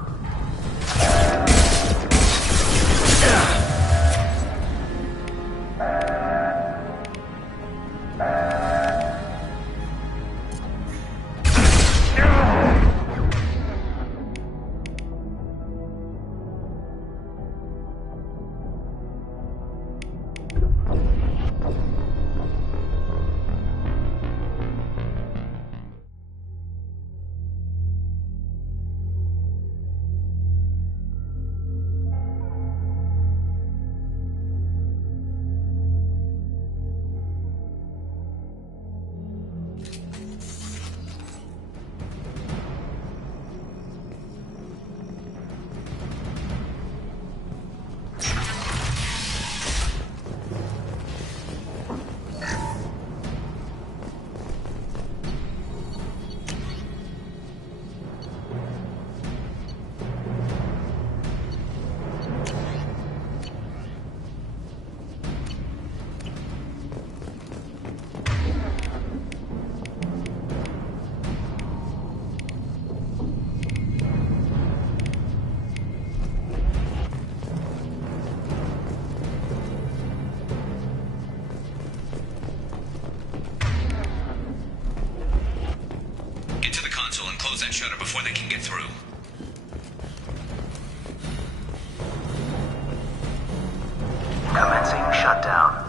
Close that shutter before they can get through. Commencing shutdown.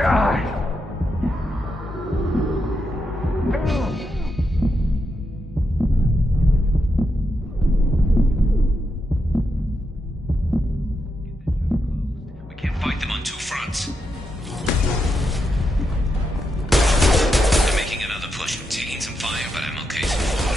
We can't fight them on two fronts. They're making another push. I'm taking some fire, but I'm okay so far.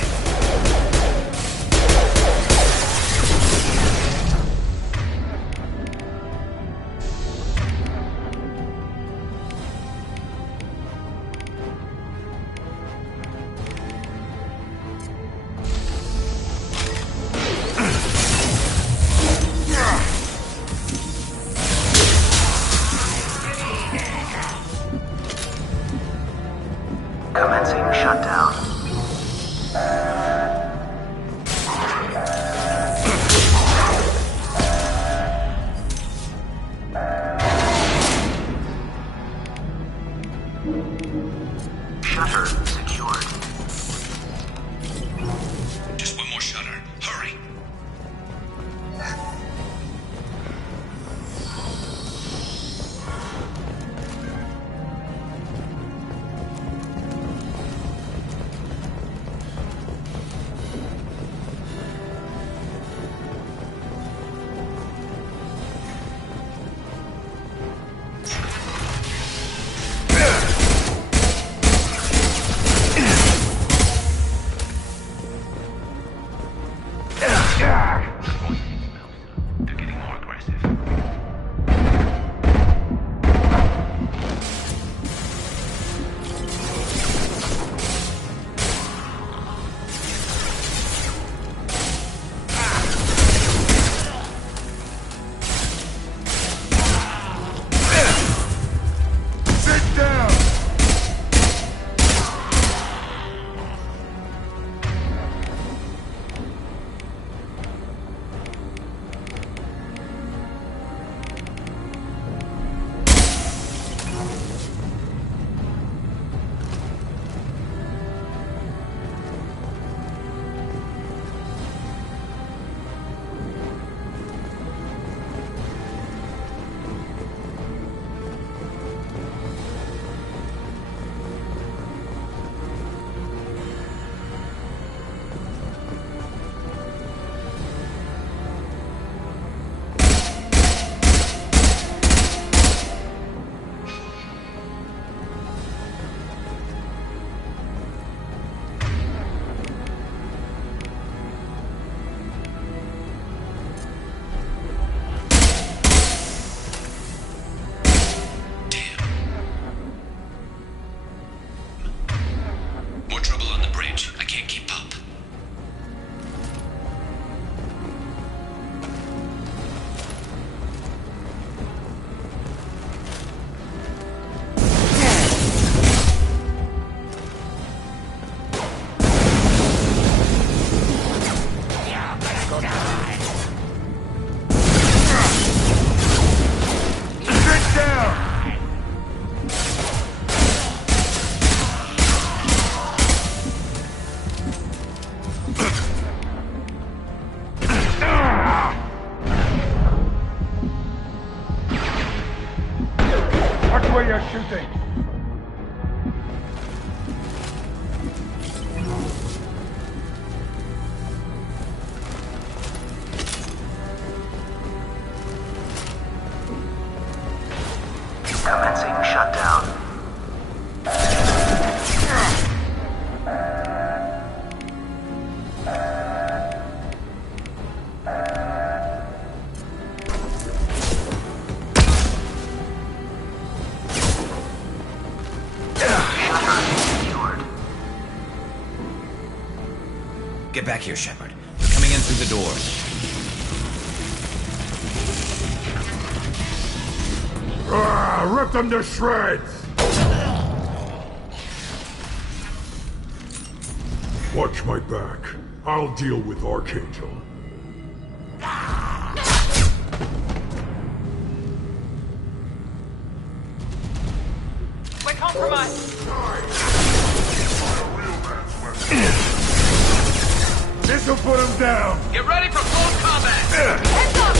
Commencing shutdown. Shutter secured. Just one more shutter. Hurry! They're getting more aggressive. Sit down! More trouble on the bridge. I can't keep up. Sit down! Watch where you're shooting. Commencing shutdown. Get back here, Shepard. We're coming in through the door. Rip them to shreds! Watch my back. I'll deal with Archangel. We're compromised! This'll put him down! Get ready for close combat! Heads up!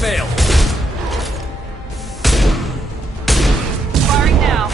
failed. Firing now.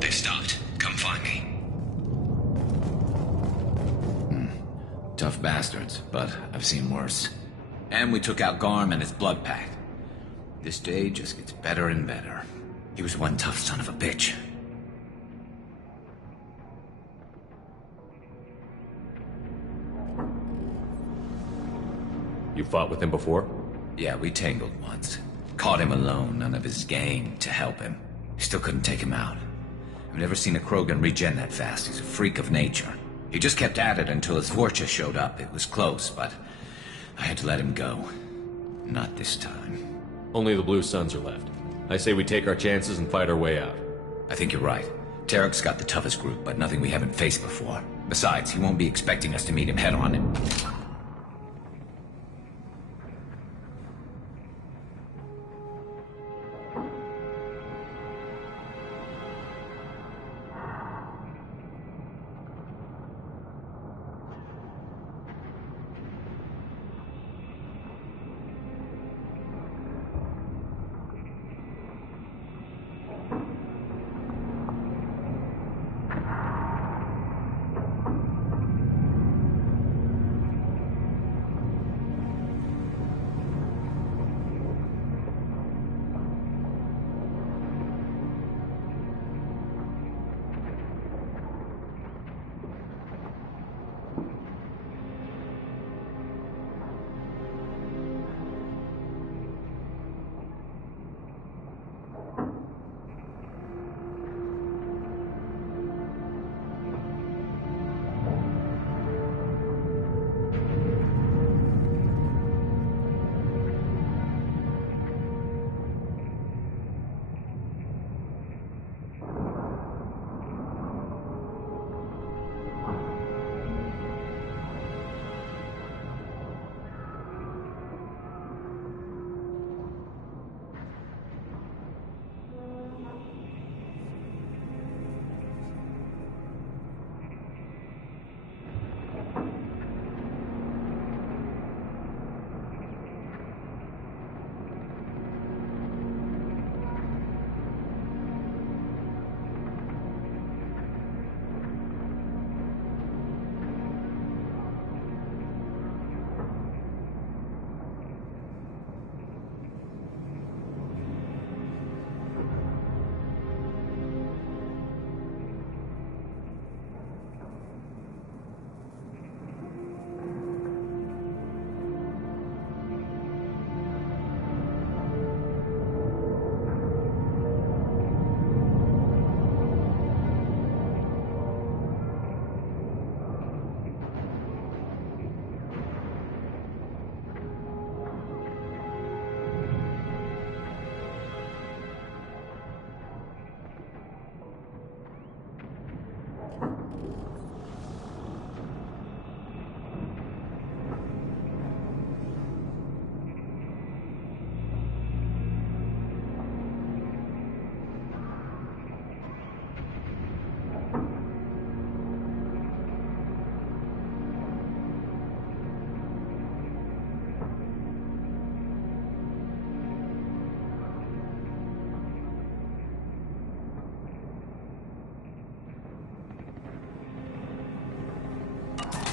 They've stopped. Come find me. Tough bastards, but I've seen worse. And we took out Garm and his blood pact. This day just gets better and better. He was one tough son of a bitch. You fought with him before? Yeah, we tangled once. Caught him alone, none of his gang to help him. Still couldn't take him out. I've never seen a Krogan regen that fast. He's a freak of nature. He just kept at it until his Vorcha showed up. It was close, but I had to let him go. Not this time. Only the Blue Suns are left. I say we take our chances and fight our way out. I think you're right. Tarek's got the toughest group, but nothing we haven't faced before. Besides, he won't be expecting us to meet him head-on.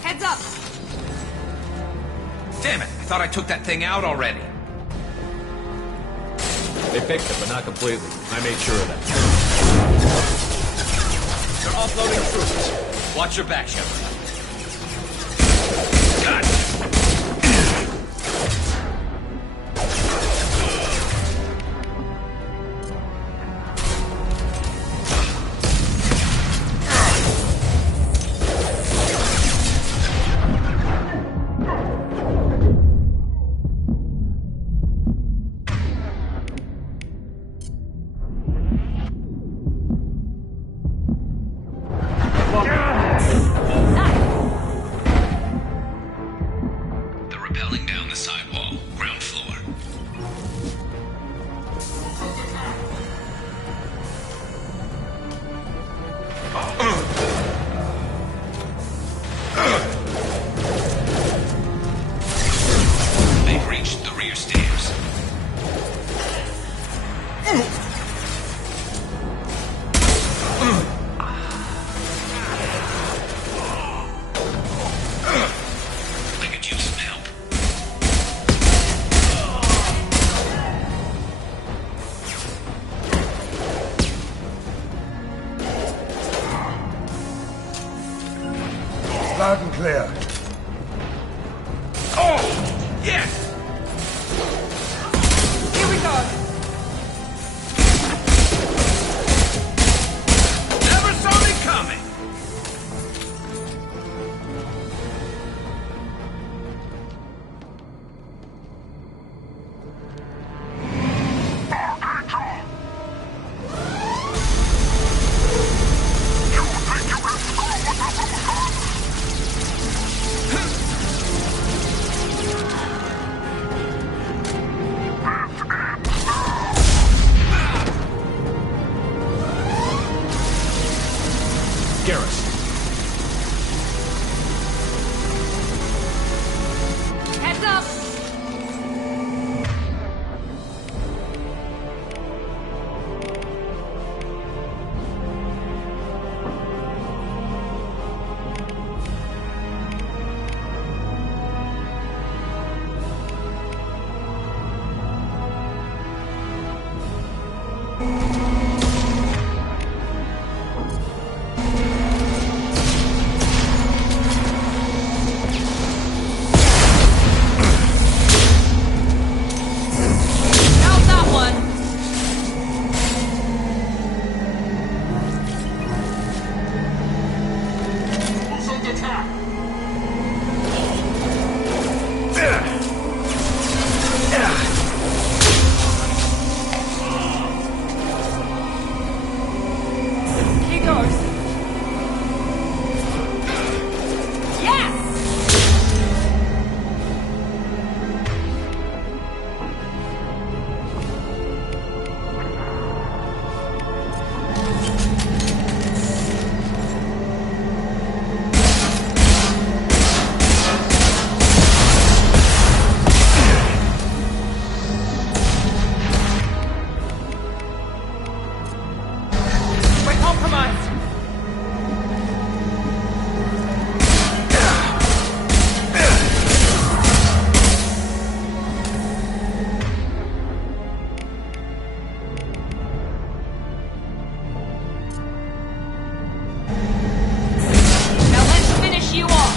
Heads up! Damn it! I thought I took that thing out already. They fixed it, but not completely. I made sure of that. They're offloading troops. Watch your back, Shepard. God! They've reached the rear stairs. I could use some help. Loud and clear. Oh! Yes! Here we go. Never saw me coming! Garrus. Heads up. How's that one? He goes. Yes! We're compromised. Now let's finish you off.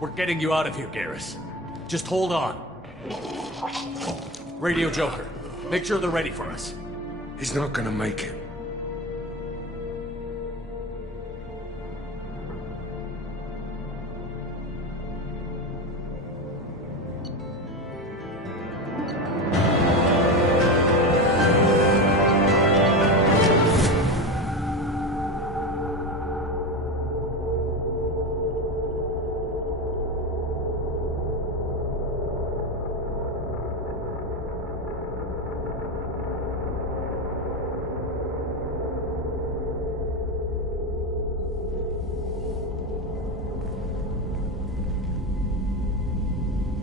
We're getting you out of here, Garrus. Just hold on. Radio Joker, make sure they're ready for us. He's not gonna make it.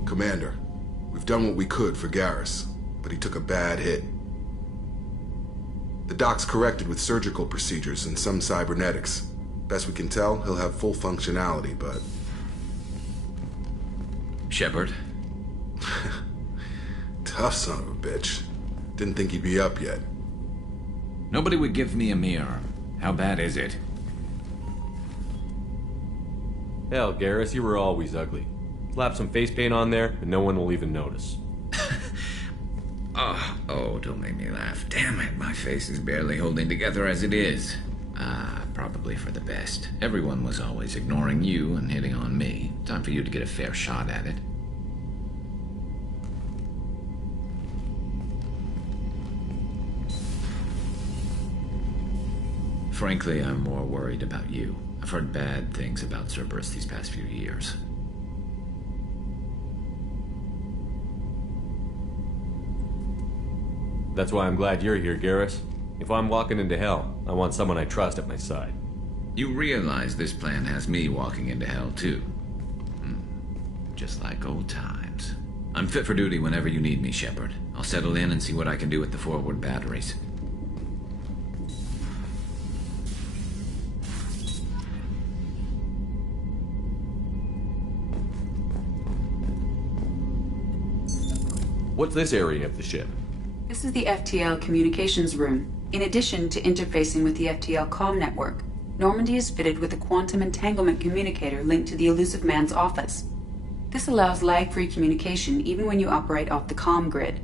Commander, we've done what we could for Garrus, but he took a bad hit. The doc's corrected with surgical procedures and some cybernetics. Best we can tell, he'll have full functionality, but... Shepard? Tough son of a bitch. Didn't think he'd be up yet. Nobody would give me a mirror. How bad is it? Hell, Garrus, you were always ugly. Slap some face paint on there, and no one will even notice. Oh, don't make me laugh. Damn it, my face is barely holding together as it is. Probably probably for the best. Everyone was always ignoring you and hitting on me. Time for you to get a fair shot at it. Frankly, I'm more worried about you. I've heard bad things about Cerberus these past few years. That's why I'm glad you're here, Garrus. If I'm walking into hell, I want someone I trust at my side. You realize this plan has me walking into hell, too. Just like old times. I'm fit for duty whenever you need me, Shepard. I'll settle in and see what I can do with the forward batteries. What's this area of the ship? This is the FTL communications room. In addition to interfacing with the FTL comm network, Normandy is fitted with a quantum entanglement communicator linked to the Illusive Man's office. This allows lag-free communication even when you operate off the comm grid.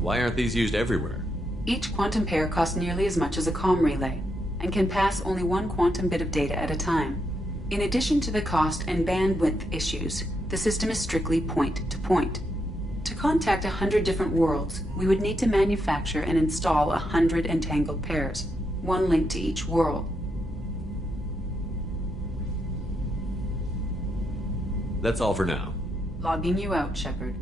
Why aren't these used everywhere? Each quantum pair costs nearly as much as a comm relay, and can pass only one quantum bit of data at a time. In addition to the cost and bandwidth issues, the system is strictly point-to-point. To contact 100 different worlds, we would need to manufacture and install 100 entangled pairs, one link to each world. That's all for now. Logging you out, Shepard.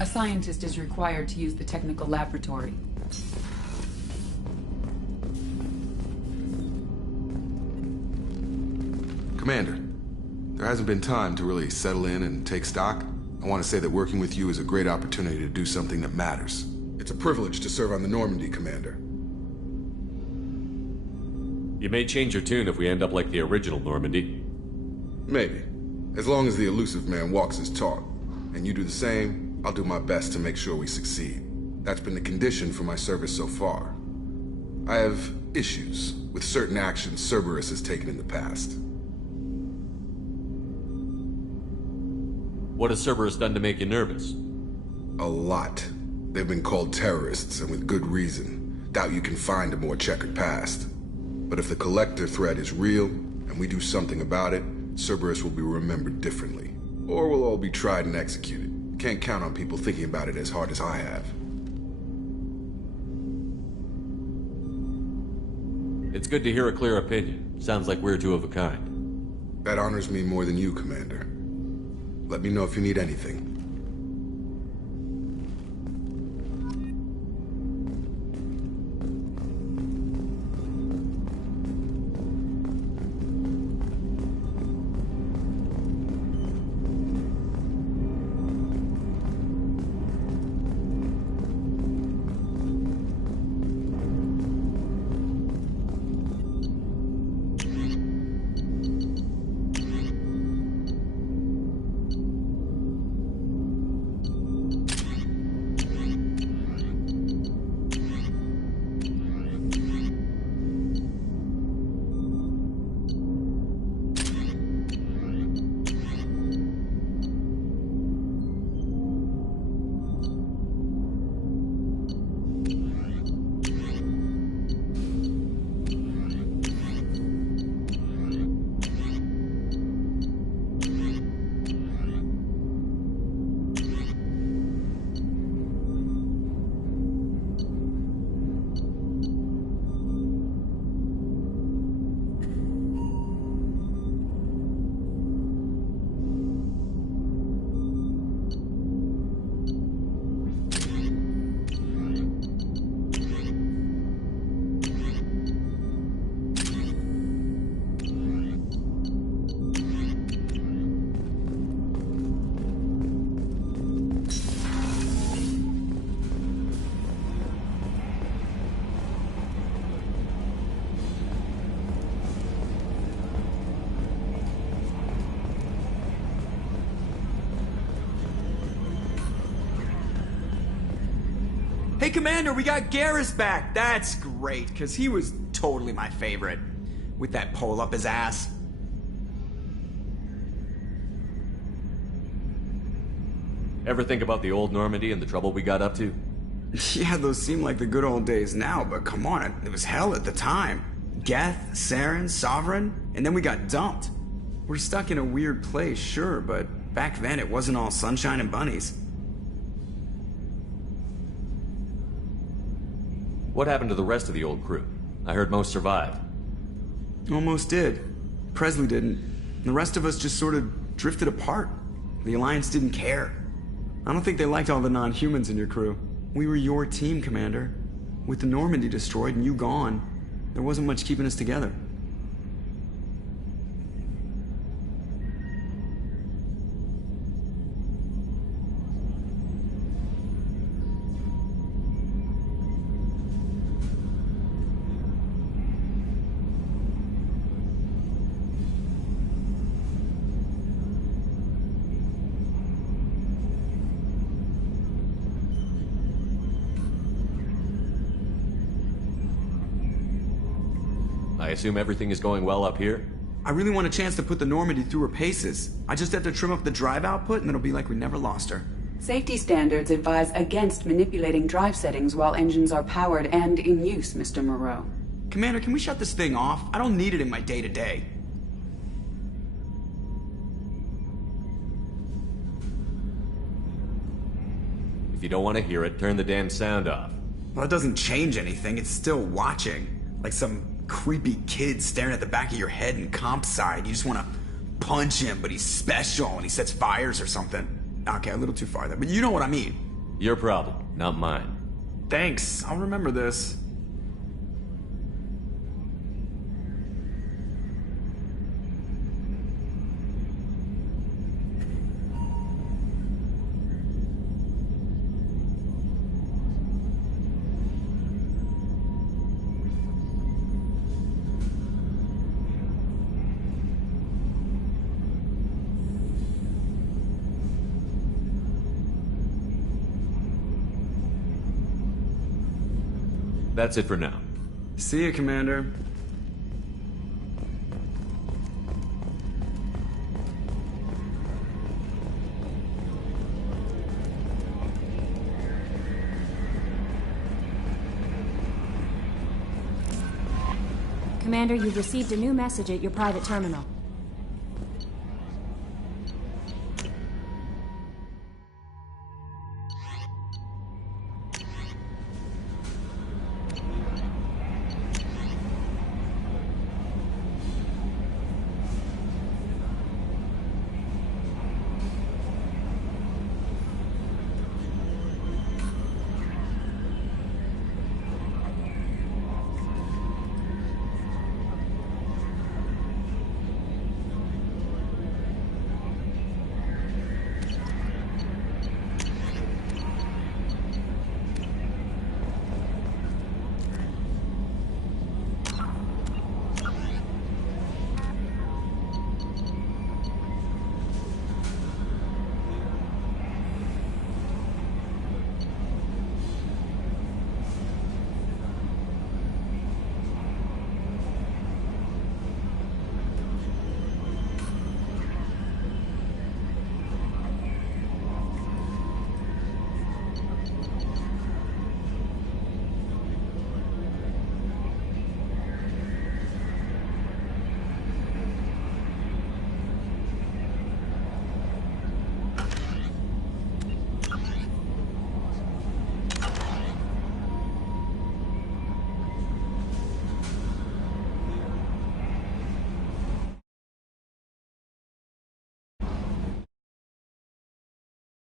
A scientist is required to use the technical laboratory. Commander, there hasn't been time to really settle in and take stock. I want to say that working with you is a great opportunity to do something that matters. It's a privilege to serve on the Normandy, Commander. You may change your tune if we end up like the original Normandy. Maybe. As long as the Illusive Man walks his talk, and you do the same, I'll do my best to make sure we succeed. That's been the condition for my service so far. I have issues with certain actions Cerberus has taken in the past. What has Cerberus done to make you nervous? A lot. They've been called terrorists, and with good reason. Doubt you can find a more checkered past. But if the Collector threat is real, and we do something about it, Cerberus will be remembered differently. Or we'll all be tried and executed. Can't count on people thinking about it as hard as I have. It's good to hear a clear opinion. Sounds like we're two of a kind. That honors me more than you, Commander. Let me know if you need anything. Hey, Commander, we got Garrus back. That's great, because he was totally my favorite. With that pole up his ass. Ever think about the old Normandy and the trouble we got up to? Yeah, those seem like the good old days now, but come on, it was hell at the time. Geth, Saren, Sovereign, and then we got dumped. We're stuck in a weird place, sure, but back then it wasn't all sunshine and bunnies. What happened to the rest of the old crew? I heard most survived. Almost did. Presley didn't. The rest of us just sort of drifted apart. The Alliance didn't care. I don't think they liked all the non-humans in your crew. We were your team, Commander. With the Normandy destroyed and you gone, there wasn't much keeping us together. I assume everything is going well up here? I really want a chance to put the Normandy through her paces. I just have to trim up the drive output and it'll be like we never lost her. Safety standards advise against manipulating drive settings while engines are powered and in use, Mr. Moreau. Commander, can we shut this thing off? I don't need it in my day-to-day. If you don't want to hear it, turn the damn sound off. Well, it doesn't change anything. It's still watching. Like some creepy kid staring at the back of your head in comp side. You just want to punch him, but he's special and he sets fires or something. Okay, a little too far there, but you know what I mean. Your problem, not mine. Thanks, I'll remember this. That's it for now. See you, Commander. Commander, you've received a new message at your private terminal.